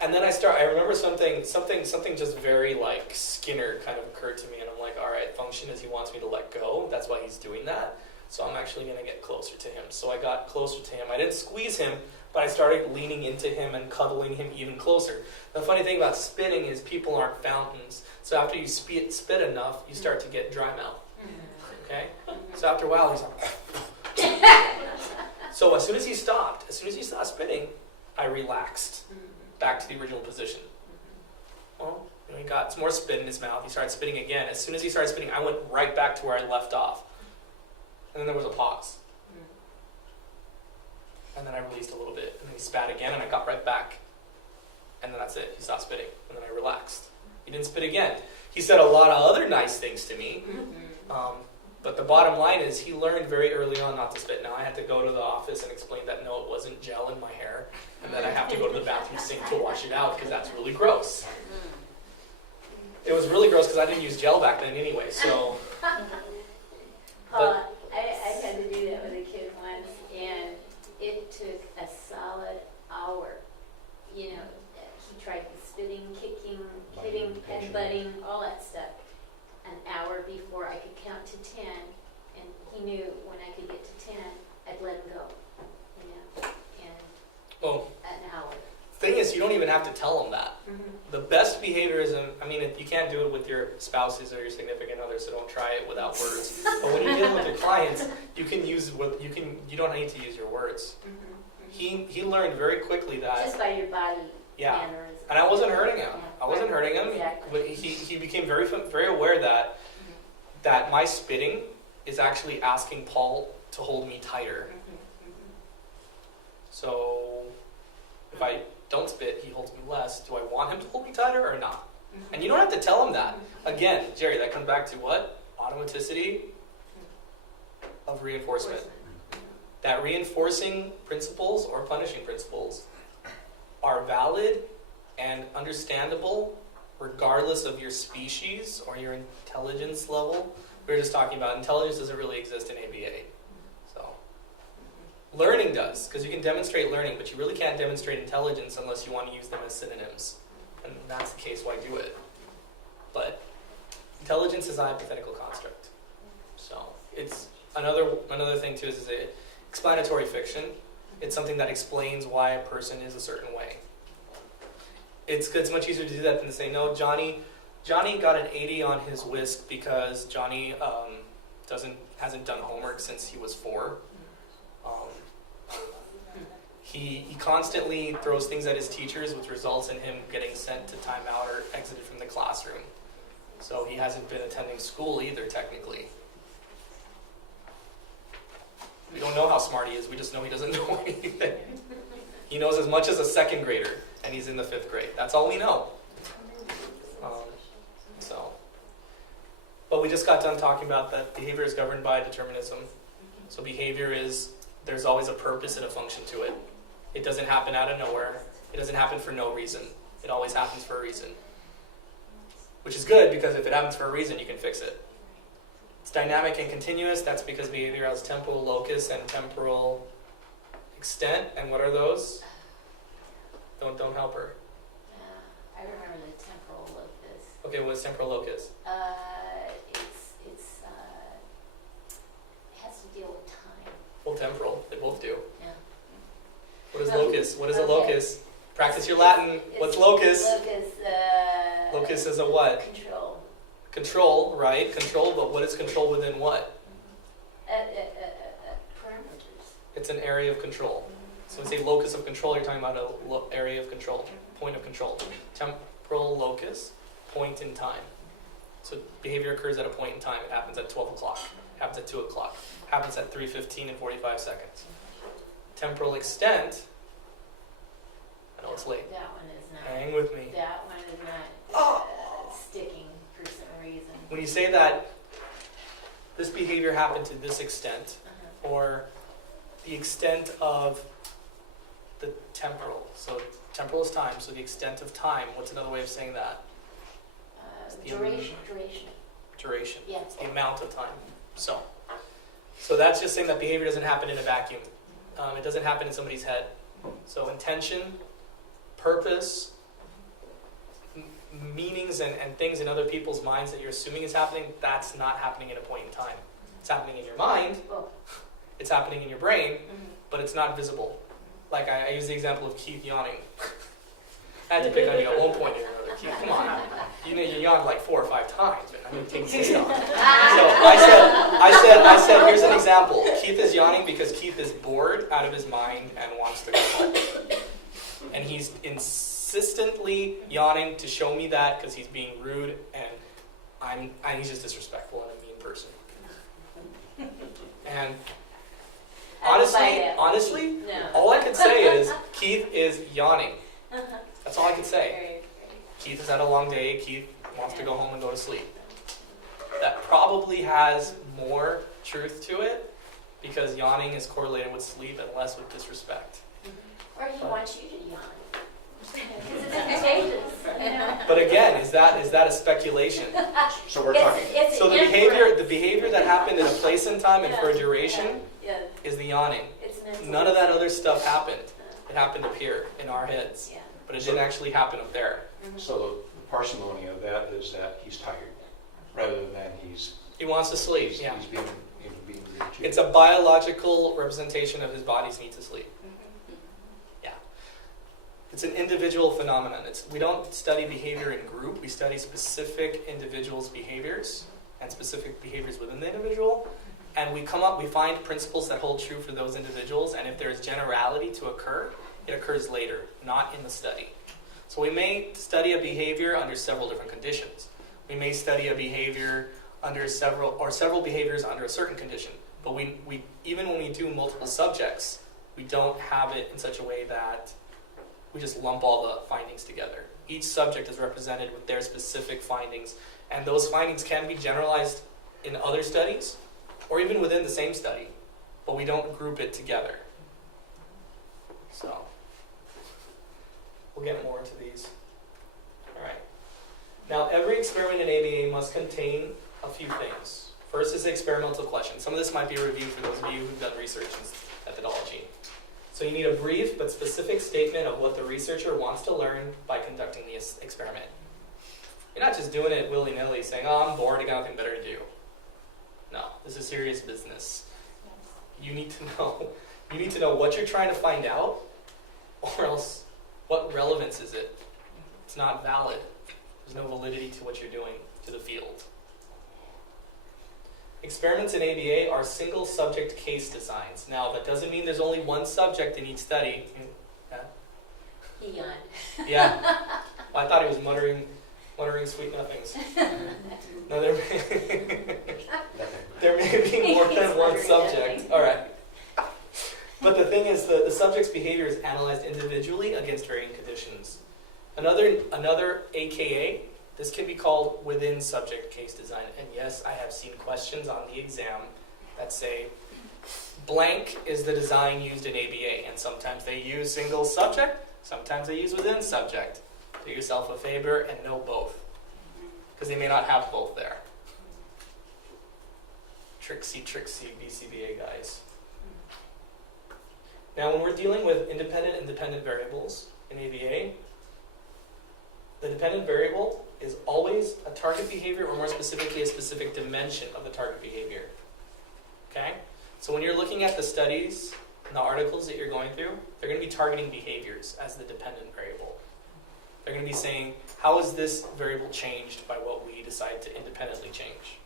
and then I remember something just very Skinner kind of occurred to me, and I'm like, all right, function is he wants me to let go. That's why he's doing that. So I'm actually going to get closer to him. So I got closer to him. I didn't squeeze him, but I started leaning into him and cuddling him even closer. The funny thing about spitting is people aren't fountains. So after you spit enough, you start to get dry mouth. Okay? So after a while, he's like... So as soon as he stopped spitting, I relaxed back to the original position. Well, he got some more spit in his mouth. He started spitting again. As soon as he started spitting, I went right back to where I left off. And then there was a pause. And then I released a little bit. And then he spat again, and I got right back. And then that's it. He stopped spitting. And then I relaxed. He didn't spit again. He said a lot of other nice things to me. But the bottom line is he learned very early on not to spit. Now I had to go to the office and explain that no, it wasn't gel in my hair. And then I have to go to the bathroom sink to wash it out because that's really gross. It was really gross because I didn't use gel back then anyway. So... I had to do that with a kid once, and it took a solid hour. He tried spitting, kicking, hitting, headbutting, all that stuff. An hour before I could count to 10, and he knew when I could get to 10, I'd let him go. And an hour. Thing is, you don't even have to tell them that. The best behavior is, you can't do it with your spouses or your significant others, so don't try it without words. But when you deal with your clients, you don't need to use your words. He learned very quickly that just by your body. Yeah, manners. and I wasn't hurting him. Exactly. But he became very aware that my spitting is actually asking Paul to hold me tighter. So if I don't spit, he holds me less. Do I want him to hold me tighter or not? And you don't have to tell him that. Again, Jerry, that comes back to what? Automaticity of reinforcement. That reinforcing principles or punishing principles are valid and understandable regardless of your species or your intelligence level. We were just talking about intelligence doesn't really exist in ABA. So learning does, because you can demonstrate learning, but you really can't demonstrate intelligence unless you want to use them as synonyms. And if that's the case, why do it? But intelligence is a hypothetical construct. So it's another thing too is a explanatory fiction. It's something that explains why a person is a certain way. It's much easier to do that than to say, no, Johnny got an 80 on his whisk because Johnny hasn't done homework since he was 4. He constantly throws things at his teachers, which results in him getting sent to timeout or exited from the classroom. So he hasn't been attending school either, technically. We don't know how smart he is. We just know he doesn't know anything. He knows as much as a 2nd grader, and he's in the 5th grade. That's all we know. But we just got done talking about that behavior is governed by determinism. So behavior is, there's always a purpose and a function to it. It doesn't happen out of nowhere. It doesn't happen for no reason. It always happens for a reason. Which is good, because if it happens for a reason, you can fix it. It's dynamic and continuous. That's because behavior has temporal locus and temporal extent. And what are those? Don't help her. I remember the temporal locus. Okay, what's temporal locus? It has to deal with time. Well, temporal. They both do. Yeah. What is No. locus? What is a Okay. locus? Practice your Latin. What's locus? Locus. Locus is a what? Control. Control, right? Control, but what is control within what? Parameters. It's an area of control. So when we say locus of control, you're talking about an area of control, point of control. Temporal locus, point in time. So behavior occurs at a point in time. It happens at 12 o'clock. It happens at 2 o'clock. It happens at 3:15 and 45 seconds. Temporal extent, I know it's late. That one is not. Hang with me. That one is not sticking for some reason. When you say that this behavior happened to this extent, or the extent of the temporal. So temporal is time, so the extent of time, what's another way of saying that? Duration. Duration. Yeah. It's the amount of time. So that's just saying that behavior doesn't happen in a vacuum. It doesn't happen in somebody's head. So intention, purpose, meanings and things in other people's minds that you're assuming is happening, that's not happening at a point in time. It's happening in your mind, Oh. it's happening in your brain, but it's not visible. Like I use the example of Keith yawning. I had to pick on you at one point or another. Keith, come on. You yawned like 4 or 5 times. Man. I mean, take it easy on. So I said, here's an example. Keith is yawning because Keith is bored out of his mind and wants to go home. And he's insistently yawning to show me that because he's being rude and he's just disrespectful and a mean person. And honestly, No. all I could say is Keith is yawning. That's all I could say. Very, very. Keith has had a long day. Keith wants to go home and go to sleep. That probably has more truth to it because yawning is correlated with sleep and less with disrespect. Or he wants you to yawn. Because it's contagious, you know? But again, is that a speculation? So we're talking, It's So the behavior that happened in a place and time and for a Yeah. duration Yeah. is the yawning. It's mental. None of that other stuff happened. It happened up here in our heads. Yeah. But it didn't actually happen up there. so the parsimony of that is that he's tired, rather than he's He wants to sleep. Yeah. being rude to you. It's a biological representation of his body's need to sleep. Yeah. It's an individual phenomenon. We don't study behavior in group. We study specific individuals' behaviors and specific behaviors within the individual. And we find principles that hold true for those individuals. And if there's generality to occur, it occurs later, not in the study. So we may study a behavior under several different conditions. We may study a behavior under several behaviors under a certain condition. But we even when we do multiple subjects, we don't have it in such a way that we just lump all the findings together. Each subject is represented with their specific findings, and those findings can be generalized in other studies, or even within the same study, but we don't group it together. So, we'll get more into these. All right. Now, every experiment in ABA must contain a few things. First is the experimental question. Some of this might be a review for those of you who've done research in methodology. So you need a brief but specific statement of what the researcher wants to learn by conducting the experiment. You're not just doing it willy-nilly saying, oh, I'm bored, I got nothing better to do. No, this is serious business. You need to know what you're trying to find out, or else what relevance is it? It's not valid. There's no validity to what you're doing to the field. Experiments in ABA are single subject case designs. Now, that doesn't mean there's only one subject in each study. Beyond. Yeah. Well, I thought he was muttering sweet nothings. No, there may be more than one subject. All right. But the thing is, the subject's behavior is analyzed individually against varying conditions. Another AKA, this can be called within subject case design. And yes, I have seen questions on the exam that say, blank is the design used in ABA. And sometimes they use single subject, sometimes they use within subject. Do yourself a favor and know both, because they may not have both there. Tricksy BCBA guys. Now, when we're dealing with independent and dependent variables in ABA, the dependent variable is always a target behavior, or more specifically, a specific dimension of the target behavior. Okay? So when you're looking at the studies and the articles that you're going through, they're going to be targeting behaviors as the dependent variable. They're going to be saying, how is this variable changed by what we decide to independently change?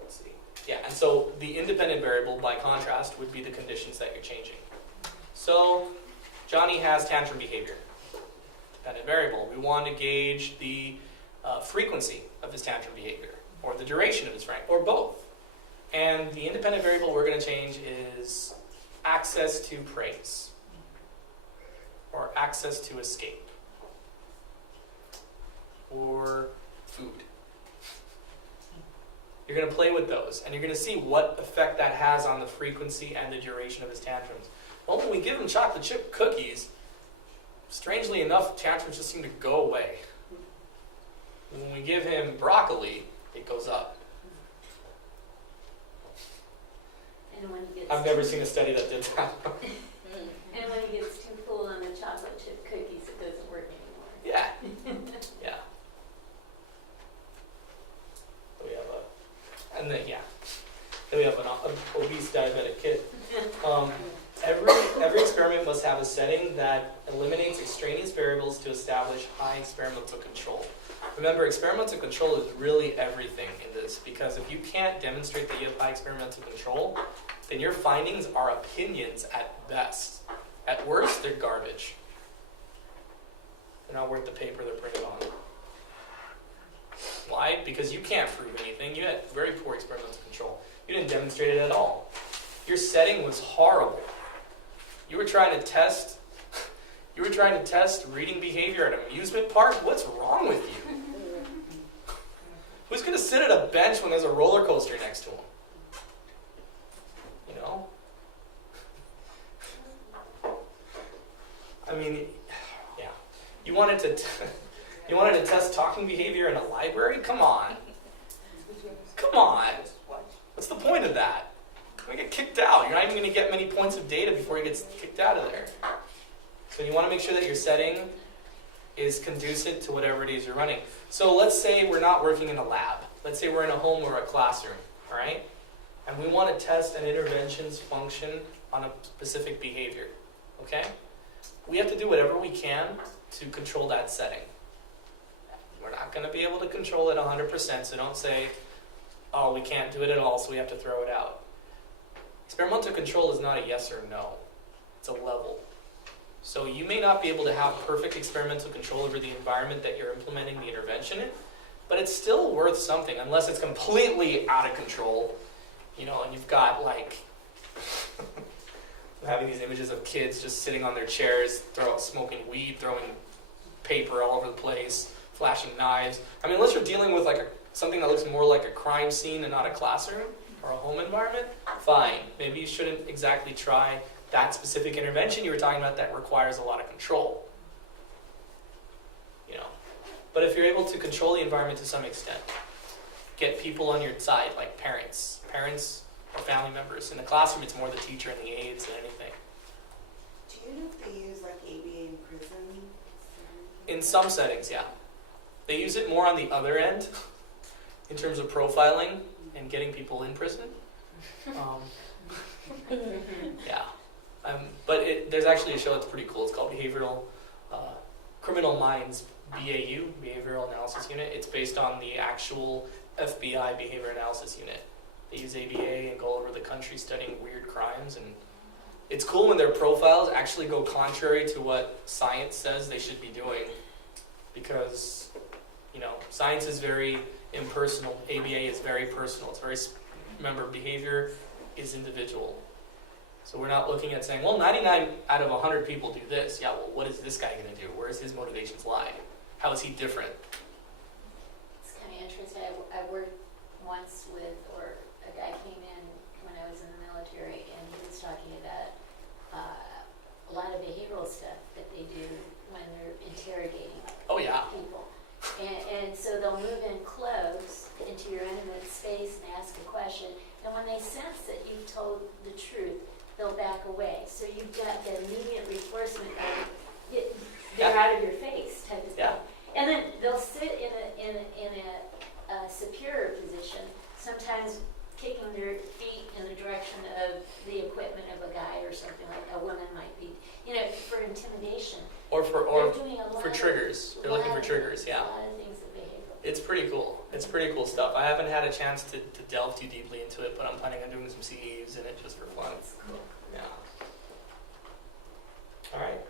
Let's see. Yeah, and so the independent variable, by contrast, would be the conditions that you're changing. So Johnny has tantrum behavior. Dependent variable. We want to gauge the frequency of his tantrum behavior, or the duration of his rank, or both. And the independent variable we're going to change is access to praise, or access to escape, or food. You're going to play with those, and you're going to see what effect that has on the frequency and the duration of his tantrums. Well, when we give him chocolate chip cookies, strangely enough, tantrums just seem to go away. When we give him broccoli, it goes up. And when he gets I've never seen a study that did that. And when he gets too full on the chocolate chip cookies, it doesn't work anymore. Yeah. Yeah. So we have then we have an obese diabetic kid. Every experiment must have a setting that eliminates extraneous variables to establish high experimental control. Remember, experimental control is really everything in this, because if you can't demonstrate that you have high experimental control, then your findings are opinions at best. At worst, they're garbage. They're not worth the paper they're printed on. Why? Because you can't prove anything. You had very poor experimental control. You didn't demonstrate it at all. Your setting was horrible. You were trying to test reading behavior at an amusement park? What's wrong with you? Who's going to sit at a bench when there's a roller coaster next to him? You know? I mean, yeah. You wanted to test talking behavior in a library? Come on. Come on. What's the point of that? You're going to get kicked out. You're not even going to get many points of data before he gets kicked out of there. So you want to make sure that your setting is conducive to whatever it is you're running. So let's say we're not working in a lab. Let's say we're in a home or a classroom, all right? And we want to test an intervention's function on a specific behavior, okay? We have to do whatever we can to control that setting. We're not going to be able to control it 100%, so don't say, oh, we can't do it at all, so we have to throw it out. Experimental control is not a yes or no. It's a level. So you may not be able to have perfect experimental control over the environment that you're implementing the intervention in, but it's still worth something, unless it's completely out of control, you know, and you've got like, I'm having these images of kids just sitting on their chairs, smoking weed, throwing paper all over the place, flashing knives. I mean, unless you're dealing with like something that looks more like a crime scene and not a classroom or a home environment, fine. Maybe you shouldn't exactly try that specific intervention you were talking about that requires a lot of control. You know, But if you're able to control the environment to some extent, get people on your side, like parents or family members. In the classroom, it's more the teacher and the aides than anything. Do you know if they use like ABA in prison? In some settings, yeah. They use it more on the other end, in terms of profiling and getting people in prison. Yeah. But there's actually a show that's pretty cool. It's called Criminal Minds, BAU, Behavioral Analysis Unit. It's based on the actual FBI Behavior Analysis Unit. They use ABA and go over the country studying weird crimes, and it's cool when their profiles actually go contrary to what science says they should be doing, because, science is very impersonal. ABA is very personal. Remember, behavior is individual. So we're not looking at saying, well, 99 out of 100 people do this. Yeah, well, what is this guy going to do? Where does his motivations lie? How is he different? It's kind of interesting. I worked once with, or a guy came in when I was in the military, and he was talking about a lot of behavioral stuff that they do when they're interrogating Oh, yeah. people. And so they'll move in close into your intimate space and ask a question, and when they sense that you've told the truth, they'll back away. So you've got that immediate reinforcement of they're out of your face type of thing. Yeah. And then they'll sit in a superior position, sometimes kicking their feet in the direction of the equipment of a guy or something, like a woman might be, for intimidation. Or They're doing a lot for triggers. They're looking for triggers, yeah. A lot of things that behavioral. It's pretty cool. It's pretty cool stuff. I haven't had a chance to delve too deeply into it, but I'm planning on doing some CEs in it just for fun. It's cool. Yeah. All right.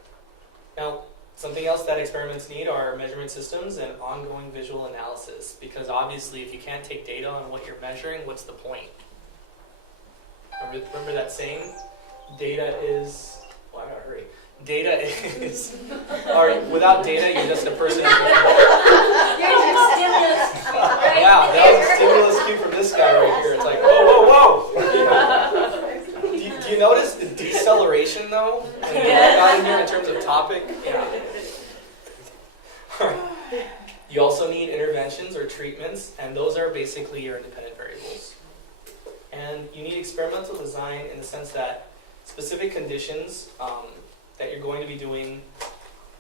Now, something else that experiments need are measurement systems and ongoing visual analysis, because obviously if you can't take data on what you're measuring, what's the point? Remember that saying? Data is... Well, I gotta hurry. Data is... or without data, you're just a person... You're just stimulus. Right Wow, that was a stimulus cue from this guy right here. It's like, whoa, whoa, whoa! Do you notice the deceleration, though? And what I got in here in terms of topic? Yeah. You also need interventions or treatments, and those are basically your independent variables. And you need experimental design in the sense that specific conditions that you're going to be doing,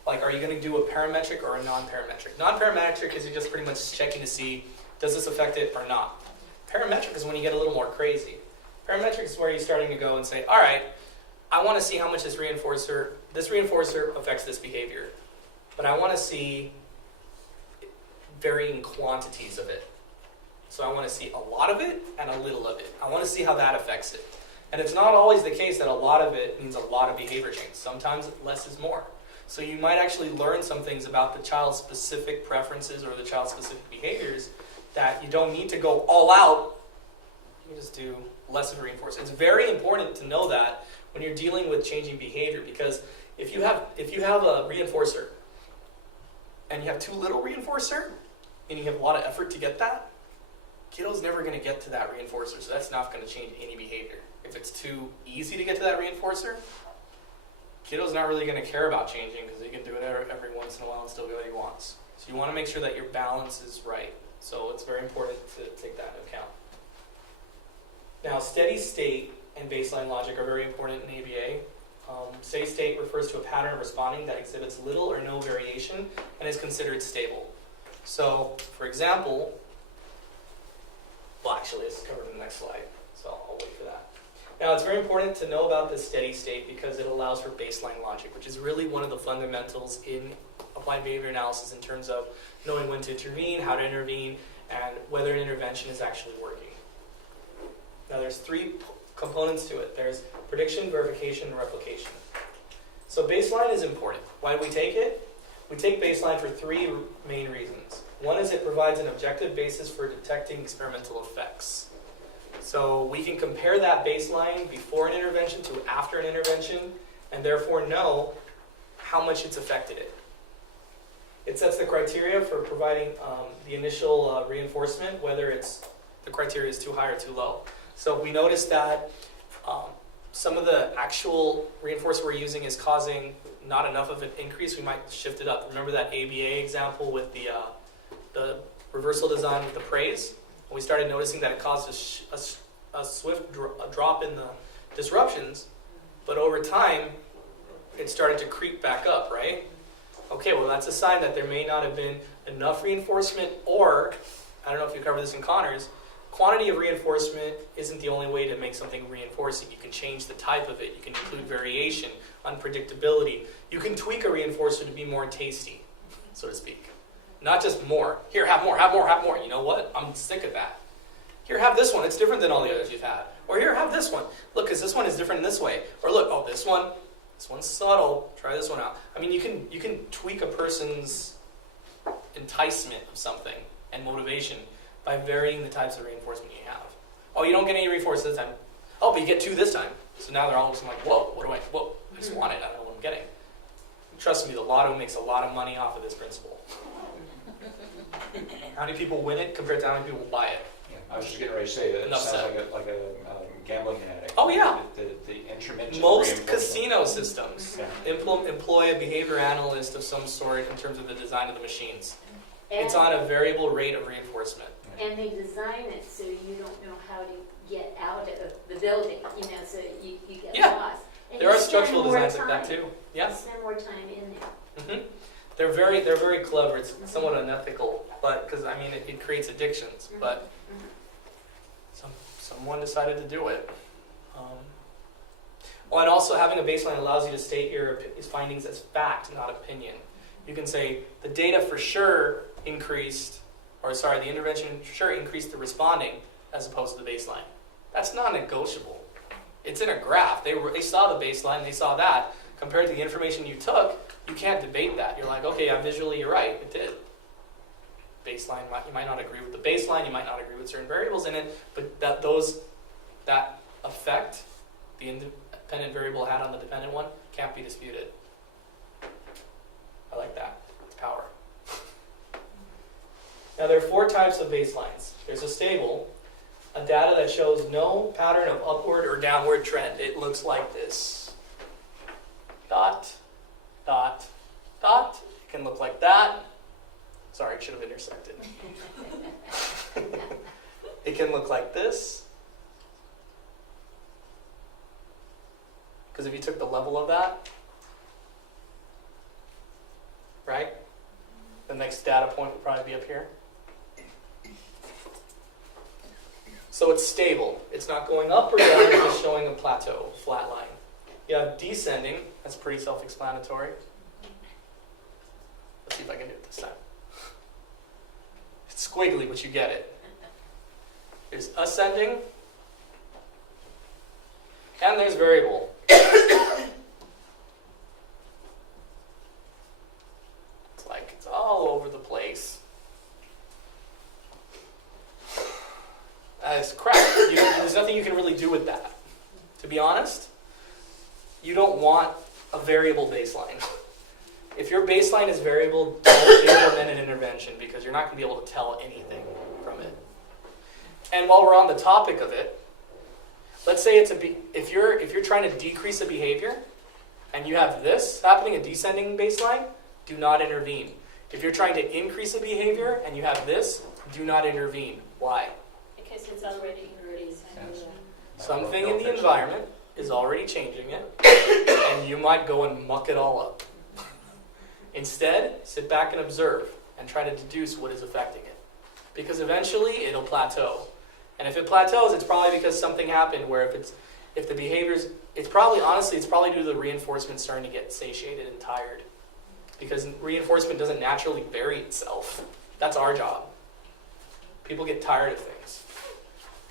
like are you going to do a parametric or a non-parametric? Non-parametric is you're just pretty much checking to see, does this affect it or not? Parametric is when you get a little more crazy. Parametric is where you're starting to go and say, all right, I want to see how much this reinforcer affects this behavior. But I want to see varying quantities of it. So I want to see a lot of it and a little of it. I want to see how that affects it. And it's not always the case that a lot of it means a lot of behavior change. Sometimes less is more. So you might actually learn some things about the child's specific preferences or the child's specific behaviors that you don't need to go all out. You can just do less of a reinforcer. It's very important to know that when you're dealing with changing behavior, because if you have a reinforcer and you have too little reinforcer and you have a lot of effort to get that, kiddo's never going to get to that reinforcer, so that's not going to change any behavior. If it's too easy to get to that reinforcer, kiddo's not really going to care about changing because he can do it every once in a while and still get what he wants. So you want to make sure that your balance is right. So it's very important to take that into account. Now, steady state and baseline logic are very important in ABA. Steady state refers to a pattern of responding that exhibits little or no variation and is considered stable. So, for example, well, actually, it's covered in the next slide, so I'll wait for that. Now, it's very important to know about this steady state because it allows for baseline logic, which is really one of the fundamentals in applied behavior analysis in terms of knowing when to intervene, how to intervene, and whether an intervention is actually working. Now, there's three components to it. There's prediction, verification, and replication. So baseline is important. Why do we take it? We take baseline for three main reasons. One is it provides an objective basis for detecting experimental effects. So we can compare that baseline before an intervention to after an intervention, and therefore know how much it's affected it. It sets the criteria for providing the initial reinforcement, whether the criteria is too high or too low. So we notice that some of the actual reinforcer we're using is causing not enough of an increase. We might shift it up. Remember that ABA example with the the reversal design with the praise. And we started noticing that it caused a swift drop in the disruptions, but over time, it started to creep back up, right? Okay, well that's a sign that there may not have been enough reinforcement, or, I don't know if you covered this in Connors, quantity of reinforcement isn't the only way to make something reinforcing. You can change the type of it, you can include variation, unpredictability. You can tweak a reinforcer to be more tasty, so to speak. Not just more. Here, have more, have more, have more. You know what? I'm sick of that. Here, have this one. It's different than all the others you've had. Or here, have this one. Look, because this one is different in this way. Or look, oh, this one's subtle. Try this one out. I mean, you can tweak a person's enticement of something and motivation by varying the types of reinforcement you have. Oh, you don't get any reinforcement this time. Oh, but you get 2 this time. So now they're all just like, whoa, I just want it. I don't know what I'm getting. Trust me, the lotto makes a lot of money off of this principle. How many people win it compared to how many people buy it? Yeah, I was just getting ready to say that it Enough sounds said. like a gambling addict. Oh, yeah. The intermittent Most reinforcement. casino systems Yeah. employ a behavior analyst of some sort in terms of the design of the machines. And, It's on a variable rate of reinforcement. and they design it so you don't know how to get out of the building, you know, so you get Yeah. lost. And There you are spend structural more designs like that time. too. You Yeah. spend more time in there. hmm They're very clever. It's somewhat unethical, but because I mean it creates addictions. But someone decided to do it. And also having a baseline allows you to state your findings as fact, not opinion. You can say the data for sure increased, the intervention for sure increased the responding as opposed to the baseline. That's non-negotiable. It's in a graph. They saw the baseline, they saw that. Compared to the information you took, you can't debate that. You're like, okay, yeah, visually you're right, it did. Baseline, you might not agree with the baseline, you might not agree with certain variables in it, but that effect the independent variable had on the dependent one can't be disputed. I like that. It's power. Now there are 4 types of baselines. There's a stable, a data that shows no pattern of upward or downward trend. It looks like this. Dot, dot, dot. It can look like that. Sorry, it should have intersected. It can look like this. Because if you took the level of that, right? The next data point would probably be up here. So it's stable. It's not going up or down, it's just showing a plateau, flat line. You have descending, that's pretty self-explanatory. Let's see if I can do it this time. It's squiggly, but you get it. There's ascending, and there's variable. It's like it's all over the place. It's crap. There's nothing you can really do with that. To be honest, you don't want a variable baseline. If your baseline is variable, don't implement an intervention because you're not going to be able to tell anything from it. And while we're on the topic of it, let's say if you're trying to decrease a behavior and you have this happening, a descending baseline, do not intervene. If you're trying to increase a behavior and you have this, do not intervene. Why? Because it's already increased. Yes. Something in the environment is already changing it, and you might go and muck it all up. Instead, sit back and observe and try to deduce what is affecting it. Because eventually it'll plateau. And if it plateaus, it's probably because something happened where if the behaviors, it's probably due to the reinforcement starting to get satiated and tired. Because reinforcement doesn't naturally vary itself. That's our job. People get tired of things.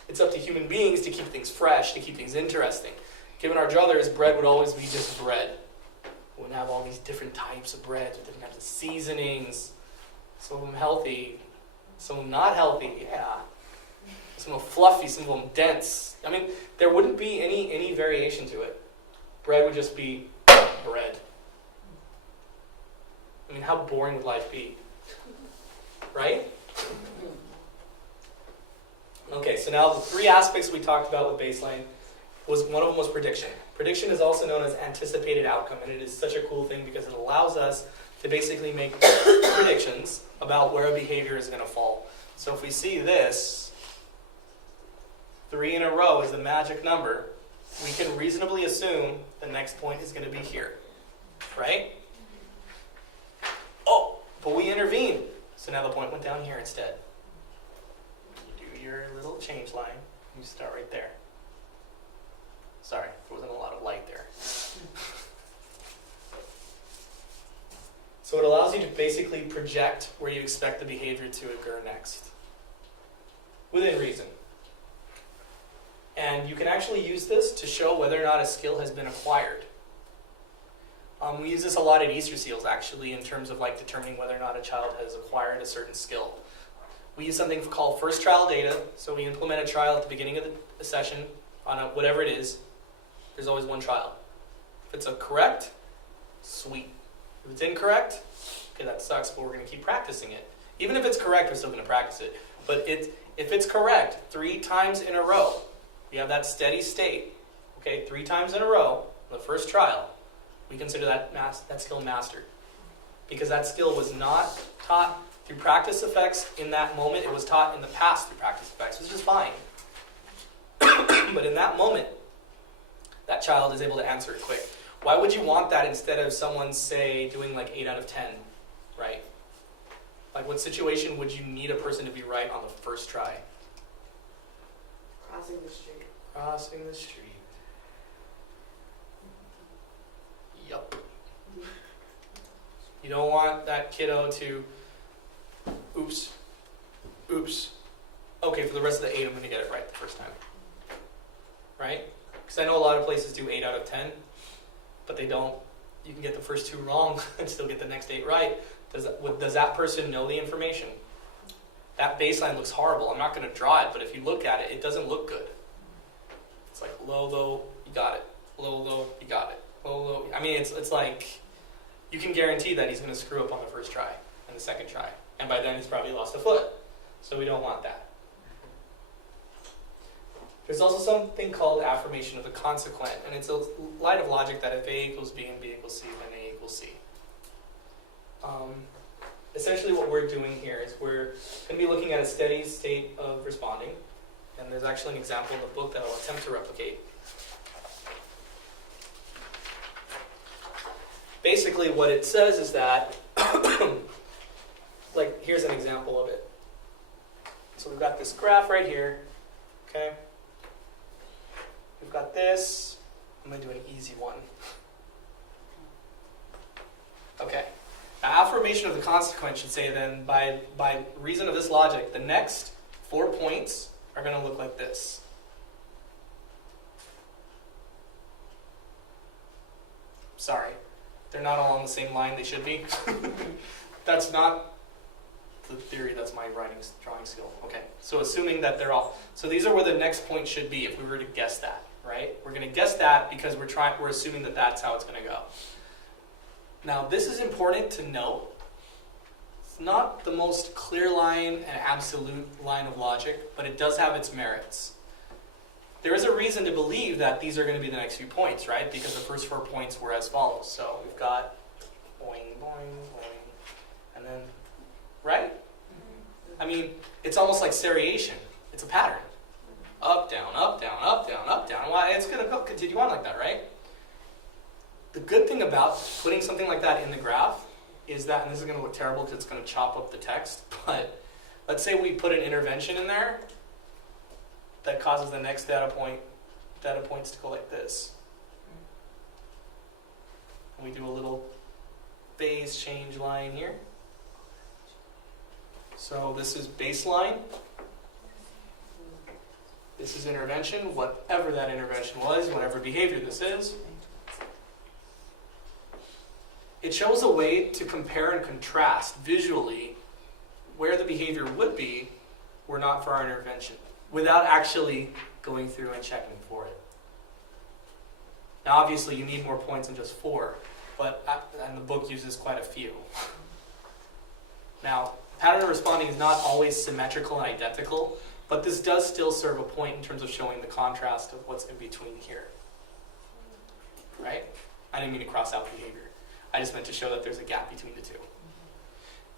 It's up to human beings to keep things fresh, to keep things interesting. Given our druthers, bread would always be just bread. We wouldn't have all these different types of breads with different types of seasonings. Some of them healthy, some of them not healthy, yeah. Some of them fluffy, some of them dense. I mean, there wouldn't be any variation to it. Bread would just be bread. I mean, how boring would life be? Right? Okay, so now the 3 aspects we talked about with baseline one of them was prediction. Prediction is also known as anticipated outcome, and it is such a cool thing because it allows us to basically make predictions about where a behavior is going to fall. So if we see this, 3 in a row is the magic number, we can reasonably assume the next point is going to be here, right? Oh, but we intervened. So now the point went down here instead. You do your little change line, you start right there. Sorry, there wasn't a lot of light there. So it allows you to basically project where you expect the behavior to occur next, within reason. And you can actually use this to show whether or not a skill has been acquired. We use this a lot at Easter Seals, actually, in terms of like determining whether or not a child has acquired a certain skill. We use something called first trial data. So we implement a trial at the beginning of the session on whatever it is. There's always one trial. If it's a correct, sweet. If it's incorrect, okay, that sucks, but we're going to keep practicing it. Even if it's correct, we're still going to practice it. But if it's correct 3 times in a row, we have that steady state, okay, 3 times in a row, the first trial, we consider that skill mastered. Because that skill was not taught through practice effects in that moment, it was taught in the past through practice effects, which is fine. But in that moment, that child is able to answer it quick. Why would you want that instead of someone, say, doing like 8 out of 10, right? Like what situation would you need a person to be right on the first try? Crossing the street. Crossing the street. Yup. You don't want that kiddo to, oops, okay, for the rest of the 8, I'm going to get it right the first time. Right? Because I know a lot of places do 8 out of 10, but they don't. You can get the first 2 wrong and still get the next 8 right. Does that person know the information? That baseline looks horrible. I'm not going to draw it, but if you look at it, it doesn't look good. It's like low, you got it. Low, you got it. Low. I mean, it's like you can guarantee that he's going to screw up on the first try and the second try. And by then he's probably lost a foot. So we don't want that. There's also something called affirmation of the consequent, and it's a line of logic that if A equals B and B equals C, then A equals C. Essentially what we're doing here is we're going to be looking at a steady state of responding, and there's actually an example in the book that I'll attempt to replicate. Basically what it says is that, like here's an example of it. So we've got this graph right here, okay? We've got this. I'm going to do an easy one. Okay. Now, affirmation of the consequent should say then, by reason of this logic, the next 4 points are going to look like this. Sorry. They're not all on the same line they should be. That's not the theory, that's my drawing skill. Okay, so assuming that they're all, so these are where the next point should be if we were to guess that, right? We're going to guess that because we're assuming that that's how it's going to go. Now, this is important to note. It's not the most clear line and absolute line of logic, but it does have its merits. There is a reason to believe that these are going to be the next few points, right? Because the first 4 points were as follows. So we've got boing, boing, boing, and then, right? I mean, it's almost like seriation. It's a pattern. Up, down, up, down, up, down, up, down. Well, it's going to continue on like that, right? The good thing about putting something like that in the graph is that, and this is going to look terrible because it's going to chop up the text, but let's say we put an intervention in there that causes the next data points to go like this. And we do a little phase change line here. So this is baseline. This is intervention, whatever that intervention was, whatever behavior this is. It shows a way to compare and contrast visually where the behavior would be were not for our intervention, without actually going through and checking for it. Now obviously you need more points than just 4, and the book uses quite a few. Now, pattern of responding is not always symmetrical and identical, But this does still serve a point in terms of showing the contrast of what's in between here. Right? I didn't mean to cross out behavior. I just meant to show that there's a gap between the two.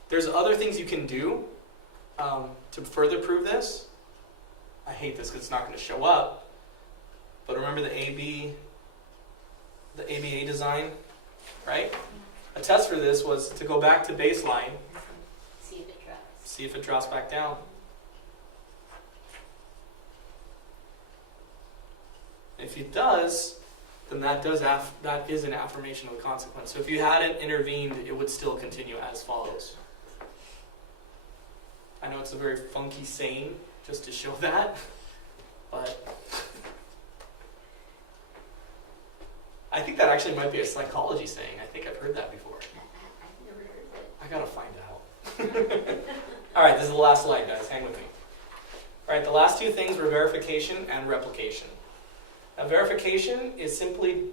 There's other things you can do to further prove this. I hate this because it's not going to show up. But remember the ABA design, right? A test for this was to go back to baseline, See if it drops. see if it drops back down. If it does, then that is an affirmation of the consequence. So if you hadn't intervened, it would still continue as follows. I know it's a very funky saying just to show that, but I think that actually might be a psychology saying. I think I've heard that before. I've never heard of it. I gotta find out. All right, this is the last slide, guys. Hang with me. All right, the last two things were verification and replication. Now, verification is simply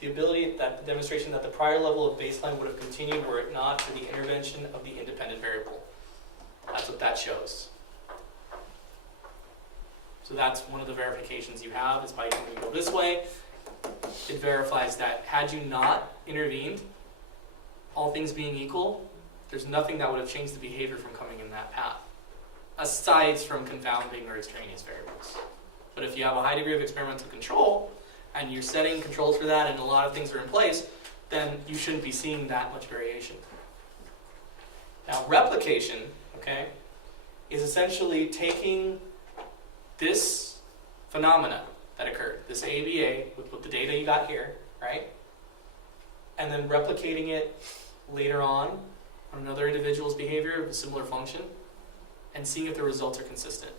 the ability, that the demonstration that the prior level of baseline would have continued were it not for the intervention of the independent variable. That's what that shows. So that's one of the verifications you have, is by when you go this way, it verifies that had you not intervened, all things being equal, there's nothing that would have changed the behavior from coming in that path, aside from confounding or extraneous variables. But if you have a high degree of experimental control, and you're setting controls for that, and a lot of things are in place, then you shouldn't be seeing that much variation. Now, replication, okay, is essentially taking this phenomena that occurred, this ABA, with the data you got here, right, and then replicating it later on another individual's behavior of a similar function, and seeing if the results are consistent.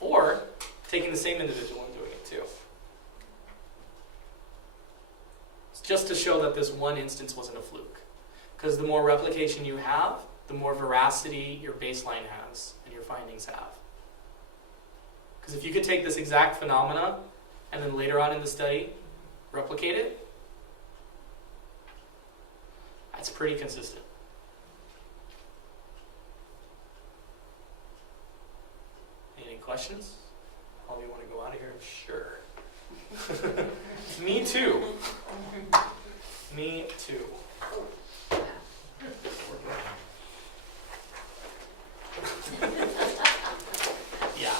Or taking the same individual and doing it too. It's just to show that this one instance wasn't a fluke. Because the more replication you have, the more veracity your baseline has and your findings have. Because if you could take this exact phenomena and then later on in the study replicate it, that's pretty consistent. Any questions? All of you want to go out of here? Sure. Me too. Me too. Yeah.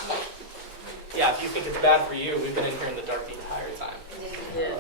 Yeah, if you think it's bad for you, we've been in here in the dark the entire time. Yeah.